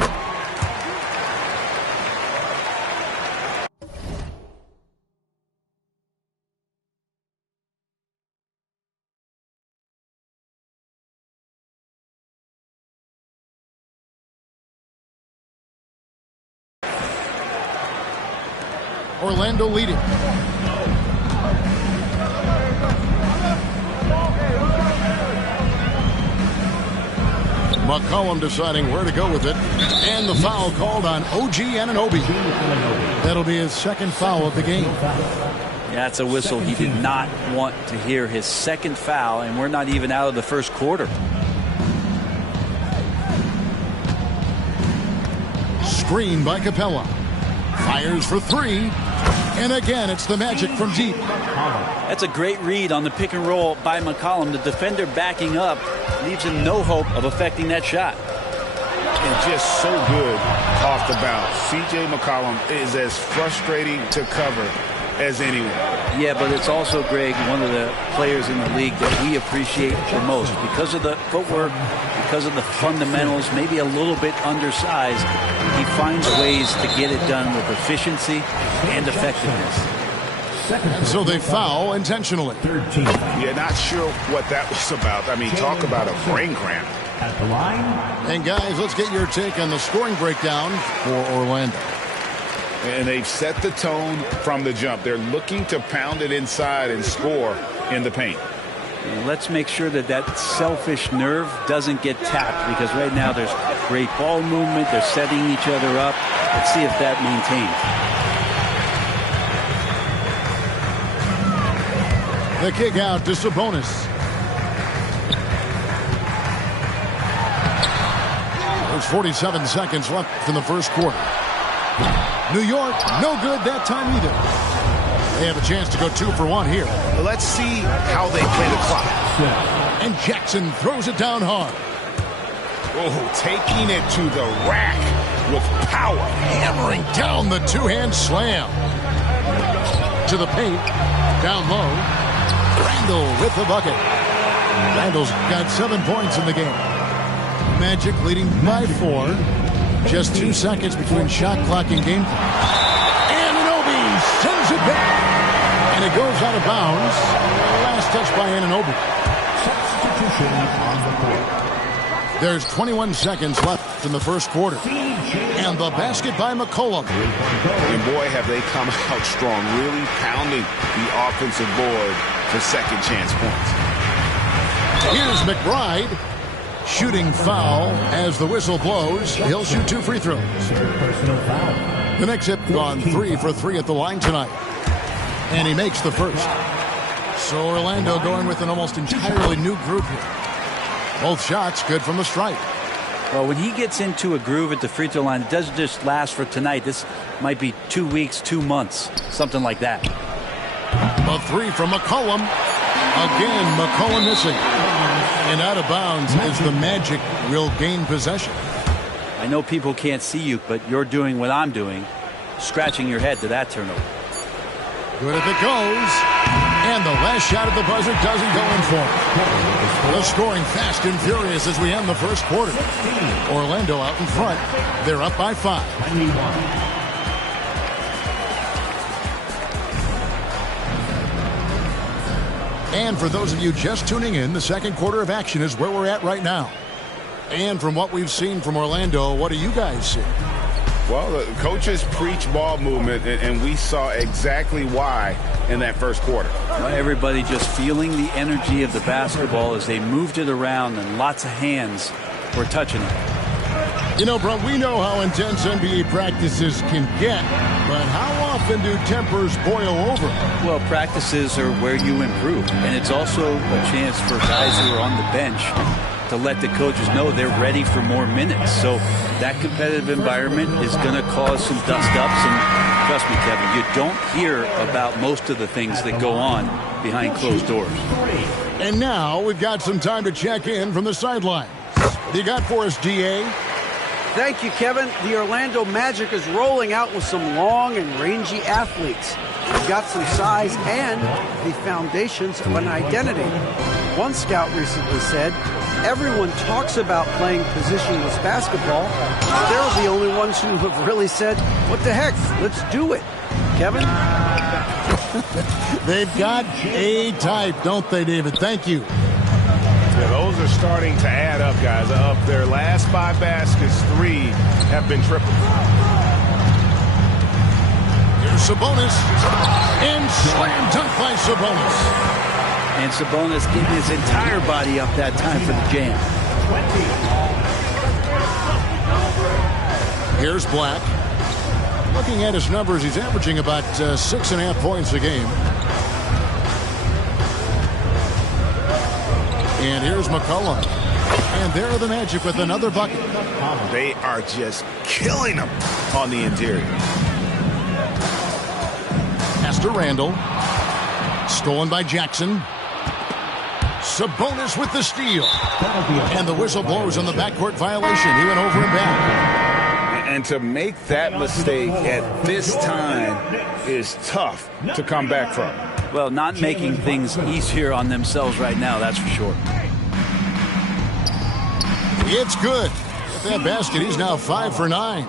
Orlando leading. McCollum deciding where to go with it. And the foul called on OG Anunoby. That'll be his second foul of the game. That's a whistle he did not want to hear. His second foul, and we're not even out of the first quarter. Screen by Capella. Fires for three. And again, it's the Magic from deep. That's a great read on the pick and roll by McCollum. The defender backing up leaves him no hope of affecting that shot. And just so good off the bounce. C.J. McCollum is as frustrating to cover as anyone. Yeah, but it's also, Greg, one of the players in the league that we appreciate the most because of the footwork, because of the fundamentals, maybe a little bit undersized. He finds ways to get it done with efficiency and effectiveness. And so they foul intentionally. Yeah, not sure what that was about. I mean, talk about a brain cramp. At the line. And guys, let's get your take on the scoring breakdown for Orlando. And they've set the tone from the jump. They're looking to pound it inside and score in the paint. Let's make sure that that selfish nerve doesn't get tapped, because right now there's great ball movement. They're setting each other up. Let's see if that maintains. The kick out to Sabonis. There's 47 seconds left in the first quarter. New York, no good that time either. They have a chance to go 2 for 1 here. Let's see how they play the clock. And Jackson throws it down hard. Oh, taking it to the rack with power. Hammering down the two-hand slam. To the paint. Down low. Randall with the bucket. Randall's got 7 points in the game. Magic leading by 4. Just 2 seconds between shot clock and game. Anunoby sends it back. And it goes out of bounds. Last touch by Anunoby. Substitution on the court. There's 21 seconds left in the first quarter. And the basket by McCollum. And boy, have they come out strong, really pounding the offensive board for second chance points. Here's McBride. Shooting foul as the whistle blows. He'll shoot 2 free throws. The Knicks have gone 3 for 3 at the line tonight. And he makes the first. So Orlando going with an almost entirely new group here. Both shots good from the stripe. Well, when he gets into a groove at the free throw line, it doesn't just last for tonight. This might be 2 weeks, 2 months, something like that. A 3 from McCollum. Again, McCollum missing. And out of bounds as the Magic will gain possession. I know people can't see you, but you're doing what I'm doing, scratching your head to that turnover. Good if it goes. And the last shot at the buzzer doesn't go in for him. The scoring fast and furious as we end the first quarter. Orlando out in front. They're up by 5. And for those of you just tuning in, the second quarter of action is where we're at right now. And from what we've seen from Orlando, what do you guys see? Well, the coaches preach ball movement, and we saw exactly why in that first quarter. Everybody just feeling the energy of the basketball as they moved it around, and lots of hands were touching it. You know, bro, we know how intense NBA practices can get, but how often do tempers boil over? Well, practices are where you improve, and it's also a chance for guys who are on the bench to let the coaches know they're ready for more minutes. So that competitive environment is going to cause some dust-ups, and trust me, Kevin, you don't hear about most of the things that go on behind closed doors. And now we've got some time to check in from the sideline. What do you got for us, DA? Thank you, Kevin. The Orlando Magic is rolling out with some long and rangy athletes. They've got some size and the foundations of an identity. One scout recently said, everyone talks about playing positionless basketball. They're the only ones who have really said, what the heck, let's do it. Kevin? They've got a type, don't they, David? Thank you. Yeah, those are starting to add up, guys. Of their last 5 baskets, 3 have been triple. Here's Sabonis. And slam dunk by Sabonis. And Sabonis getting his entire body up that time for the jam. Here's Black. Looking at his numbers, he's averaging about 6.5 points a game. And here's McCollum. And there are the Magic with another bucket. They are just killing them on the interior. Pass to Randall. Stolen by Jackson. Sabonis with the steal. And the whistle blows on the backcourt violation. He went over and back. And to make that mistake at this time is tough to come back from. Well, not making things easier on themselves right now, that's for sure. It's good. With that basket, he's now 5 for 9.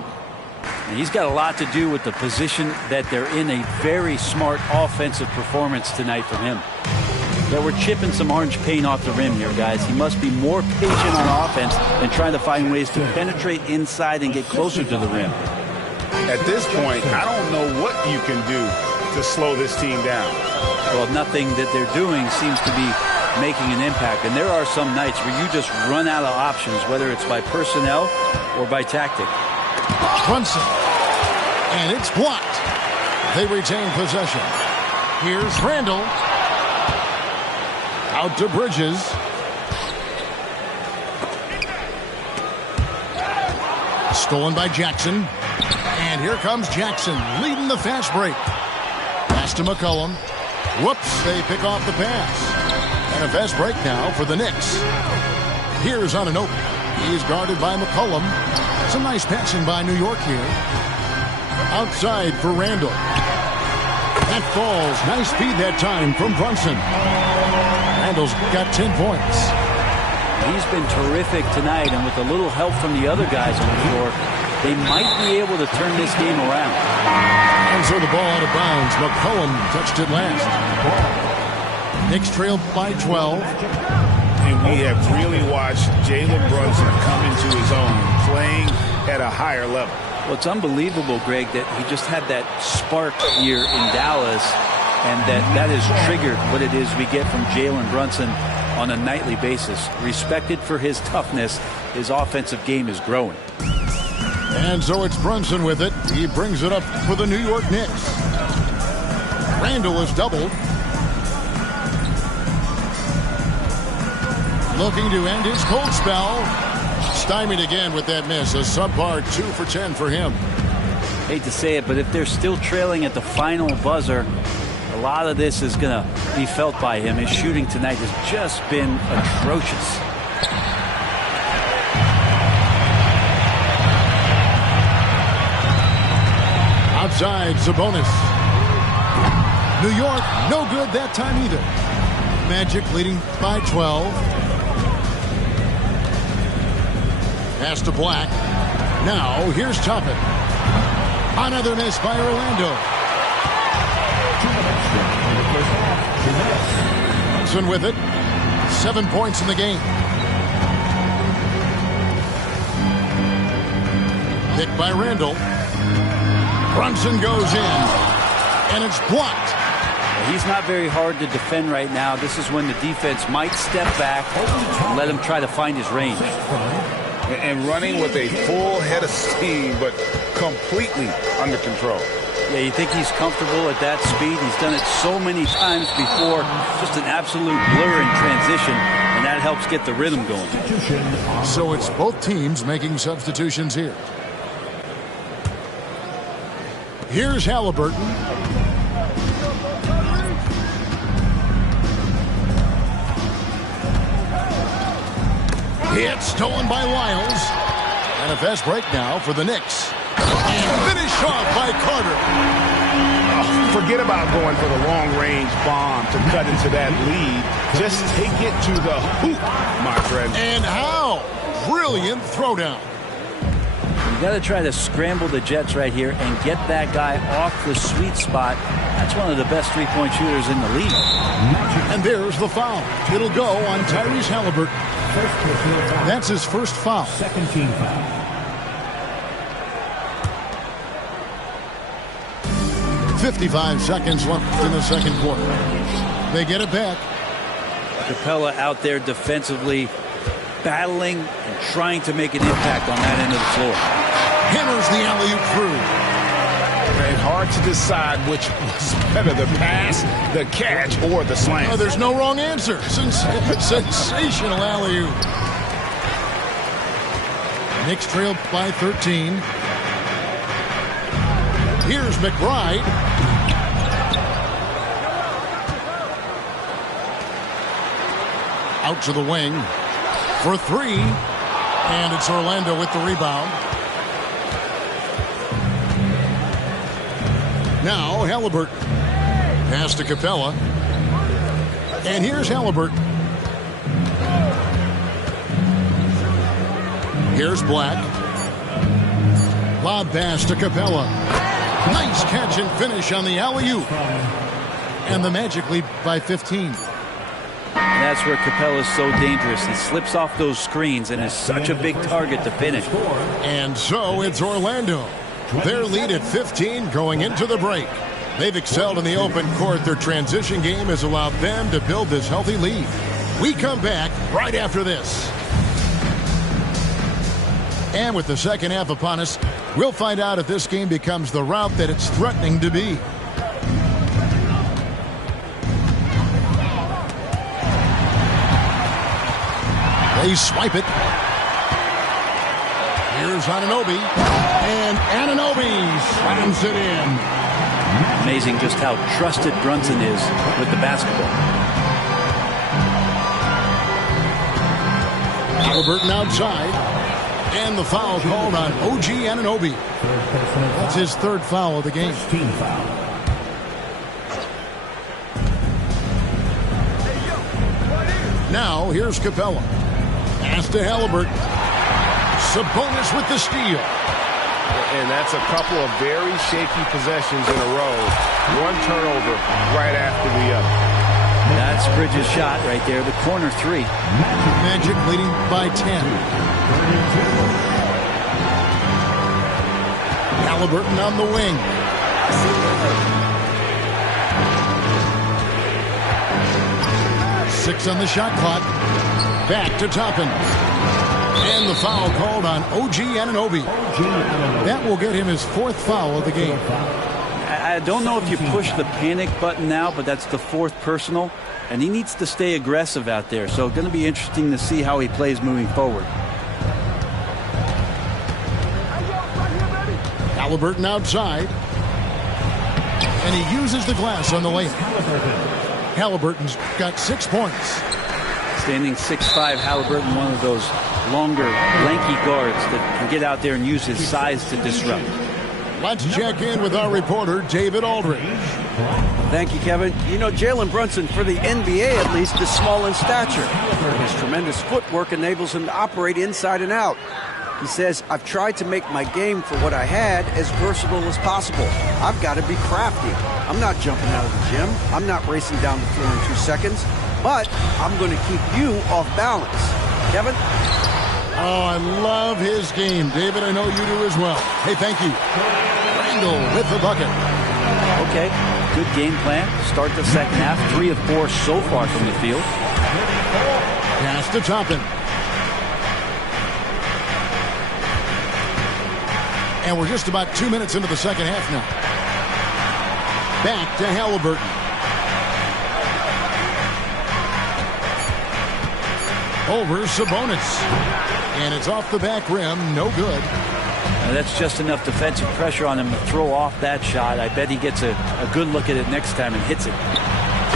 And he's got a lot to do with the position that they're in. A very smart offensive performance tonight from him. Yeah, we're chipping some orange paint off the rim here, guys. He must be more patient on offense than trying to find ways to penetrate inside and get closer to the rim. At this point, I don't know what you can do to slow this team down. Well, nothing that they're doing seems to be making an impact. And there are some nights where you just run out of options, whether it's by personnel or by tactic. Brunson. And it's blocked. They retain possession. Here's Randall. Out to Bridges. Stolen by Jackson. And here comes Jackson leading the fast break. Pass to McCollum. Whoops, they pick off the pass. And a fast break now for the Knicks. Here's Anunoby. He's guarded by McCollum. Some nice passing by New York here. Outside for Randall. That falls. Nice speed that time from Brunson. Randall's got 10 points. He's been terrific tonight, and with a little help from the other guys on the floor, they might be able to turn this game around. And so the ball out of bounds. McCollum touched it last. Knicks trailed by 12. And we have really watched Jalen Brunson come into his own, playing at a higher level. Well, it's unbelievable, Greg, that he just had that spark here in Dallas, and that has triggered what it is we get from Jalen Brunson on a nightly basis. Respected for his toughness, his offensive game is growing. And so it's Brunson with it. He brings it up for the New York Knicks. Randall is doubled. Looking to end his cold spell. Stymied again with that miss. A subpar 2 for 10 for him. Hate to say it, but if they're still trailing at the final buzzer, a lot of this is going to be felt by him. His shooting tonight has just been atrocious. Outside, Sabonis. New York, no good that time either. Magic leading by 12. Pass to Black. Now, here's Toppin. Another miss by Orlando. Brunson with it. 7 points in the game. Picked by Randall. Brunson goes in. And it's blocked. He's not very hard to defend right now. This is when the defense might step back and let him try to find his range. And running with a full head of steam, but completely under control. Yeah, you think he's comfortable at that speed. He's done it so many times before. Just an absolute blur in transition, and that helps get the rhythm going. So it's both teams making substitutions here. Here's Halliburton. It's stolen by Lyles. And a fast break now for the Knicks. And finished off by Carter. Forget about going for the long-range bomb to cut into that lead. Just take it to the hoop, my friend. And how? Brilliant throwdown. You got to try to scramble the Jets right here and get that guy off the sweet spot. That's one of the best three-point shooters in the league. And there's the foul. It'll go on Tyrese Halliburton. That's his first foul. Second team foul. 55 seconds left in the second quarter. They get it back. Capella out there defensively, battling and trying to make an impact on that end of the floor. Hammers the alley-oop through. And hard to decide which was better, the pass, the catch, or the slam. Oh, there's no wrong answer. Sensational alley-oop. Knicks trail by 13. Here's McBride. Out to the wing for three. And it's Orlando with the rebound. Now Halliburton. Pass to Capella. And here's Halliburton. Here's Black. Lob pass to Capella. Nice catch and finish on the alley-oop. And the Magic lead by 15. That's where Capella's so dangerous. He slips off those screens and is such a big target to finish. And so it's Orlando. Their lead at 15 going into the break. They've excelled in the open court. Their transition game has allowed them to build this healthy lead. We come back right after this. And with the second half upon us, we'll find out if this game becomes the rout that it's threatening to be. They swipe it. Here's Anunoby. And Anunoby slams it in. Amazing just how trusted Brunson is with the basketball. Halliburton outside. And the foul called on OG Anunoby. That's his third foul of the game. Team foul. Now here's Capella. Pass to Halliburton. Sabonis with the steal. And that's a couple of very shaky possessions in a row. One turnover right after the other. That's Bridges' shot right there, the corner three. Magic leading by 10. Halliburton on the wing. Six on the shot clock. Back to Toppin. And the foul called on OG Anunoby. That will get him his fourth foul of the game. I don't know if you push the panic button now, but that's the fourth personal. And he needs to stay aggressive out there. So going to be interesting to see how he plays moving forward. Halliburton outside. And he uses the glass on the layup. Halliburton's got 6 points. Standing 6'5", Halliburton, one of those longer, lanky guards that can get out there and use his size to disrupt. Let's check in with our reporter, David Aldridge. Thank you, Kevin. You know, Jalen Brunson, for the NBA at least, is small in stature. His tremendous footwork enables him to operate inside and out. He says, I've tried to make my game for what I had as versatile as possible. I've got to be crafty. I'm not jumping out of the gym. I'm not racing down the floor in 2 seconds. But I'm going to keep you off balance. Kevin? Oh, I love his game. David, I know you do as well. Hey, thank you. Randall with the bucket. Okay, good game plan. Start the second half. 3 of 4 so far from the field. Pass to Toppin. And we're just about 2 minutes into the second half now. Back to Halliburton. Over Sabonis. And it's off the back rim. No good. Now that's just enough defensive pressure on him to throw off that shot. I bet he gets a good look at it next time and hits it.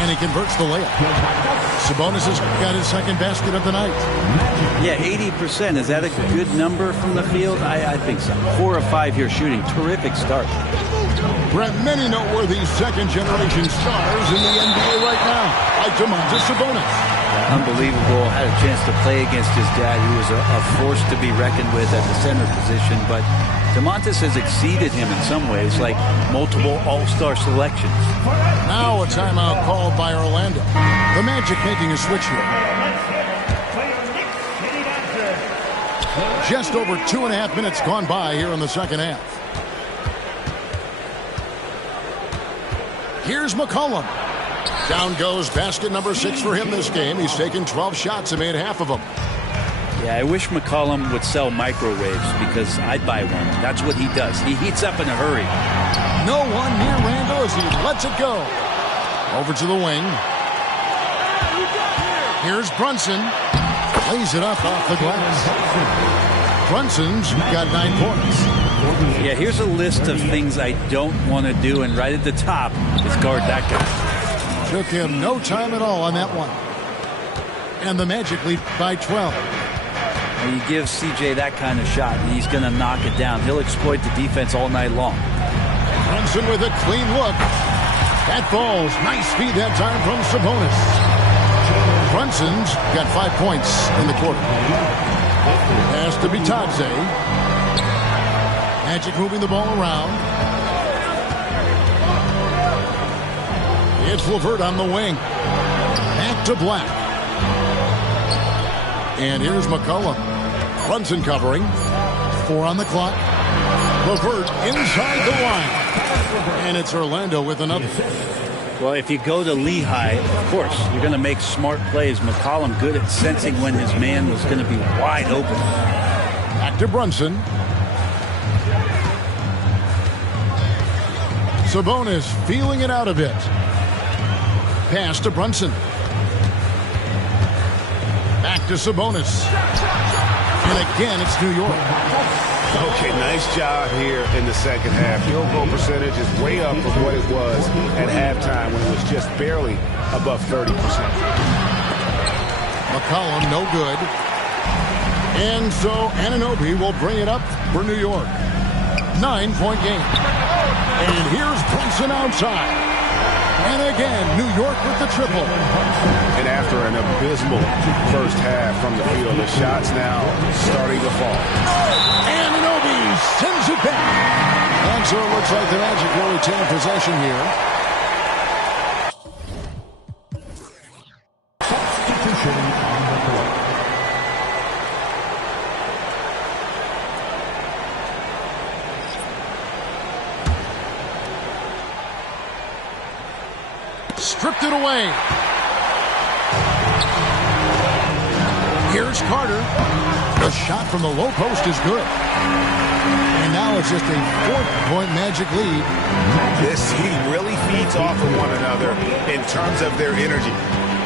And he converts the layup. Sabonis has got his second basket of the night. Yeah, 80%. Is that a good number from the field? I think so. 4 of 5 here shooting. Terrific start. Brett, many noteworthy second-generation stars in the NBA right now, like Domantas Sabonis. Unbelievable. Had a chance to play against his dad, who was a force to be reckoned with at the center position. But Domantas has exceeded him in some ways, like multiple all-star selections. Now a timeout called by Orlando. The Magic making a switch here. Just over 2.5 minutes gone by here in the second half. Here's McCollum. Down goes basket number 6 for him this game. He's taken 12 shots and made half of them. Yeah, I wish McCollum would sell microwaves because I'd buy one. That's what he does. He heats up in a hurry. No one near Randall as he lets it go. Over to the wing. Here's Brunson. Lays it up off the glass. Brunson's got 9 points. Yeah, here's a list of things I don't want to do, and right at the top is guard that guy. Took him no time at all on that one. And the Magic lead by 12. When you give CJ that kind of shot, he's going to knock it down. He'll exploit the defense all night long. Brunson with a clean look. That falls. Nice feed that time from Sabonis. Brunson's got 5 points in the quarter. Pass to Bitadze. Magic moving the ball around. It's LeVert on the wing. Back to Black. And here's McCollum. Brunson covering. 4 on the clock. LeVert inside the line. And it's Orlando with another. Well, if you go to Lehigh, of course, you're going to make smart plays. McCollum good at sensing when his man was going to be wide open. Back to Brunson. Sabonis feeling it out a bit. Pass to Brunson. Back to Sabonis. And again, it's New York. Okay, nice job here in the second half. Field goal percentage is way up from what it was at halftime when it was just barely above 30%. McCollum, no good. And so Anunoby will bring it up for New York. 9-point game. And here's Brunson outside. And again, New York with the triple. And after an abysmal first half from the field, the shots now starting to fall. Anunoby sends it back. And so it looks like the Magic will retain possession here. Substitution on the court. Stripped it away. Here's Carter. The shot from the low post is good. And now it's just a 4-point Magic lead. This heat really feeds off of one another in terms of their energy.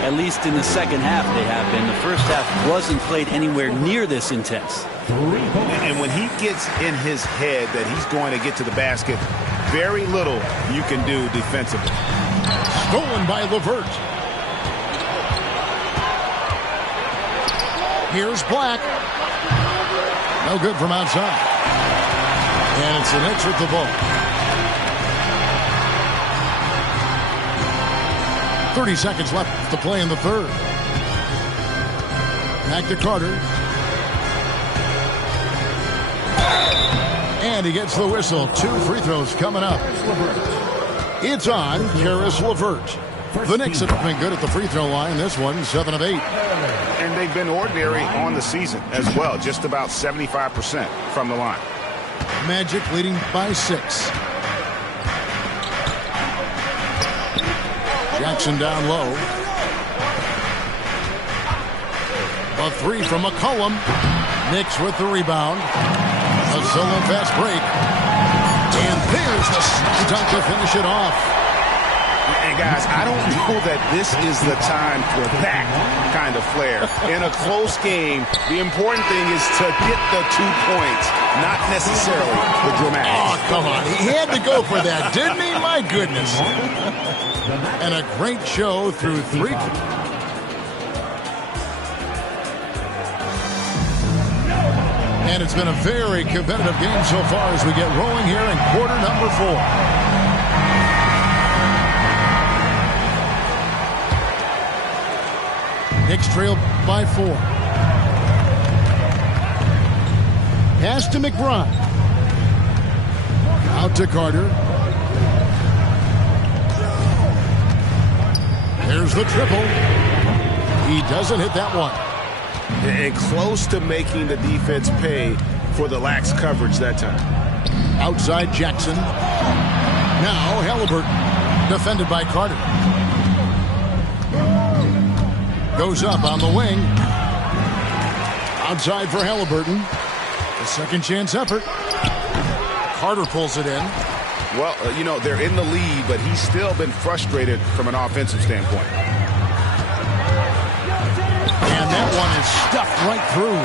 At least in the second half they have been. The first half wasn't played anywhere near this intense. And when he gets in his head that he's going to get to the basket, very little you can do defensively. Stolen by LeVert. Here's Black. No good from outside. And it's the Knicks with the ball. 30 seconds left to play in the third. Back to Carter. And he gets the whistle. 2 free throws coming up. It's on Caris LeVert. The Knicks have been good at the free throw line. This one, 7 of 8. And they've been ordinary on the season as well. Just about 75% from the line. Magic leading by 6. Jackson down low. A 3 from McCollum. Knicks with the rebound. A solo fast break. And there's the dunk to finish it off. And guys, I don't know that this is the time for that kind of flair. In a close game, the important thing is to get the 2 points, not necessarily the dramatics. Oh, come on. He had to go for that, didn't he? My goodness. And a great show through 3. And it's been a very competitive game so far as we get rolling here in quarter number 4. Knicks trail by 4. Pass to McBride. Out to Carter. There's the triple. He doesn't hit that one. And close to making the defense pay for the lax coverage that time. Outside Jackson. Now Halliburton. Defended by Carter. Goes up on the wing. Outside for Halliburton. The second chance effort. Carter pulls it in. Well, you know, they're in the lead, but he's still been frustrated from an offensive standpoint. And that one is stuffed right through.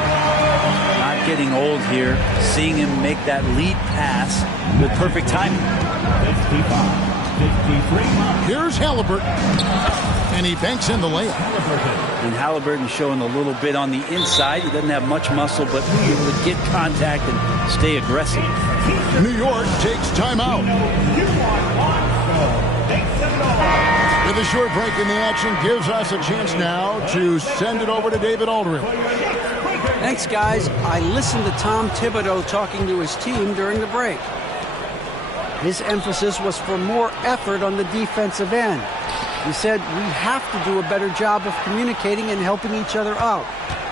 Not getting old here. Seeing him make that lead pass with perfect timing. 55. Here's Halliburton. And he banks in the layup. And Halliburton showing a little bit on the inside. He doesn't have much muscle, but able to get contact and stay aggressive. New York takes timeout. With a short break in the action, gives us a chance now to send it over to David Aldridge. Thanks, guys. I listened to Tom Thibodeau talking to his team during the break. His emphasis was for more effort on the defensive end. He said we have to do a better job of communicating and helping each other out.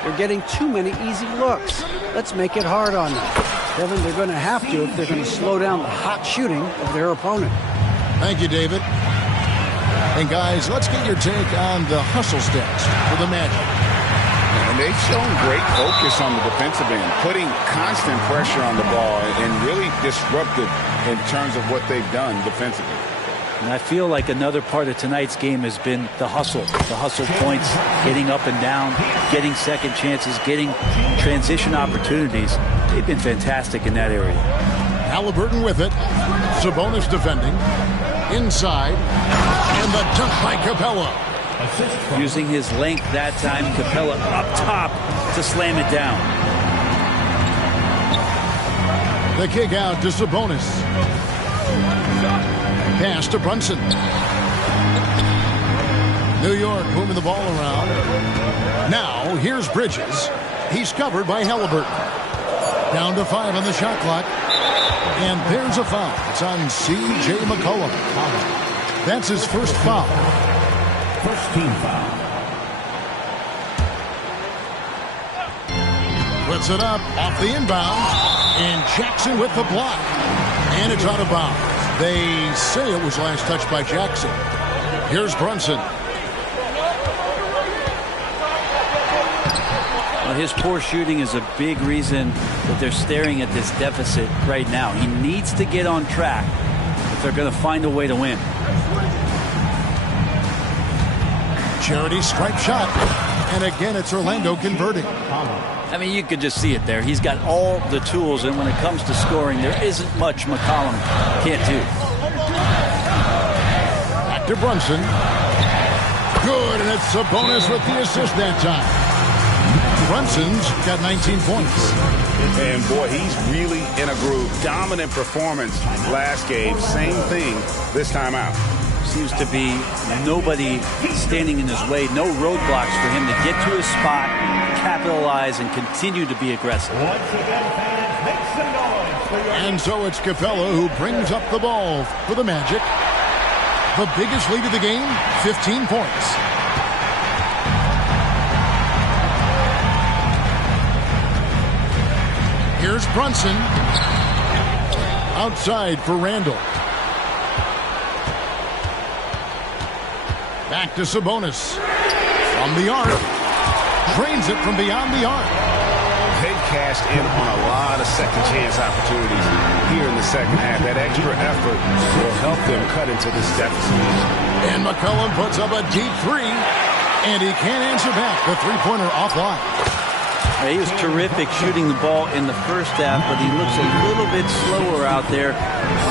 They're getting too many easy looks. Let's make it hard on them. Kevin, they're going to have to if they're going to slow down the hot shooting of their opponent. Thank you, David. And guys, let's get your take on the hustle stats for the Magic. And they've shown great focus on the defensive end, putting constant pressure on the ball and really disruptive in terms of what they've done defensively. And I feel like another part of tonight's game has been the hustle points, getting up and down, getting second chances, getting transition opportunities. They've been fantastic in that area. Halliburton with it. Sabonis defending. Inside. And the dunk by Capella. Using his length that time, Capella up top to slam it down. The kick out to Sabonis. Pass to Brunson. New York moving the ball around. Now, here's Bridges. He's covered by Halliburton. Down to 5 on the shot clock. And there's a foul. It's on C.J. McCollum. That's his first foul. First team foul. Puts it up off the inbound. And Jackson with the block. And it's out of bounds. They say it was last touched by Jackson. Here's Brunson. Well, his poor shooting is a big reason that they're staring at this deficit right now. He needs to get on track if they're going to find a way to win. Charity stripe shot. And again, it's Orlando converting. I mean, you could just see it there. He's got all the tools, and when it comes to scoring, there isn't much McCollum can't do. Back to Brunson. Good, and it's Sabonis with the assist that time. Brunson's got 19 points. And boy, he's really in a groove. Dominant performance last game. Same thing this time out. Seems to be nobody standing in his way. No roadblocks for him to get to his spot, capitalize, and continue to be aggressive. Once again, fans, make some noise for your... And so it's Capella who brings up the ball for the Magic. The biggest lead of the game, 15 points. Here's Brunson. Outside for Randall. Back to Sabonis. From the arc. Drains it from beyond the arc. They've cashed in on a lot of second chance opportunities here in the second half. That extra effort will help them cut into this deficit. And McCollum puts up a deep three, and he can't answer back. The three-pointer offline. He was terrific shooting the ball in the first half, but he looks a little bit slower out there,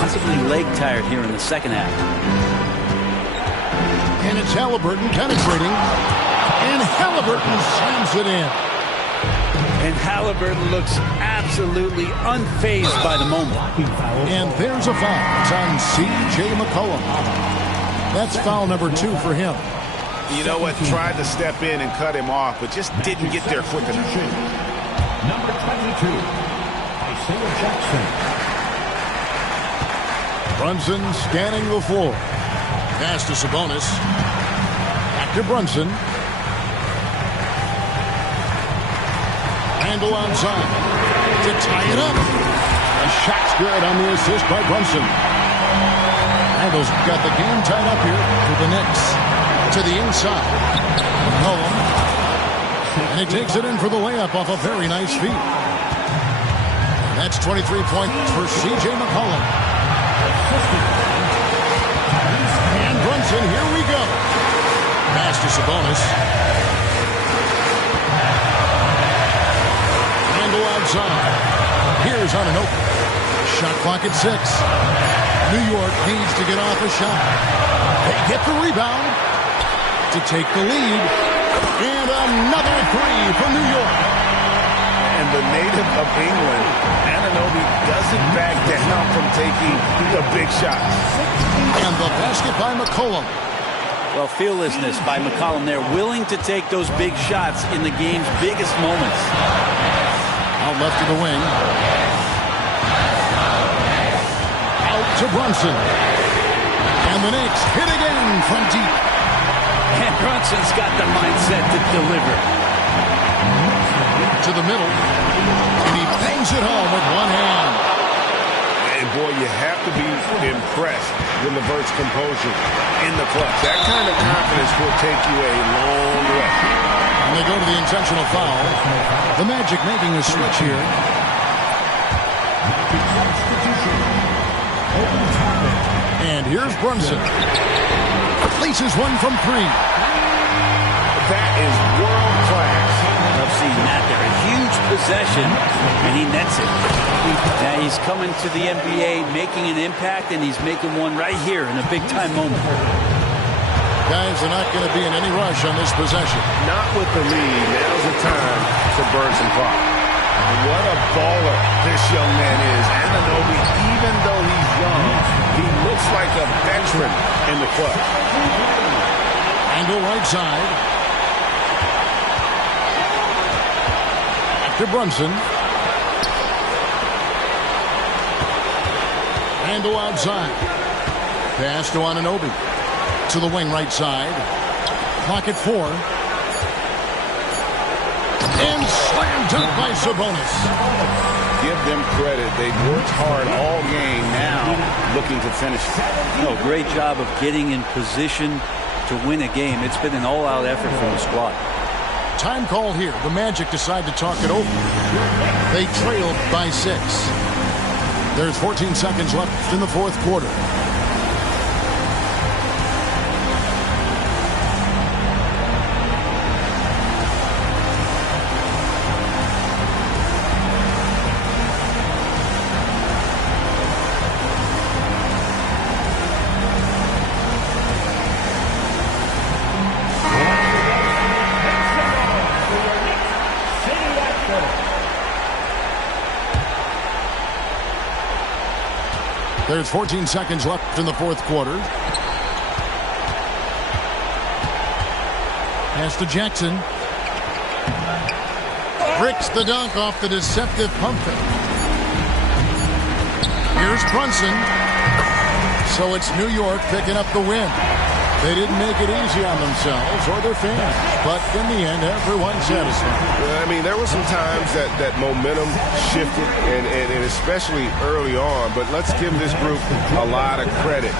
possibly leg tired here in the second half. And it's Halliburton penetrating, and Halliburton slams it in. And Halliburton looks absolutely unfazed by the moment. And there's a foul. It's on C.J. McCollum. That's foul number 2 for him. You know what? Tried to step in and cut him off, but just didn't get there quick enough. Number 22, Isaiah Jackson. Brunson scanning the floor. Pass to Sabonis. Back to Brunson. Randle outside to tie it up. A shot's good on the assist by Brunson. Randle's got the game tied up here for the Knicks. To the inside. McCollum. And he takes it in for the layup off a very nice feed. That's 23 points for C.J. McCollum. And Brunson, here we go. Pass to Sabonis. Randle outside. Here's Anunoby. Shot clock at 6. New York needs to get off a shot. They get the rebound to take the lead. And another three from New York. And the native of England, Anunoby, doesn't back down from taking the big shot. And the basket by McCollum. Well, fearlessness by McCollum there, willing to take those big shots in the game's biggest moments. Out left to the wing. Out to Brunson. And the Knicks hit again from deep. And Brunson's got the mindset to deliver. To the middle. And he bangs it home with one hand. And boy, you have to be impressed with LeVert's composure in the clutch. That kind of confidence will take you a long way. And they go to the intentional foul. The Magic making a switch here. And here's Brunson. Places one from 3. That is world class. I've seen that there. A huge possession, and he nets it. Now he's coming to the NBA, making an impact, and he's making one right here in a big-time moment. Guys are not going to be in any rush on this possession. Not with the lead. Now's the time to burn some clock. What a baller this young man is. Anunoby, even though he's young, he looks like a veteran in the clutch. Angle right side. To Brunson. Randle outside. Pass to Anunoby. To the wing right side. Clock at 4. And slam dunk by Sabonis. Give them credit. They've worked hard all game, now looking to finish. No, great job of getting in position to win a game. It's been an all-out effort from the squad. Time call here. The Magic decide to talk it over. They trailed by 6. There's 14 seconds left in the fourth quarter. There's 14 seconds left in the fourth quarter. Pass to Jackson. Bricks the dunk off the deceptive pump fake. Here's Brunson. So it's New York picking up the win. They didn't make it easy on themselves or their fans, but in the end, everyone's satisfied. I mean, there were some times that momentum shifted, and especially early on, but let's give this group a lot of credit